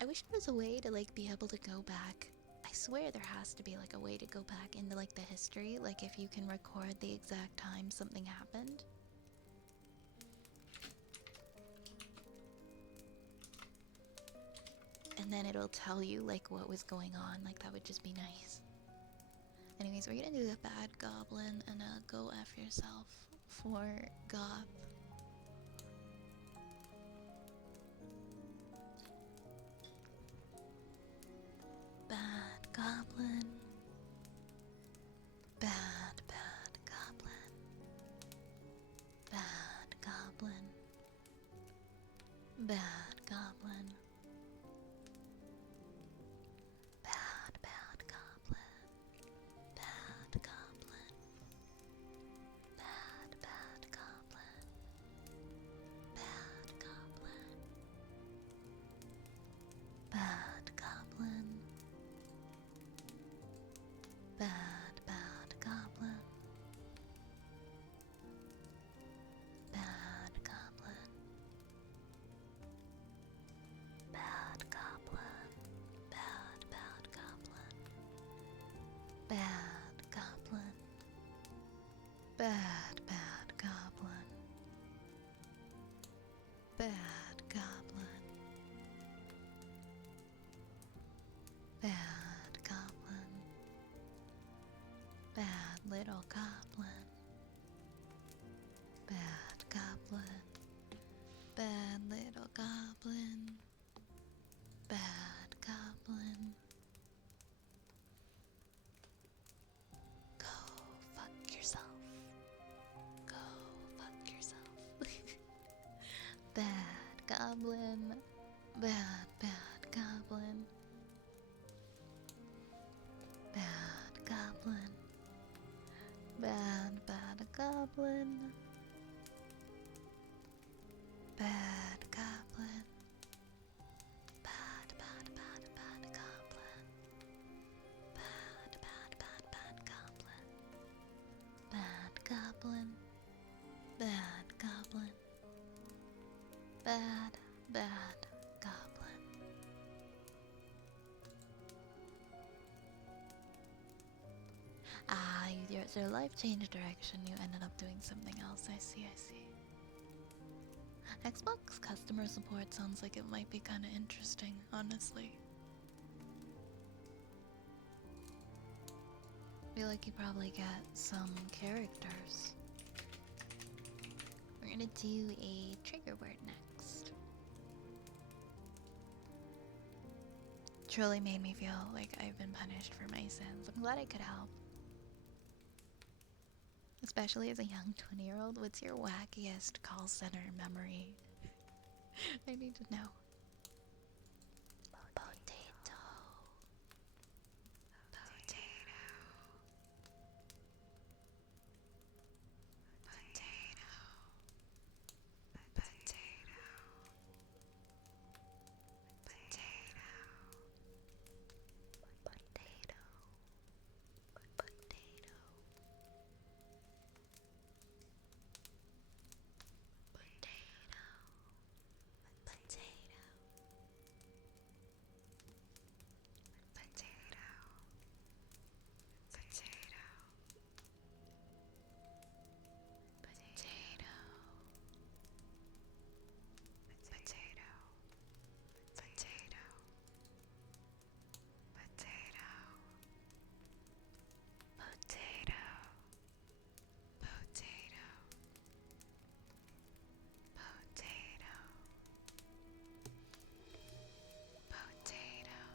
I wish there was a way to, like, be able to go back. I swear there has to be, like, a way to go back into, like, the history. Like, if you can record the exact time something happened. And then it'll tell you, like, what was going on. Like, that would just be nice. Anyways, we're gonna do a bad goblin and a go F yourself for goth. Bad goblin. Bad goblin. Bad, bad goblin. Bad goblin. Bad, bad goblin. Bad goblin. Bad goblin. Bad, bad goblin. Bad goblin. Bad goblin. Bad, bad goblin. Bad goblin. Bad, bad goblin. Bad goblin. Bad goblin. Bad little goblin. Bad goblin. Bad little goblin. Bad goblin. Go fuck yourself. Go fuck yourself. Bad goblin. Bad, bad goblin. Bad goblin. Bad, bad goblin. Bad goblin. Bad, bad, bad, bad goblin. Bad, bad, bad, bad goblin. Bad goblin. Bad goblin. Bad, bad goblin. Ah, your life changed direction. You ended up doing something else. I see, I see. Xbox customer support sounds like it might be kind of interesting, honestly. Feel like you probably get some characters. We're gonna do a trigger word next. Truly made me feel like I've been punished for my sins. I'm glad I could help. Especially as a young 20-year-old, what's your wackiest call center memory? I need to know. Potato. Potato. Potato. Potato. Potato. Potato.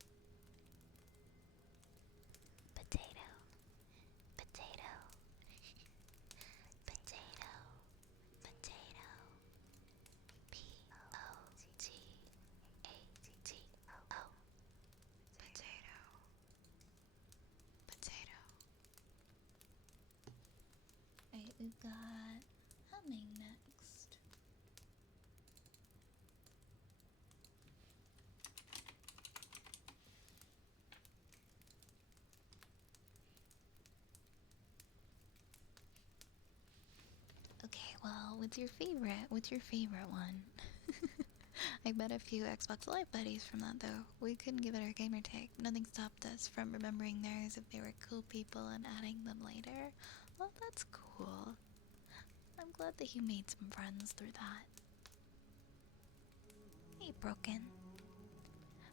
Potato. We've got humming next. Okay, well, what's your favorite? What's your favorite one? I met a few Xbox Live buddies from that though. We couldn't give it our gamer tag. Nothing stopped us from remembering theirs if they were cool people and adding them later. Well, that's cool. I'm glad that you made some friends through that. Hey, Broken.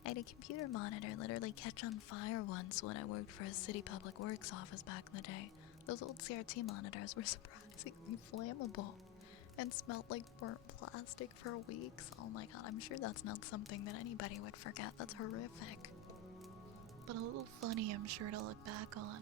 I had a computer monitor literally catch on fire once when I worked for a city public works office back in the day. Those old CRT monitors were surprisingly flammable and smelled like burnt plastic for weeks. Oh my god, I'm sure that's not something that anybody would forget. That's horrific. But a little funny, I'm sure, to look back on.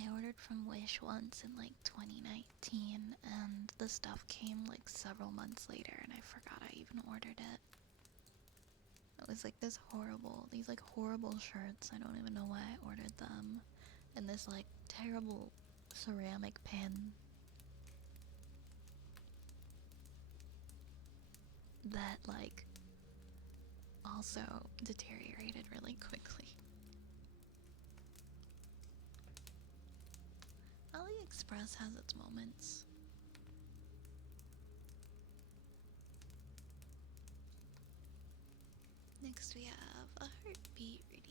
I ordered from Wish once in like 2019 and the stuff came like several months later and I forgot I even ordered it. It was like these like horrible shirts. I don't even know why I ordered them. And this like terrible ceramic pin that like also deteriorated really quickly. AliExpress has its moments. Next we have a heartbeat reading.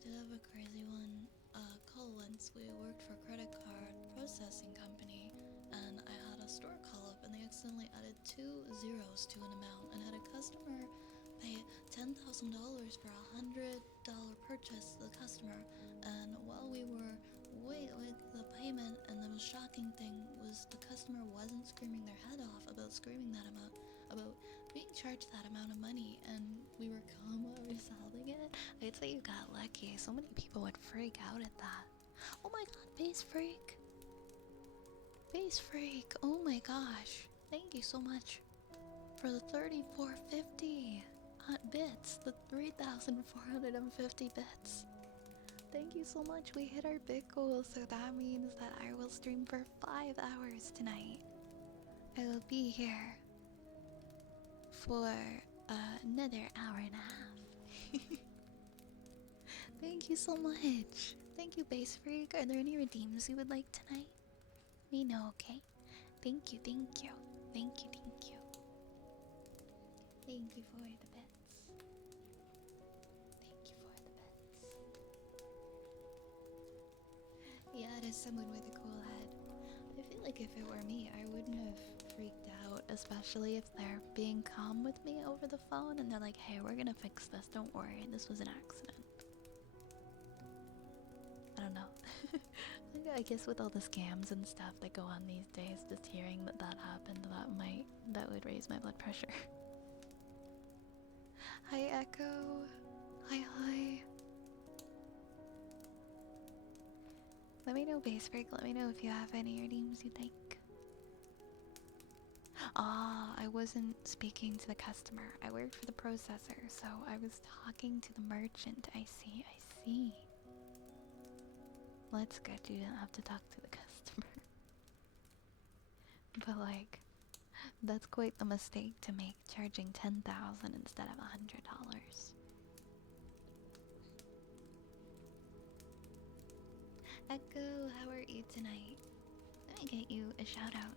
did have a crazy one. Call once. We worked for a credit card processing company, and I had a store call up, and they accidentally added 2 zeros to an amount, and had a customer pay $10,000 for $100 purchase to the customer. And while we were waiting the payment, and the shocking thing was the customer wasn't screaming their head off about screaming that amount, about being charged that amount of money, and we were calm while resolving it. I'd say you got lucky. So many people would freak out at that. Oh my god, Base Freak! Base Freak, oh my gosh. Thank you so much for the 3450 bits, the 3,450 bits. Thank you so much. We hit our bit goal, so that means that I will stream for 5 hours tonight. I will be here for another hour and a half. Thank you so much. Thank you, Base Freak. Are there any redeems you would like tonight? Let me know, okay? Thank you, thank you. Thank you, thank you. Thank you for the bets. Thank you for the bets. Yeah, it is someone with a cool head. I feel like if it were me, I wouldn't have freaked out, especially if they're being calm with me over the phone and they're like, hey, we're gonna fix this, don't worry, this was an accident. I don't know. I guess with all the scams and stuff that go on these days, just hearing that happened, that would raise my blood pressure. Hi, Echo. Hi, hi. Let me know, Base Break. Let me know if you have any redeems you think. Ah, I wasn't speaking to the customer. I worked for the processor, so I was talking to the merchant. I see, I see. Well, that's good. You didn't have to talk to the customer. But like, that's quite the mistake to make, charging $10,000 instead of $100. Echo, how are you tonight? Let me get you a shout out.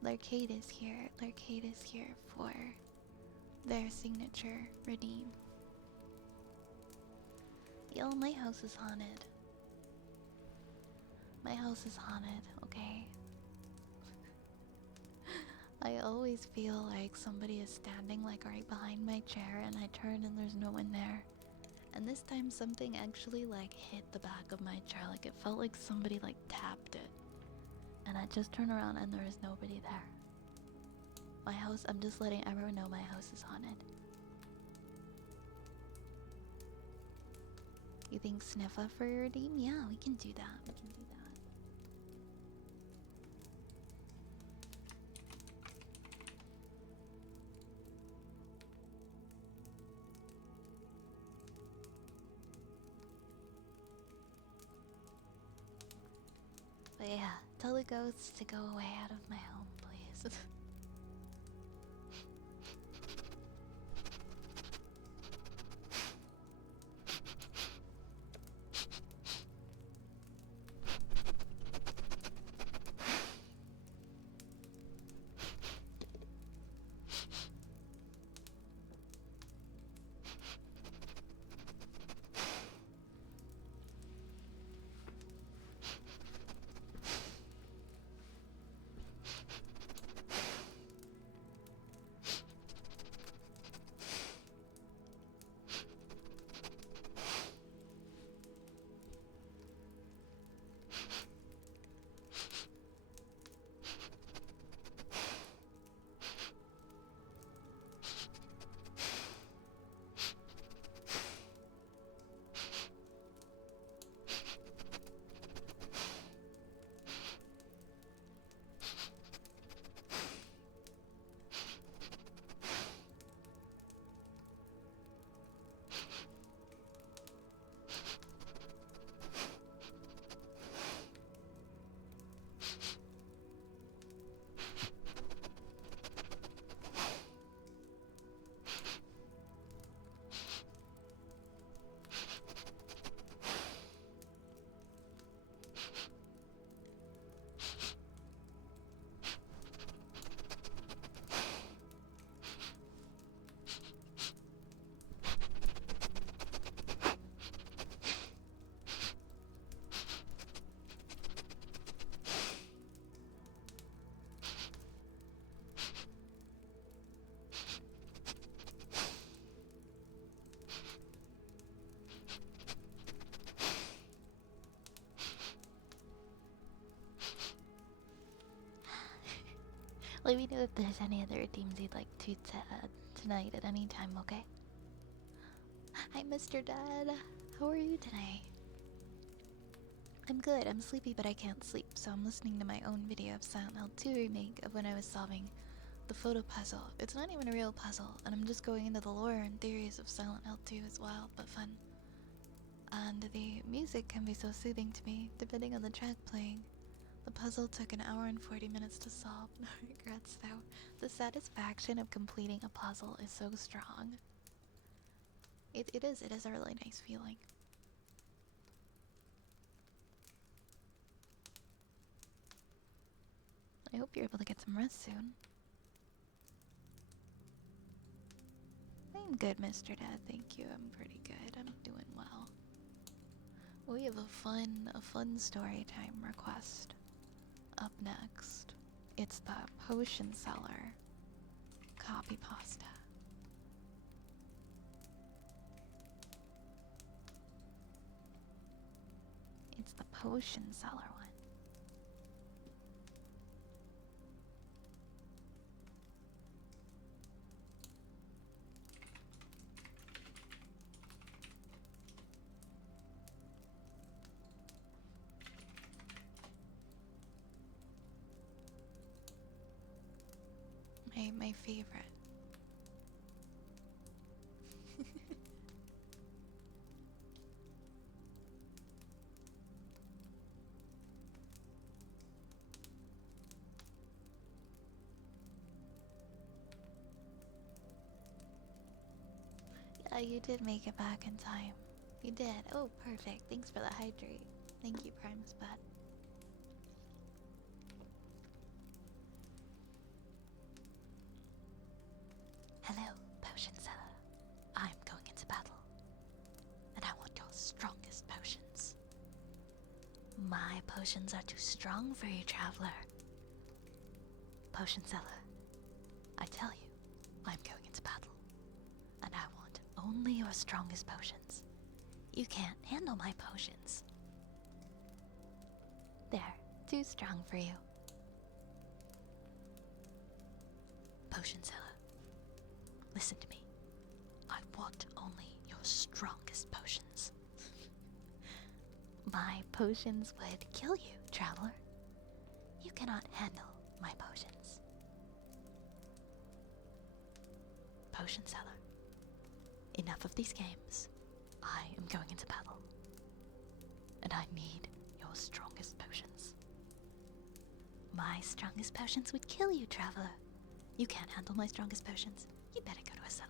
Larcade is here. Larcade is here for their signature redeem. Yo, my house is haunted. My house is haunted, okay? I always feel like somebody is standing like right behind my chair, and I turn and there's no one there. And this time something actually like hit the back of my chair, like it felt like somebody like tapped it. And I just turned around and there is nobody there. My house, I'm just letting everyone know my house is haunted. You think Sniffa for your redeem? Yeah, we can do that. We can do that. But yeah, tell the ghosts to go away out of my home, please. Let me know if there's any other themes you'd like to tonight at any time, okay? Hi, Mr. Dad. How are you today? I'm good. I'm sleepy, but I can't sleep, so I'm listening to my own video of Silent Hill 2 remake of when I was solving the photo puzzle. It's not even a real puzzle, and I'm just going into the lore and theories of Silent Hill 2 as wild but fun. And the music can be so soothing to me, depending on the track playing. The puzzle took an hour and 40 minutes to solve. No regrets, though. The satisfaction of completing a puzzle is so strong. It is a really nice feeling. I hope you're able to get some rest soon. I'm good, Mr. Dad, thank you. I'm pretty good. I'm doing well. We have a fun story time request. Up next, it's the potion seller copy pasta. It's the potion seller one. My favorite. Yeah, you did make it back in time. You did. Oh, perfect. Thanks for the hydrate. Thank you, Prime Spud. Hello, potion seller. I'm going into battle, and I want your strongest potions. My potions are too strong for you, traveler. Potion seller, I tell you, I'm going into battle, and I want only your strongest potions. You can't handle my potions. They're too strong for you. Potion seller, listen to me. I want only your strongest potions. My potions would kill you, traveler. You cannot handle my potions. Potion seller, enough of these games. I am going into battle, and I need your strongest potions. My strongest potions would kill you, traveler. You can't handle my strongest potions. You better go to a cellar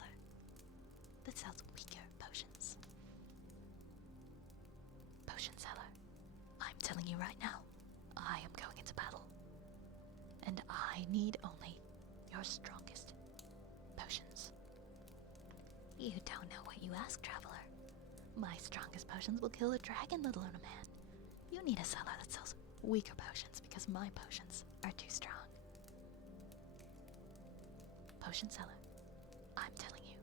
that sells weaker potions. Potion seller, I'm telling you right now, I am going into battle, and I need only your strongest potions. You don't know what you ask, traveler. My strongest potions will kill a dragon, little Luna man. You need a cellar that sells weaker potions because my potions are too strong. Potion seller, I'm telling you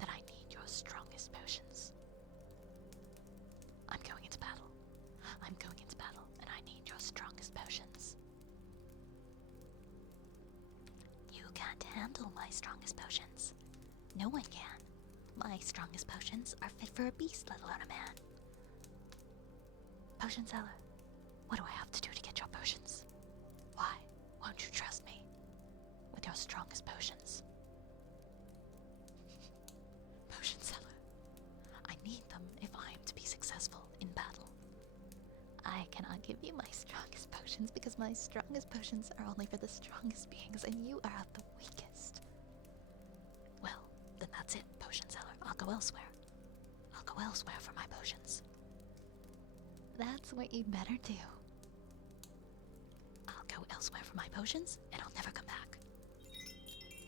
that I need your strongest potions. I'm going into battle. I'm going into battle, and I need your strongest potions. You can't handle my strongest potions. No one can. My strongest potions are fit for a beast, let alone a man. Potion seller, what do I have to do to get your potions? Why won't you trust me with your strongest potions? Potion seller, I need them if I am to be successful in battle. I cannot give you my strongest potions because my strongest potions are only for the strongest beings, and you are the weakest. Well, then that's it, potion seller. I'll go elsewhere. I'll go elsewhere for my potions. That's what you'd better do. I'll go elsewhere for my potions, and I'll never come back.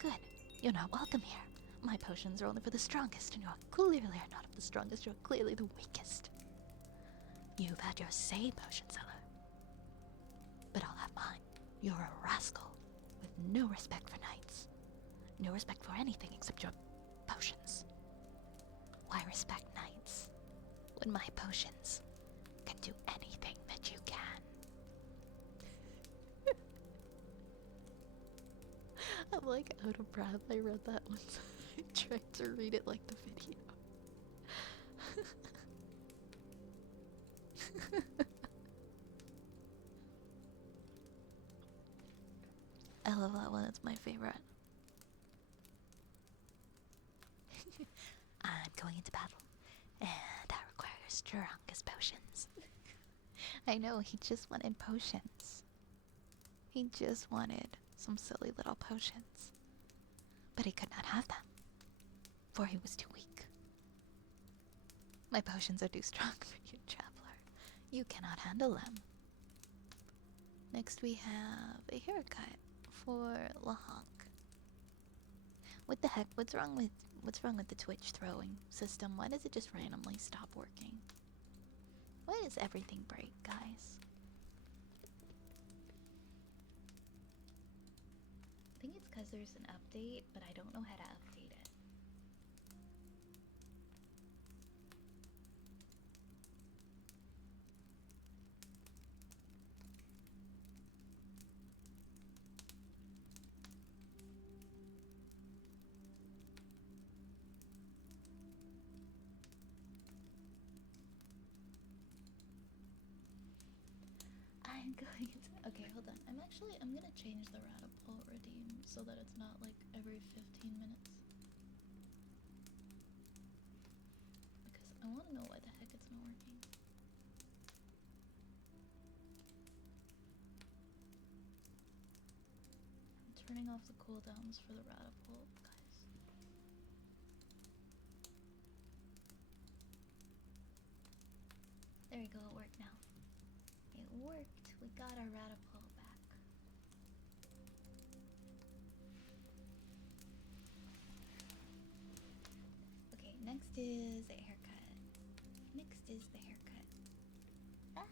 Good. You're not welcome here. My potions are only for the strongest, and you're clearly not of the strongest. You're clearly the weakest. You've had your say, potion seller. But I'll have mine. You're a rascal with no respect for knights. No respect for anything except your potions. Why respect knights when my potions can do anything that you can? like out of breath. I read that once. I tried to read it like the video. I love that one, it's my favorite. I'm going into battle, and I require strongest potions. I know, he just wanted potions. He just wanted some silly little potions. But he could not have them, for he was too weak. My potions are too strong for you, traveler. You cannot handle them. Next we have a haircut for Lahonk. What the heck? What's wrong with the Twitch throwing system? Why does it just randomly stop working? Why does everything break, guys? I think it's because there's an update, but I don't know how to update it. I'm going to... Okay, hold on. I'm gonna change the Ratapult redeem so that it's not like every 15 minutes. Because I want to know why the heck it's not working. I'm turning off the cooldowns for the Ratapult, guys. There we go, it worked now. It worked. We got our Ratapult back. Okay, next is a haircut. Next is the haircut. Ah.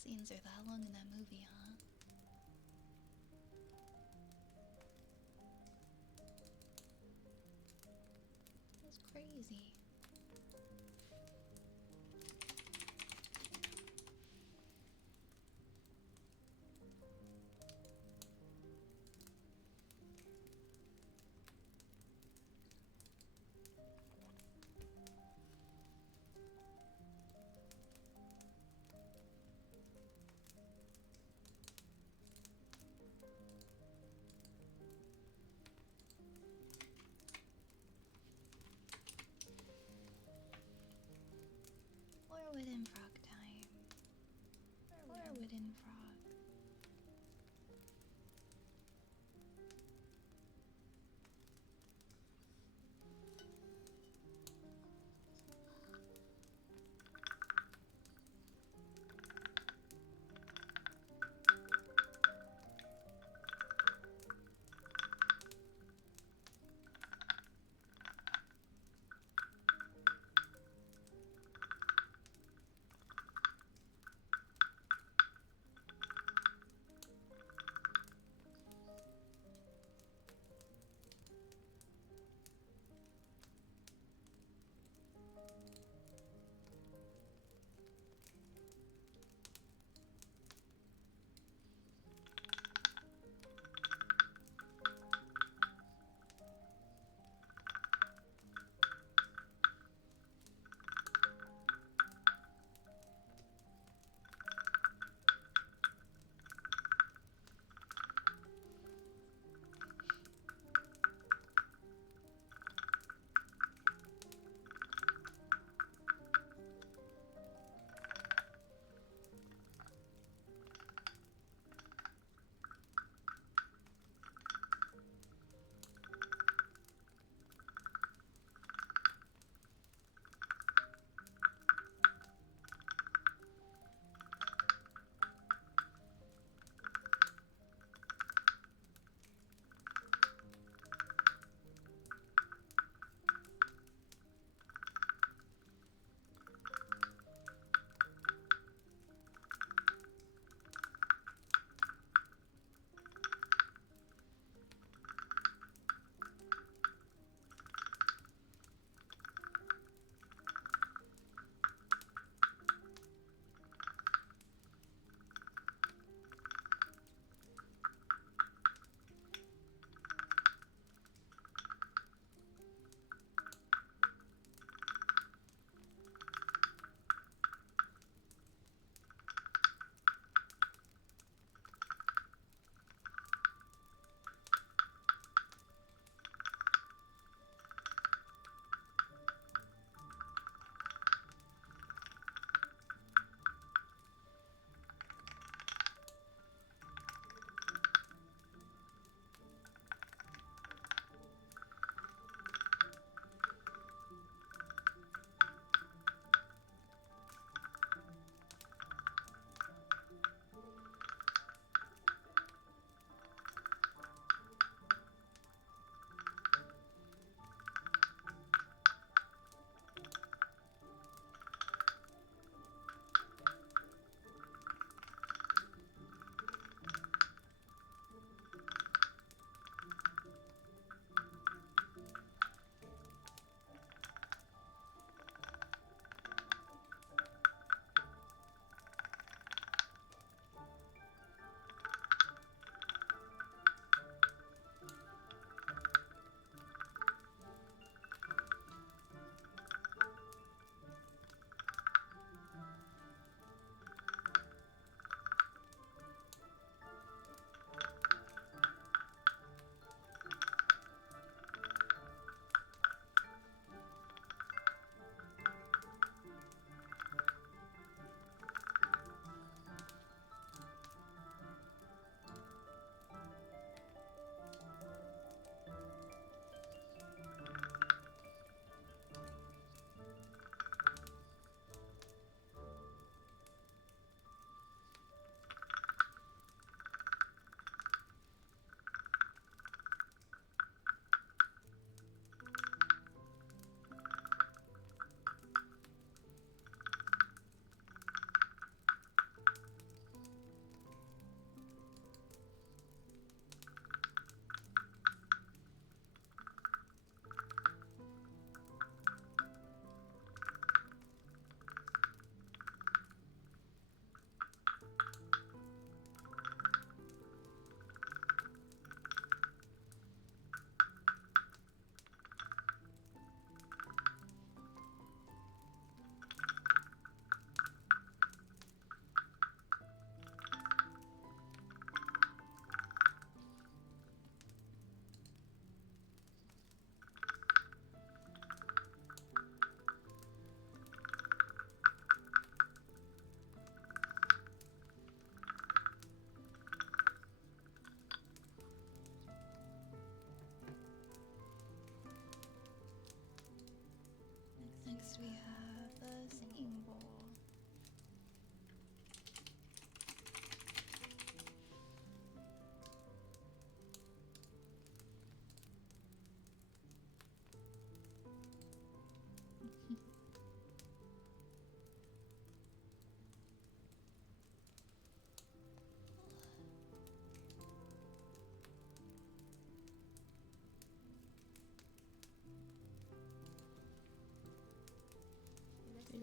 Cutscenes are that long in that movie, huh? That's crazy.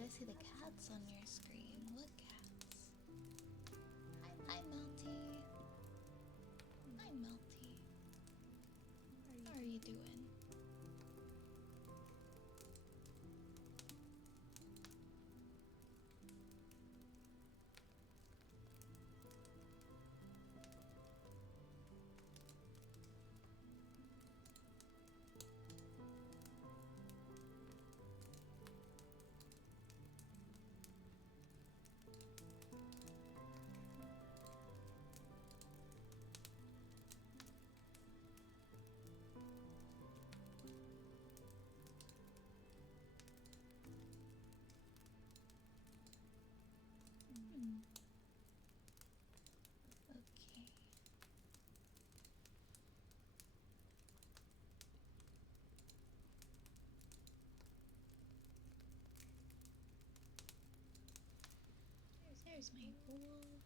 I see the cats on your screen. What cats? Hi, Melty. Hi, Melty. How are you doing? Hmm. Okay. There's my pool.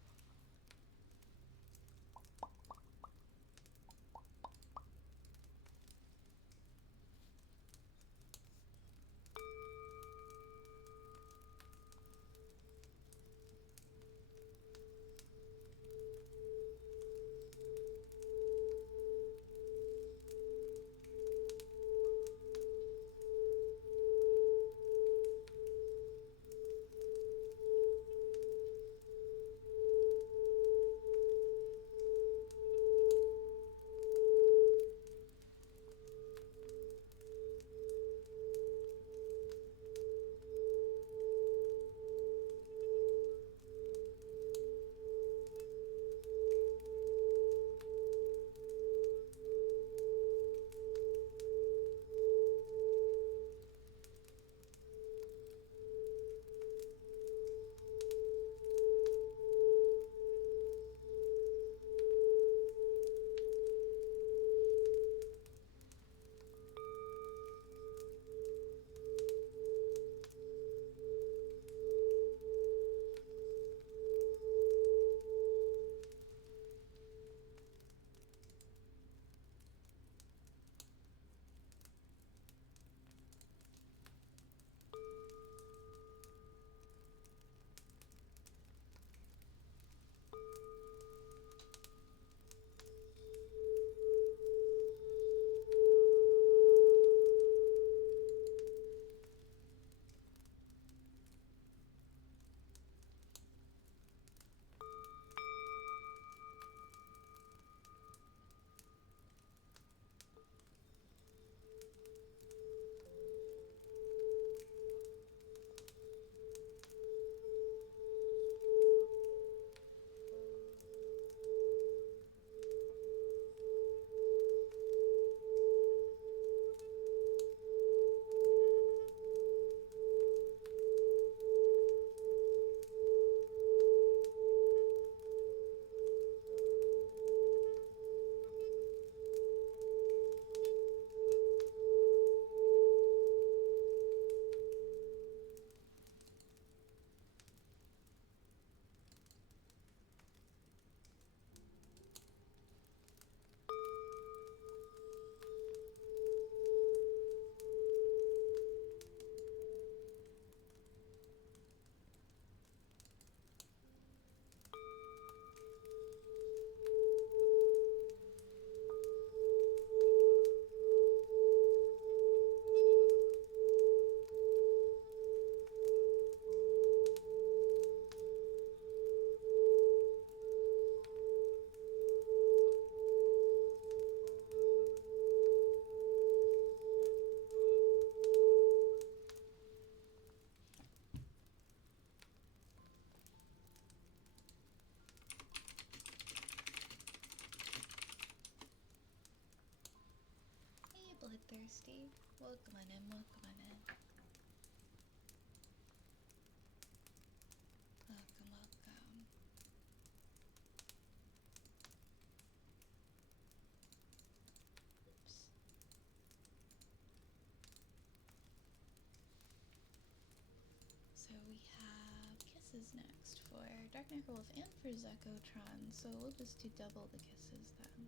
Hey, Bloodthirsty. Welcome on in, welcome on in. Welcome, welcome. Oops. So we have kisses next for Dark Necrowolf and for Zekotron, so we'll just do double the kisses then.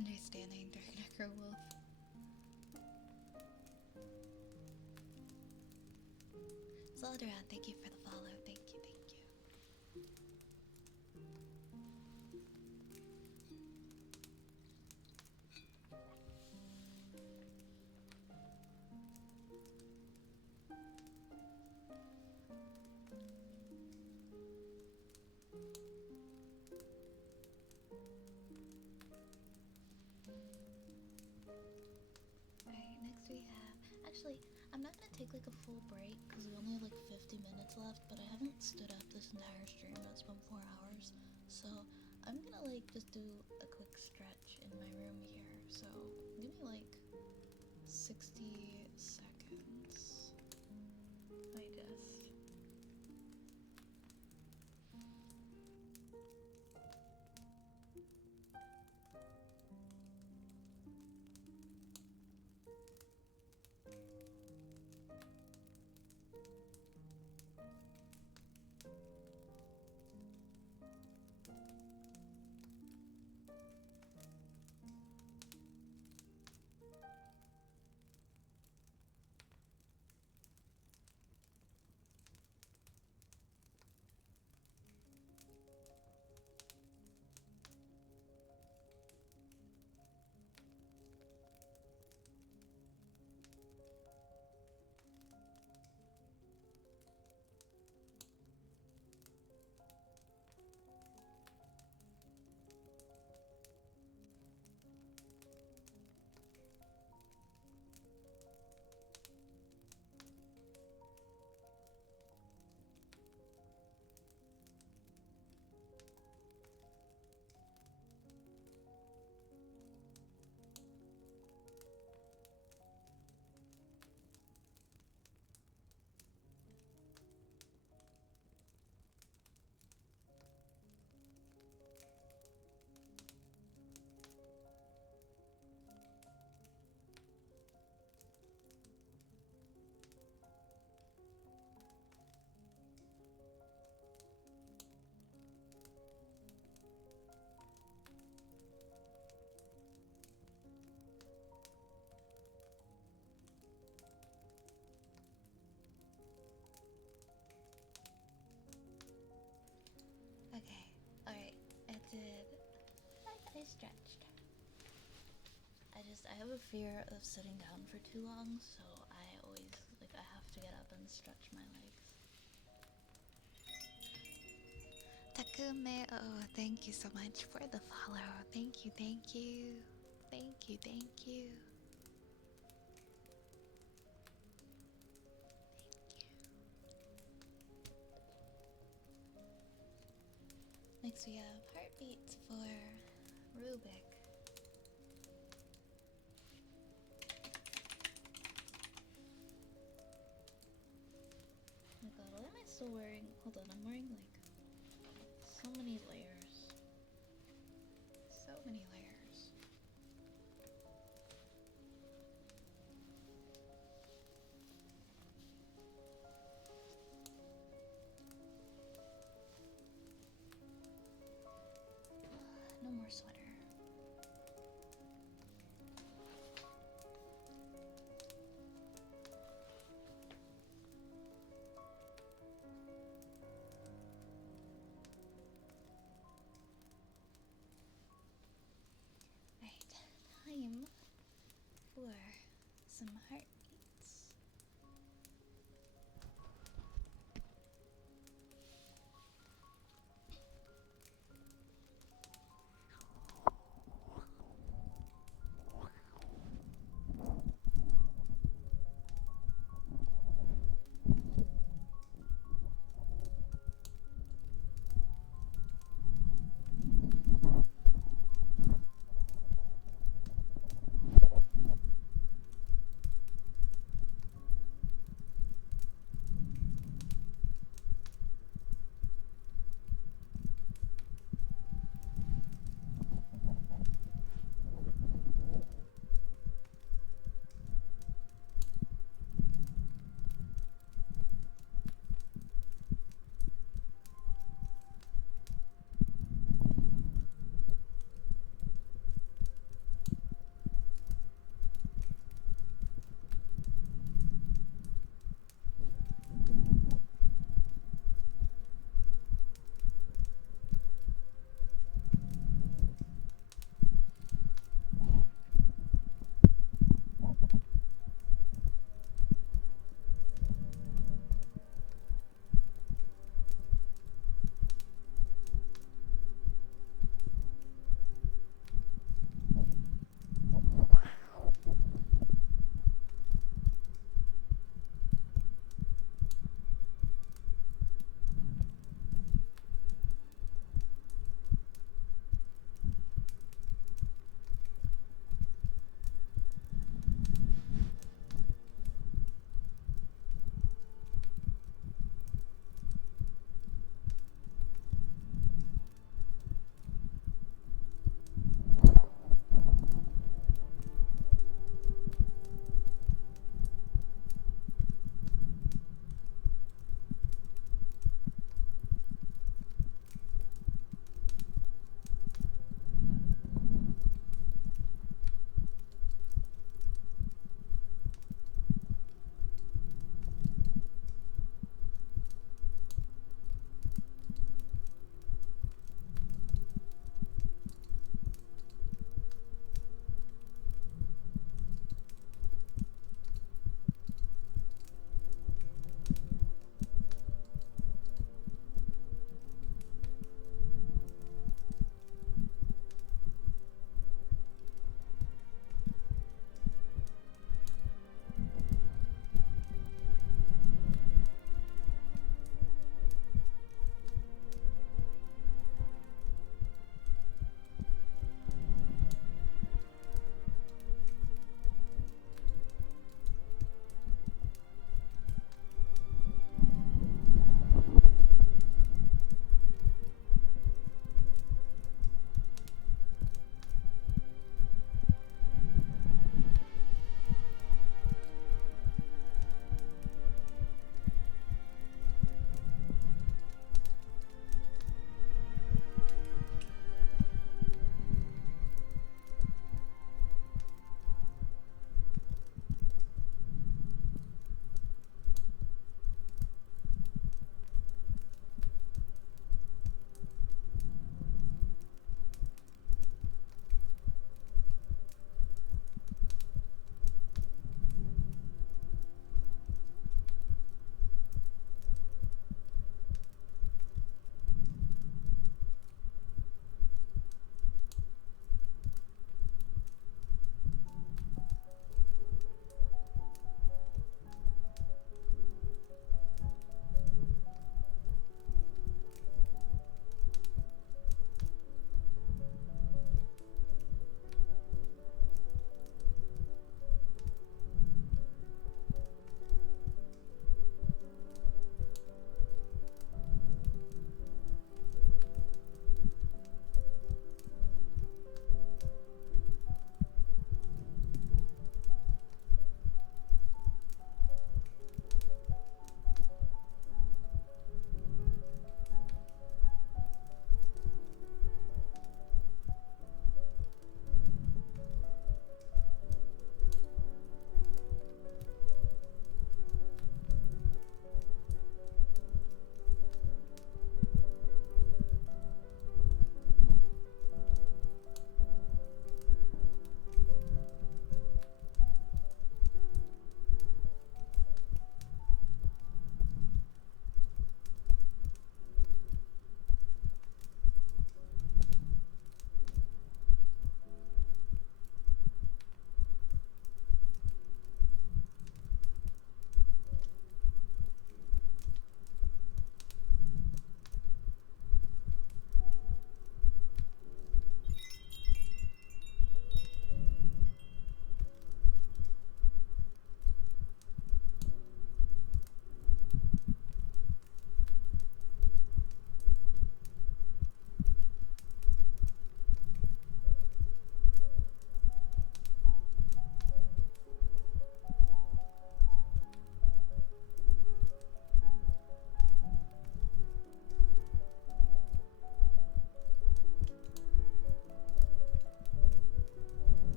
understanding, Dark Necro Wolf. Zaldran, thank you for the follow. Thank you, thank you. Alright, next we have... Actually, I'm not gonna take like a full break because we only have like 50 minutes left, but I haven't stood up this entire stream. That's been 4 hours. So I'm gonna like just do a quick stretch in my room here. So give me like 60 seconds, I guess. Okay, alright, I did. I stretched. I have a fear of sitting down for too long, so I always, like, I have to get up and stretch my legs. Takume, oh, thank you so much for the follow. Thank you, thank you. Thank you, thank you. Next we have heartbeats for Rubik. Oh my god, why am I still wearing... Hold on, I'm wearing like so many layers. So many layers. No more sweater. Right, time for some heartbeats.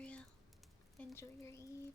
for you. Enjoy your eep.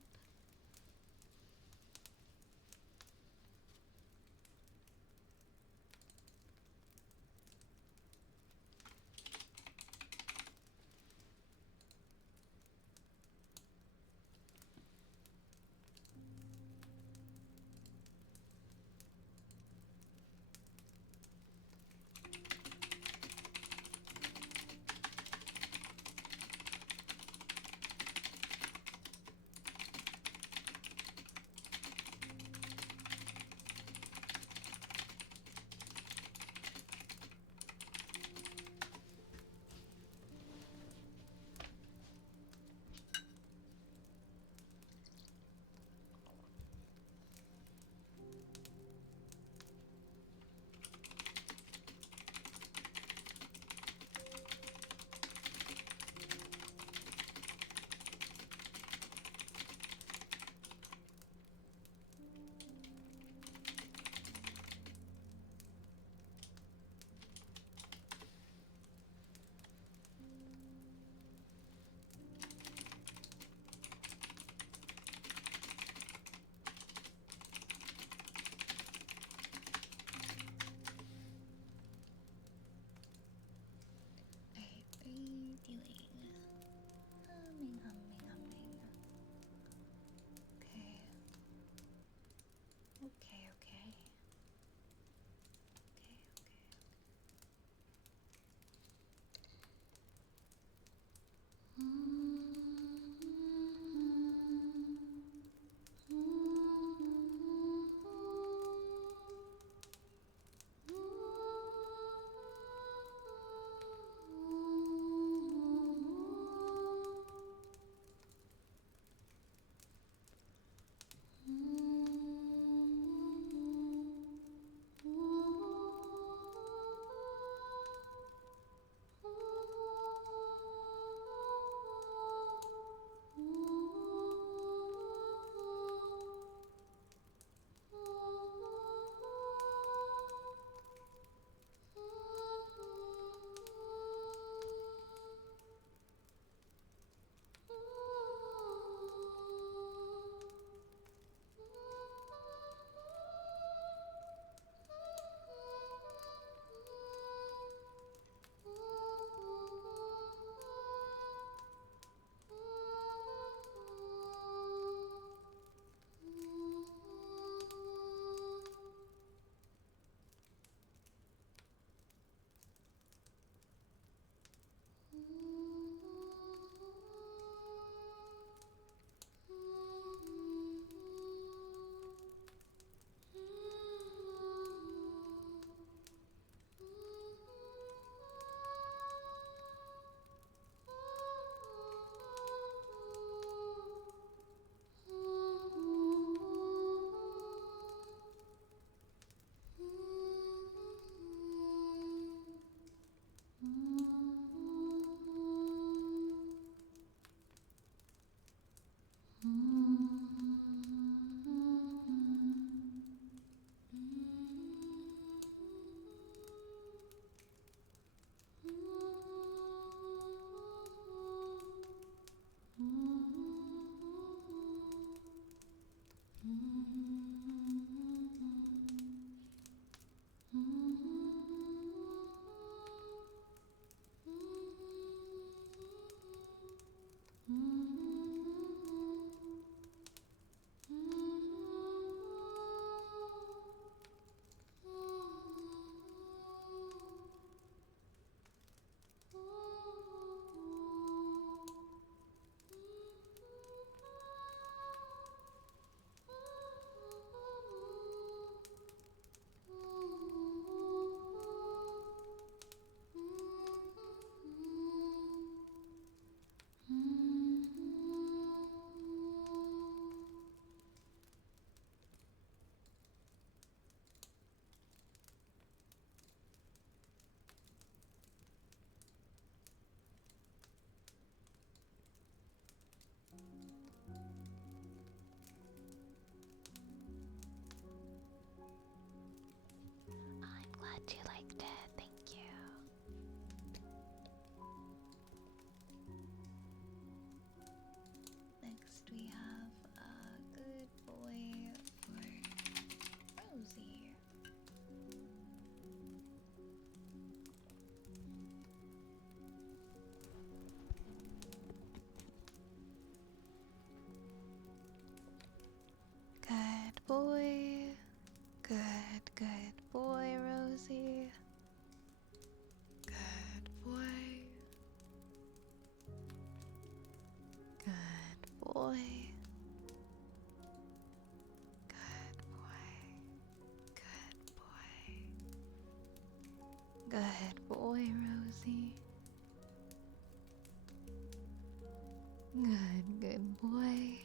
Good boy.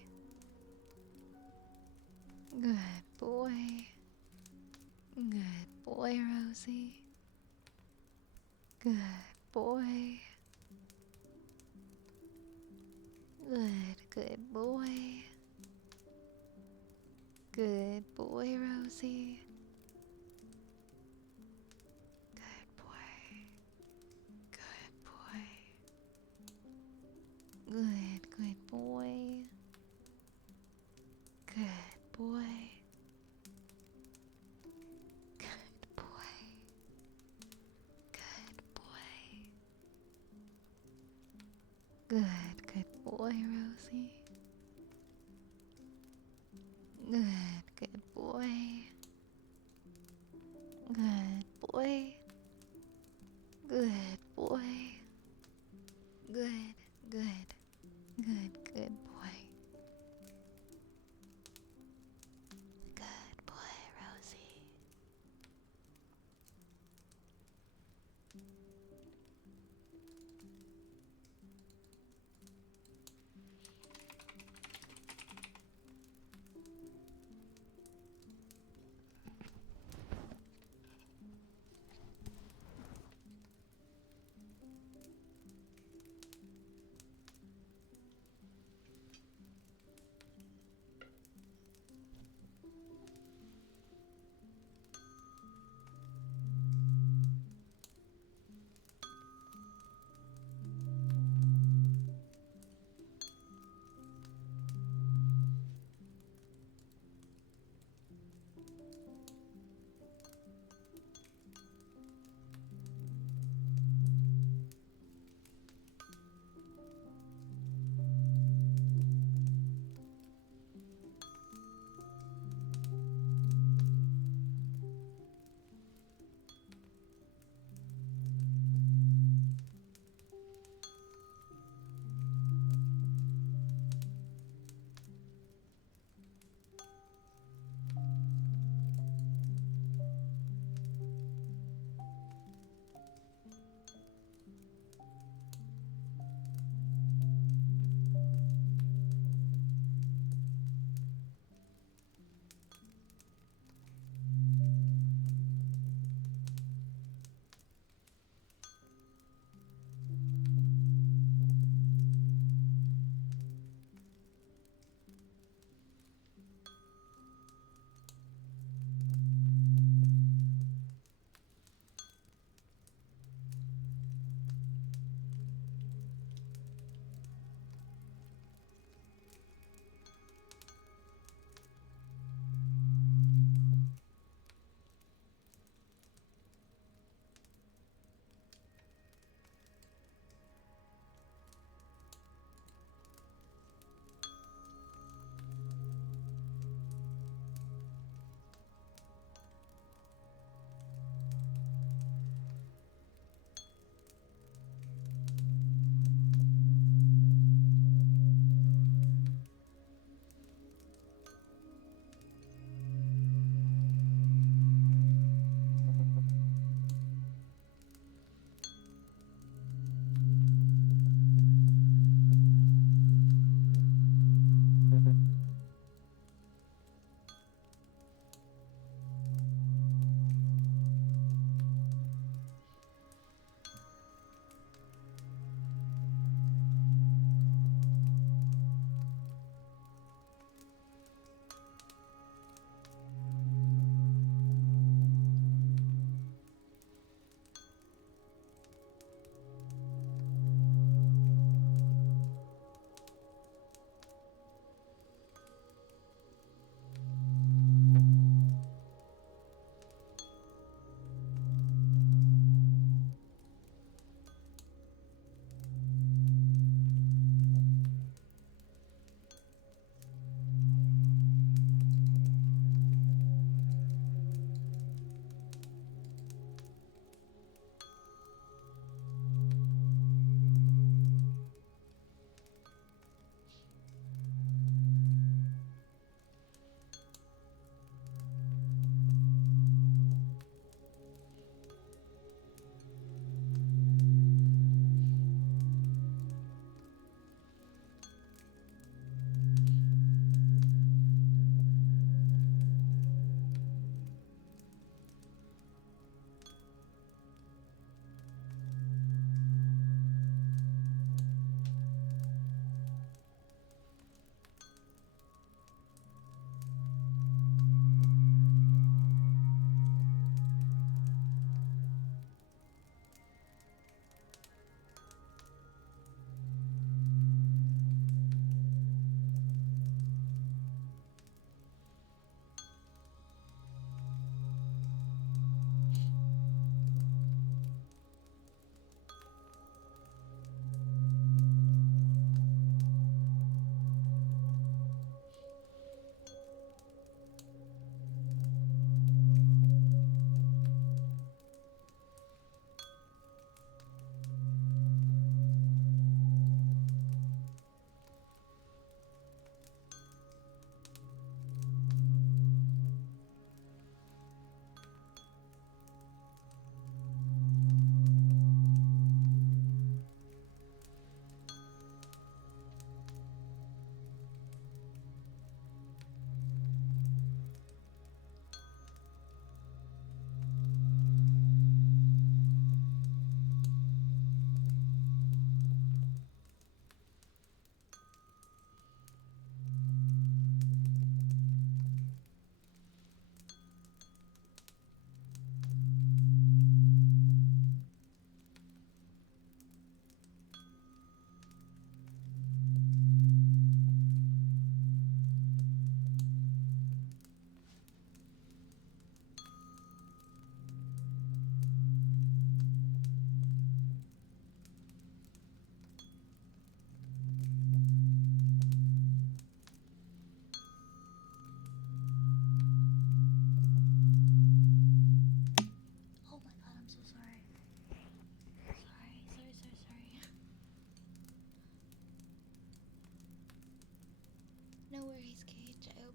Good boy. Good boy, Rosie. Good boy. Good boy. Good boy, Rosie. Good boy. Good boy. Good boy. Good boy. Good boy. Good boy. Good boy, Rosie. Good boy. Good boy. Good boy. Good, good boy. Good boy, Rosie.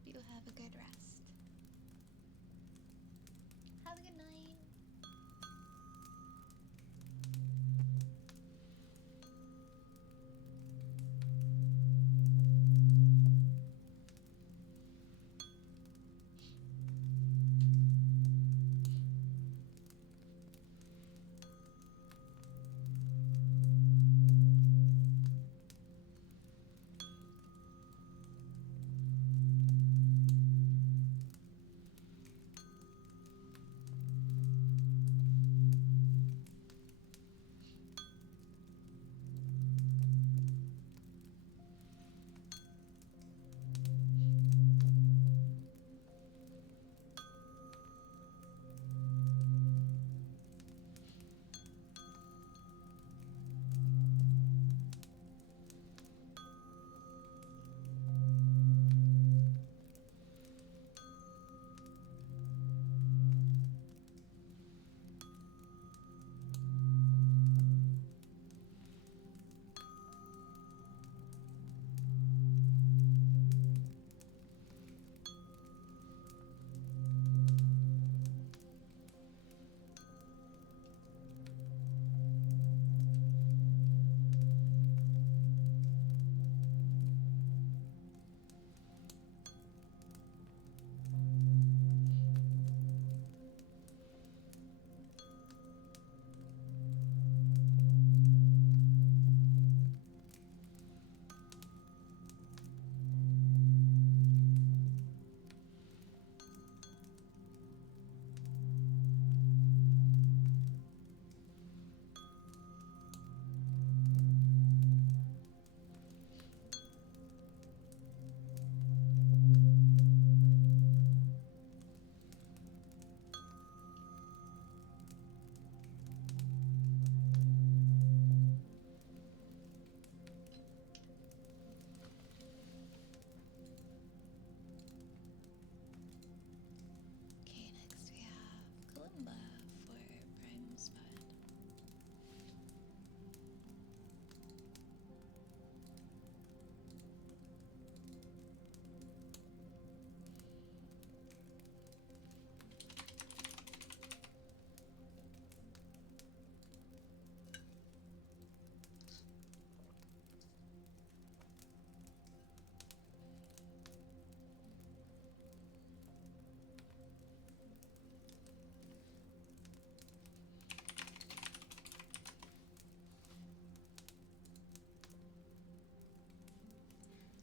you have a good rest. Have a good night. Okay, next we have Kalimba for Prime Spot.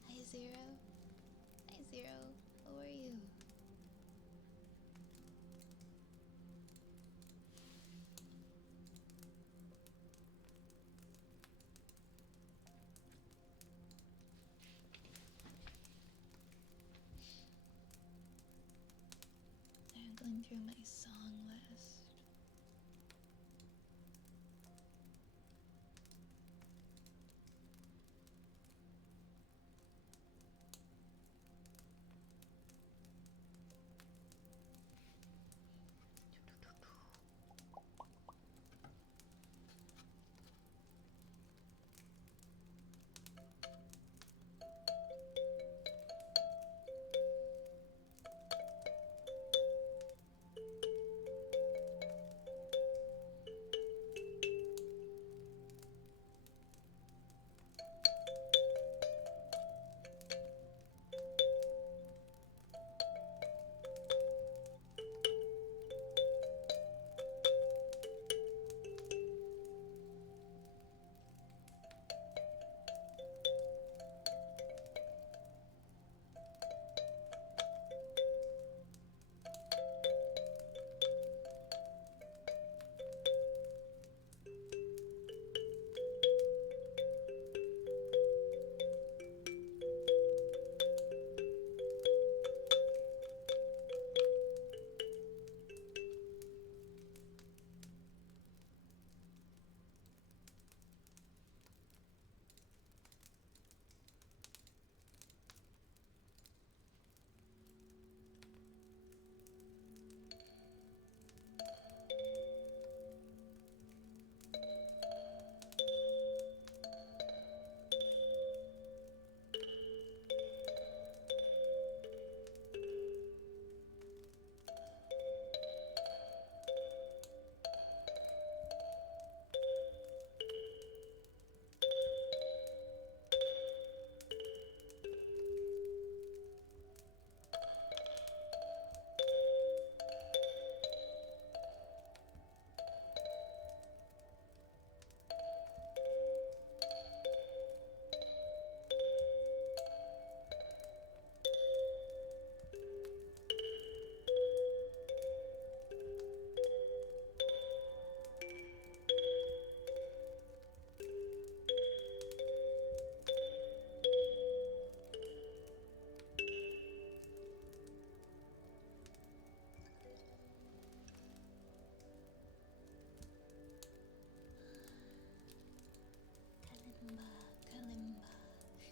Hi Zero. Hi Zero. How are you? I'm going through my song list.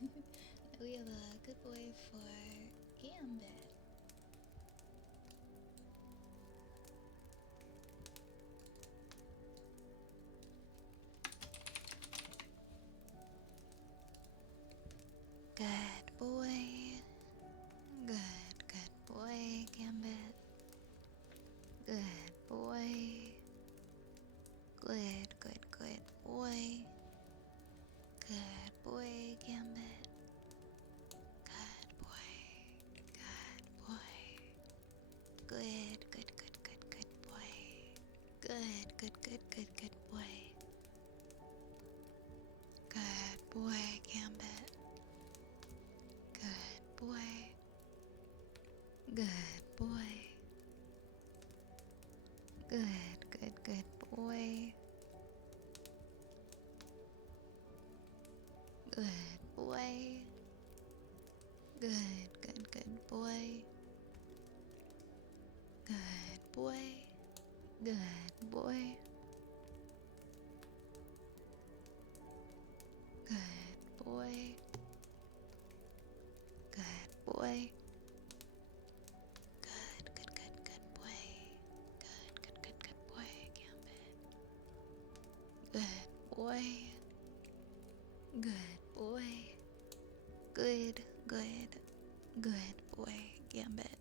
We have a good boy for Gambit. Good boy. Good boy, Gambit. Good boy. Good boy. Good boy, Gambit. Good boy. Good boy. Good boy. Good boy. Good boy, Gambit. Good boy. Good boy. Good boy. Good boy. Good boy. Good boy. Good boy. Good boy. Good boy. Good boy. Good boy, Gambit. Good boy. Good boy. Good boy, Gambit.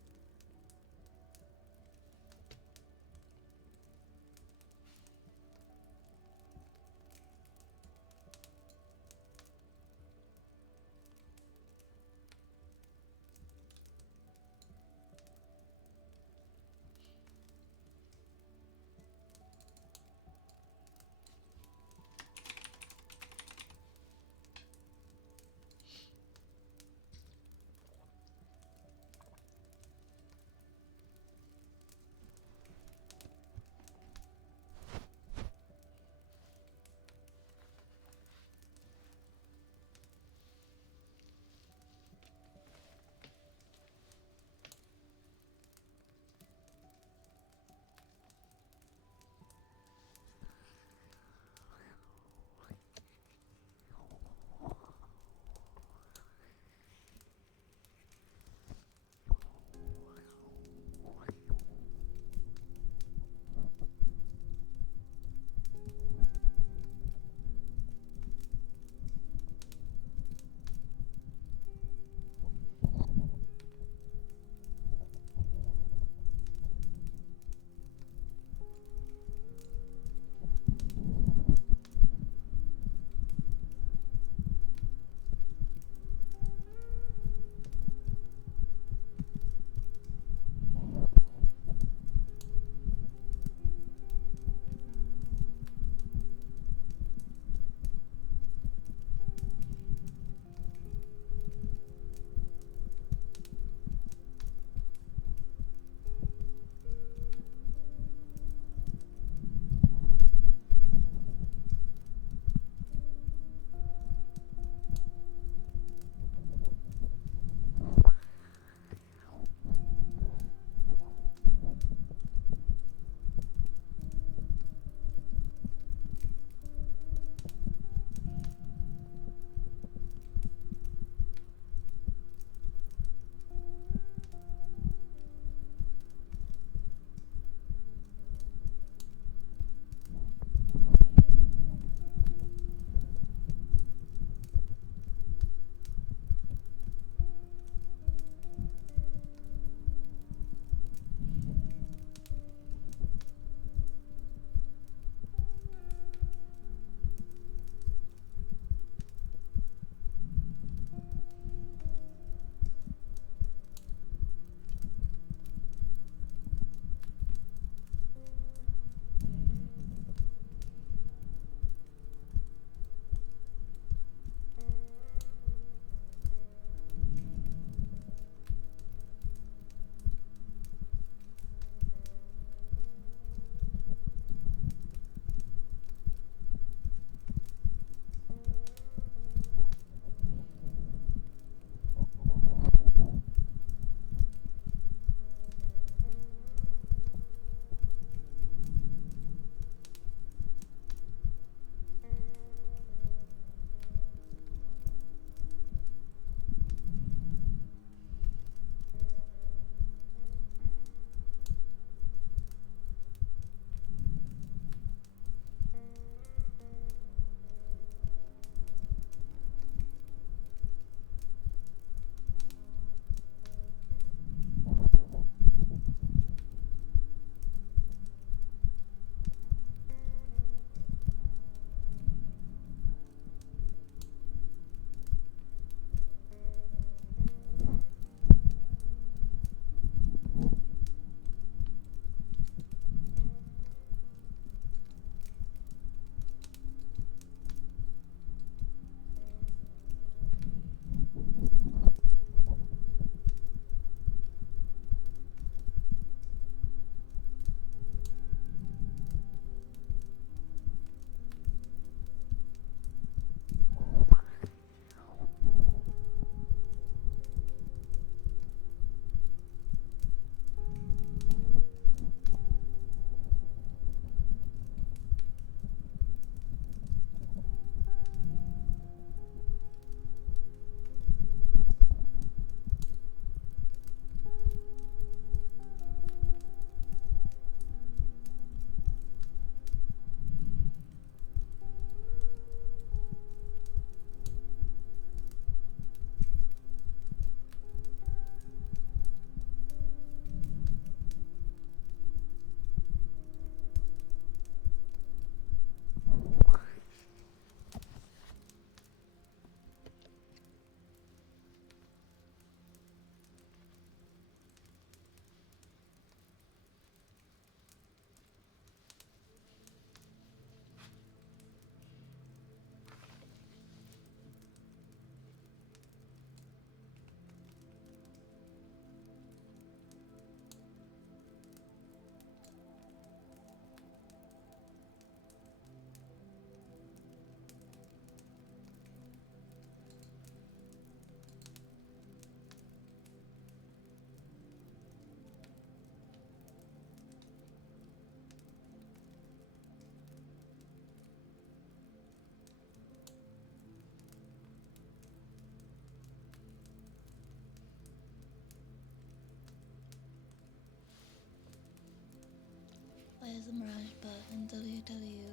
WW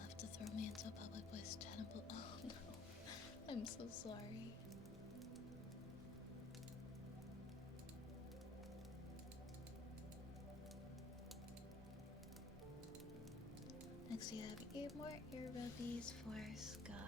have to throw me into a public voice chatable. Oh no. I'm so sorry. Next you have 8 more ear rubbies for Sky.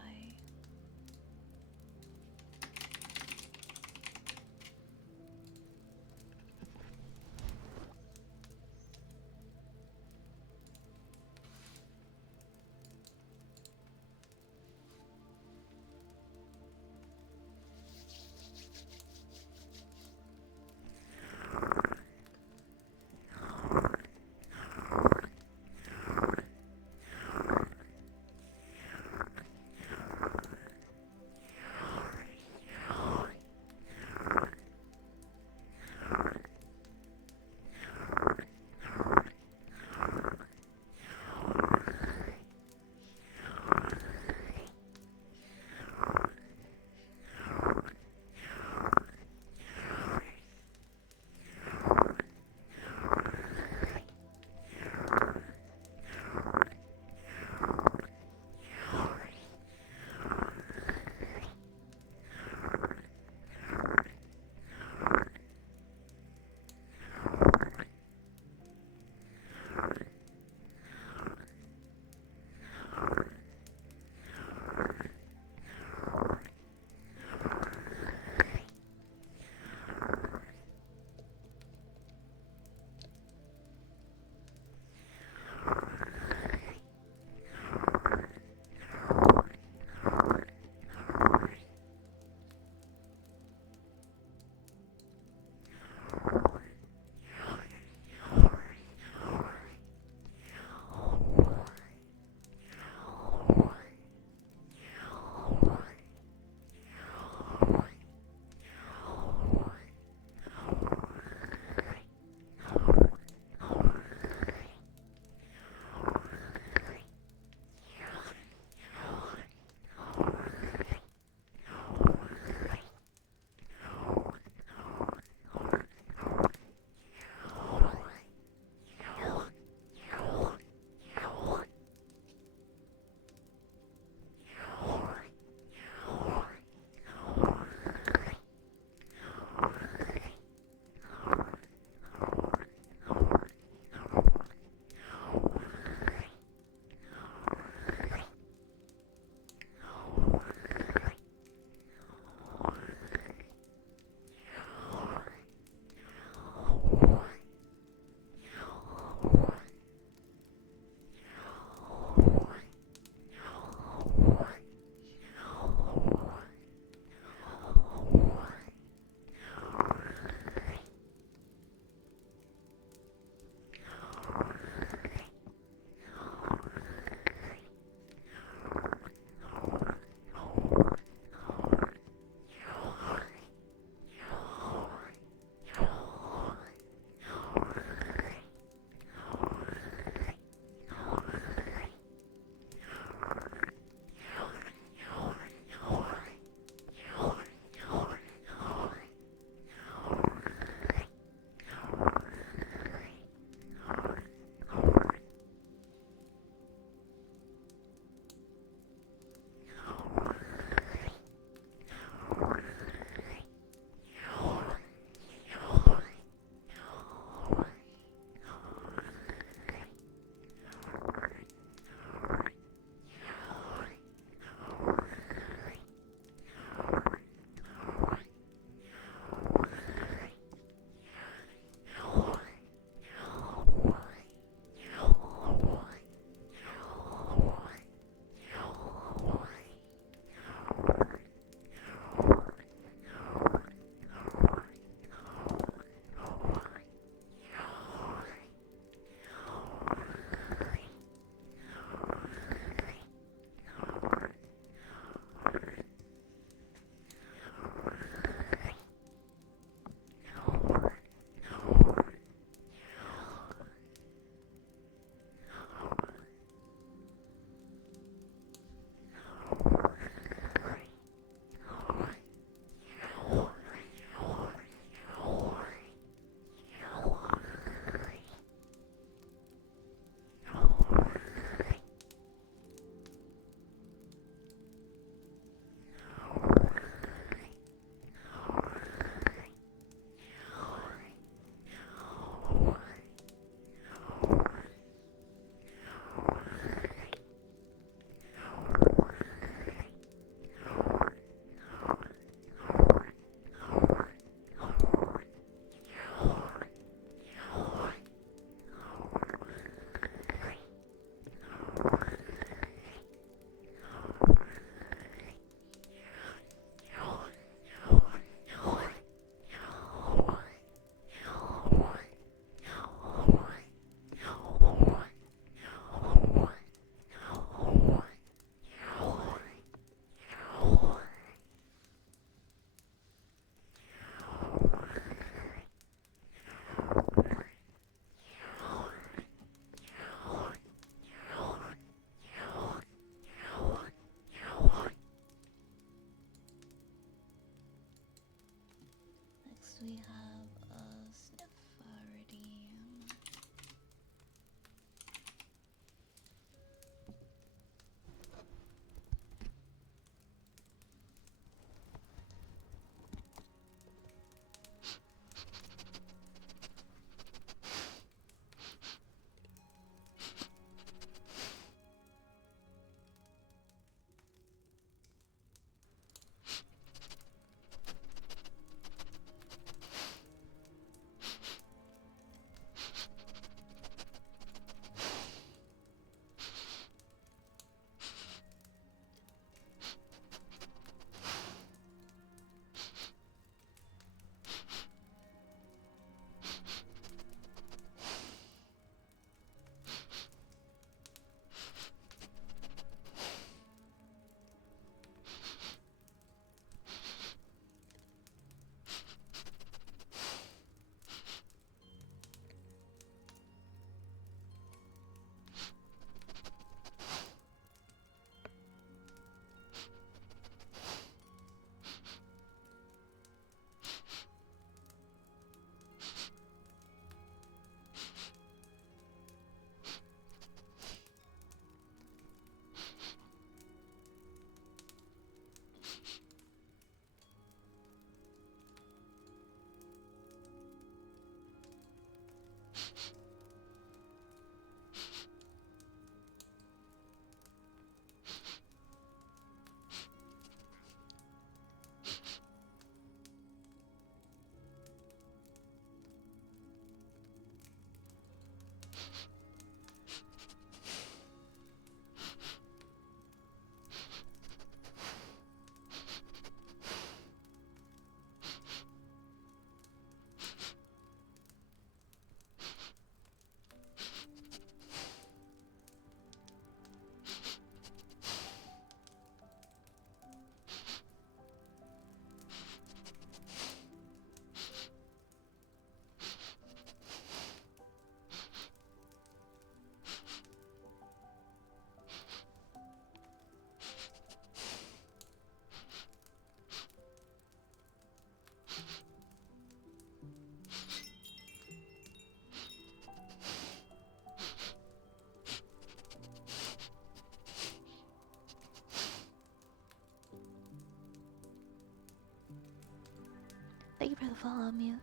Thank you for the follow, Mute.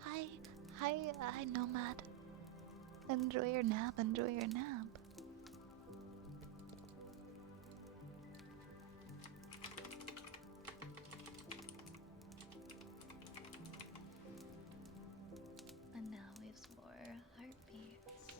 Hi, hi, Nomad. Enjoy your nap, enjoy your nap. And now we have some more heartbeats.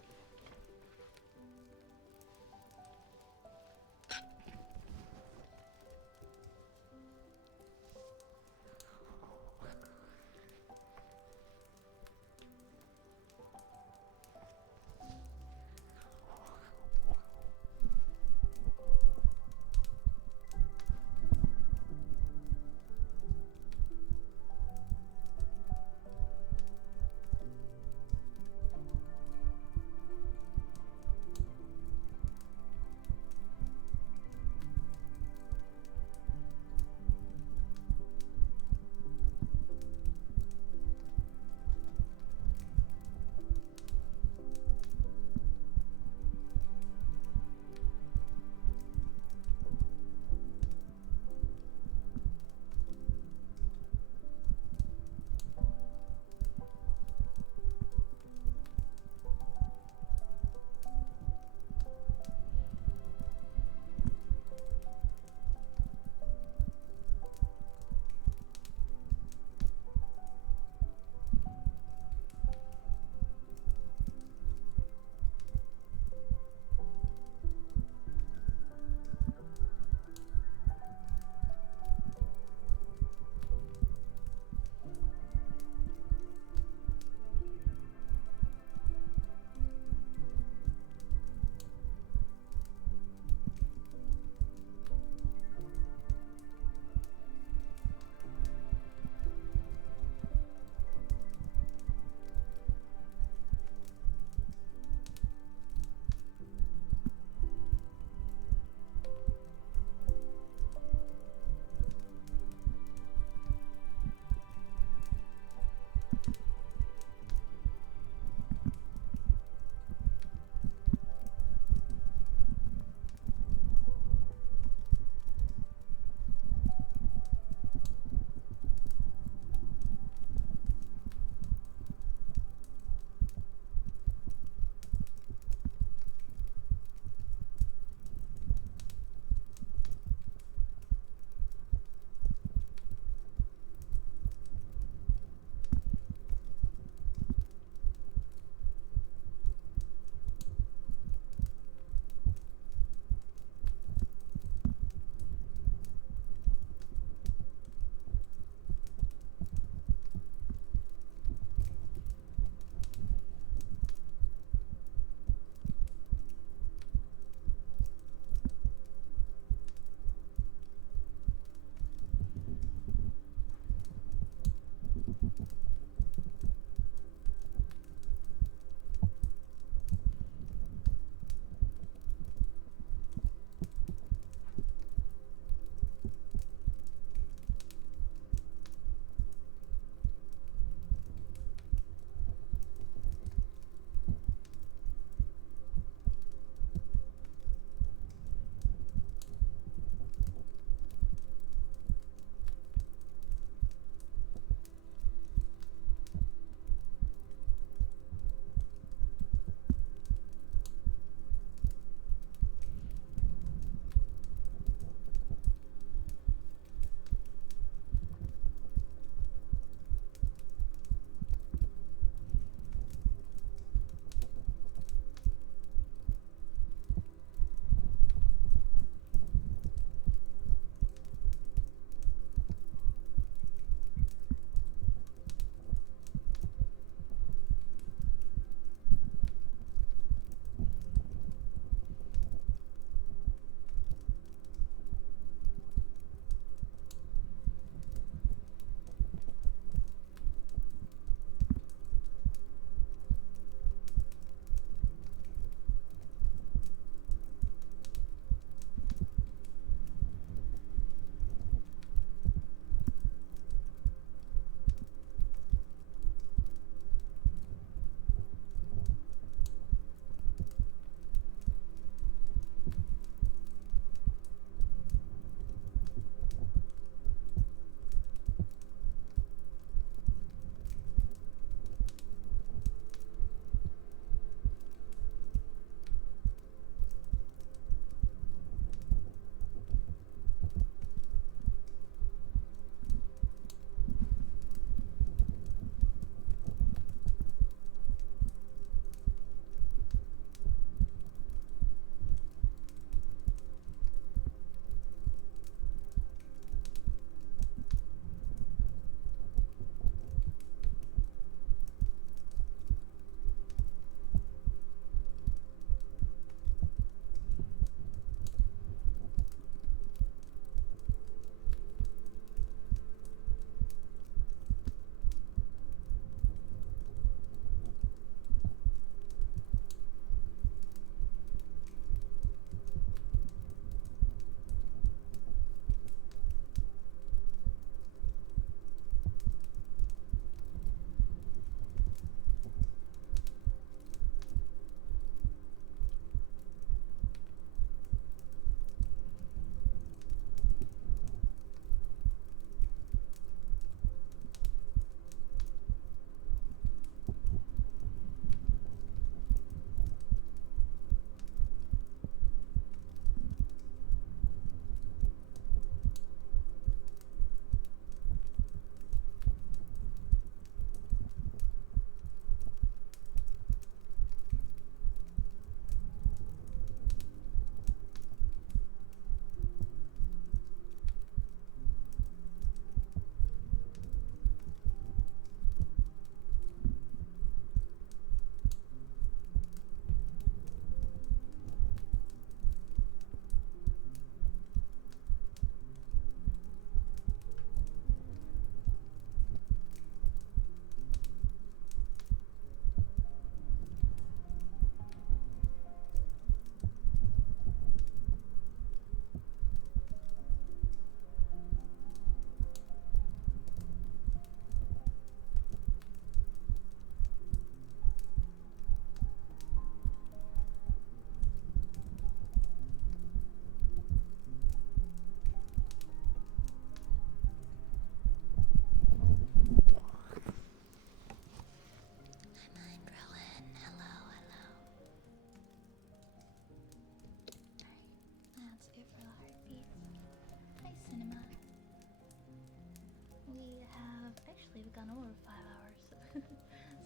we've gone over 5 hours.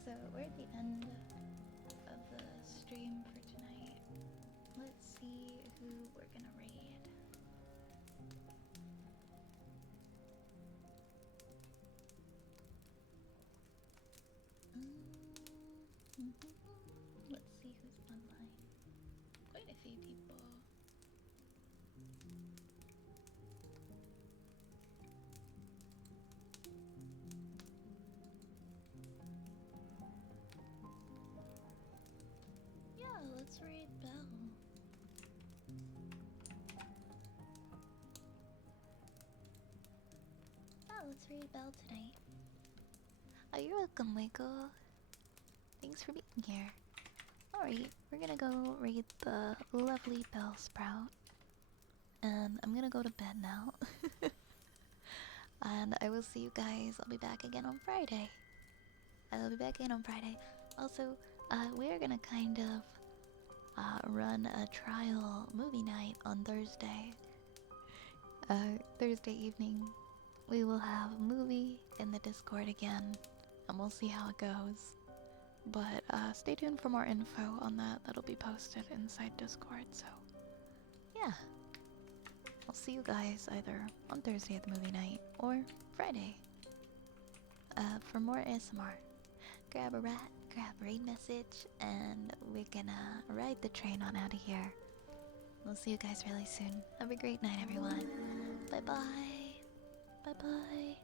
So we're at the end of the stream for tonight. Let's see who we're gonna raid. Let's see who's online. Quite a few people. Yeah, let's raid Belle. Yeah, let's raid Belle tonight. Oh, you're welcome, Michael. Thanks for being here. Alright, we're gonna go raid the lovely Belle Sprout. And I'm gonna go to bed now. And I will see you guys. I'll be back again on Friday. Also, we are gonna kind of run a trial movie night on Thursday. Thursday evening, we will have a movie in the Discord again, and we'll see how it goes. But stay tuned for more info on that. That'll be posted inside Discord, so yeah. I'll see you guys either on Thursday at the movie night or Friday for more ASMR. Grab a rat, grab a raid message, and we're gonna ride the train on out of here. We'll see you guys really soon. Have a great night, everyone. Bye bye. Bye bye.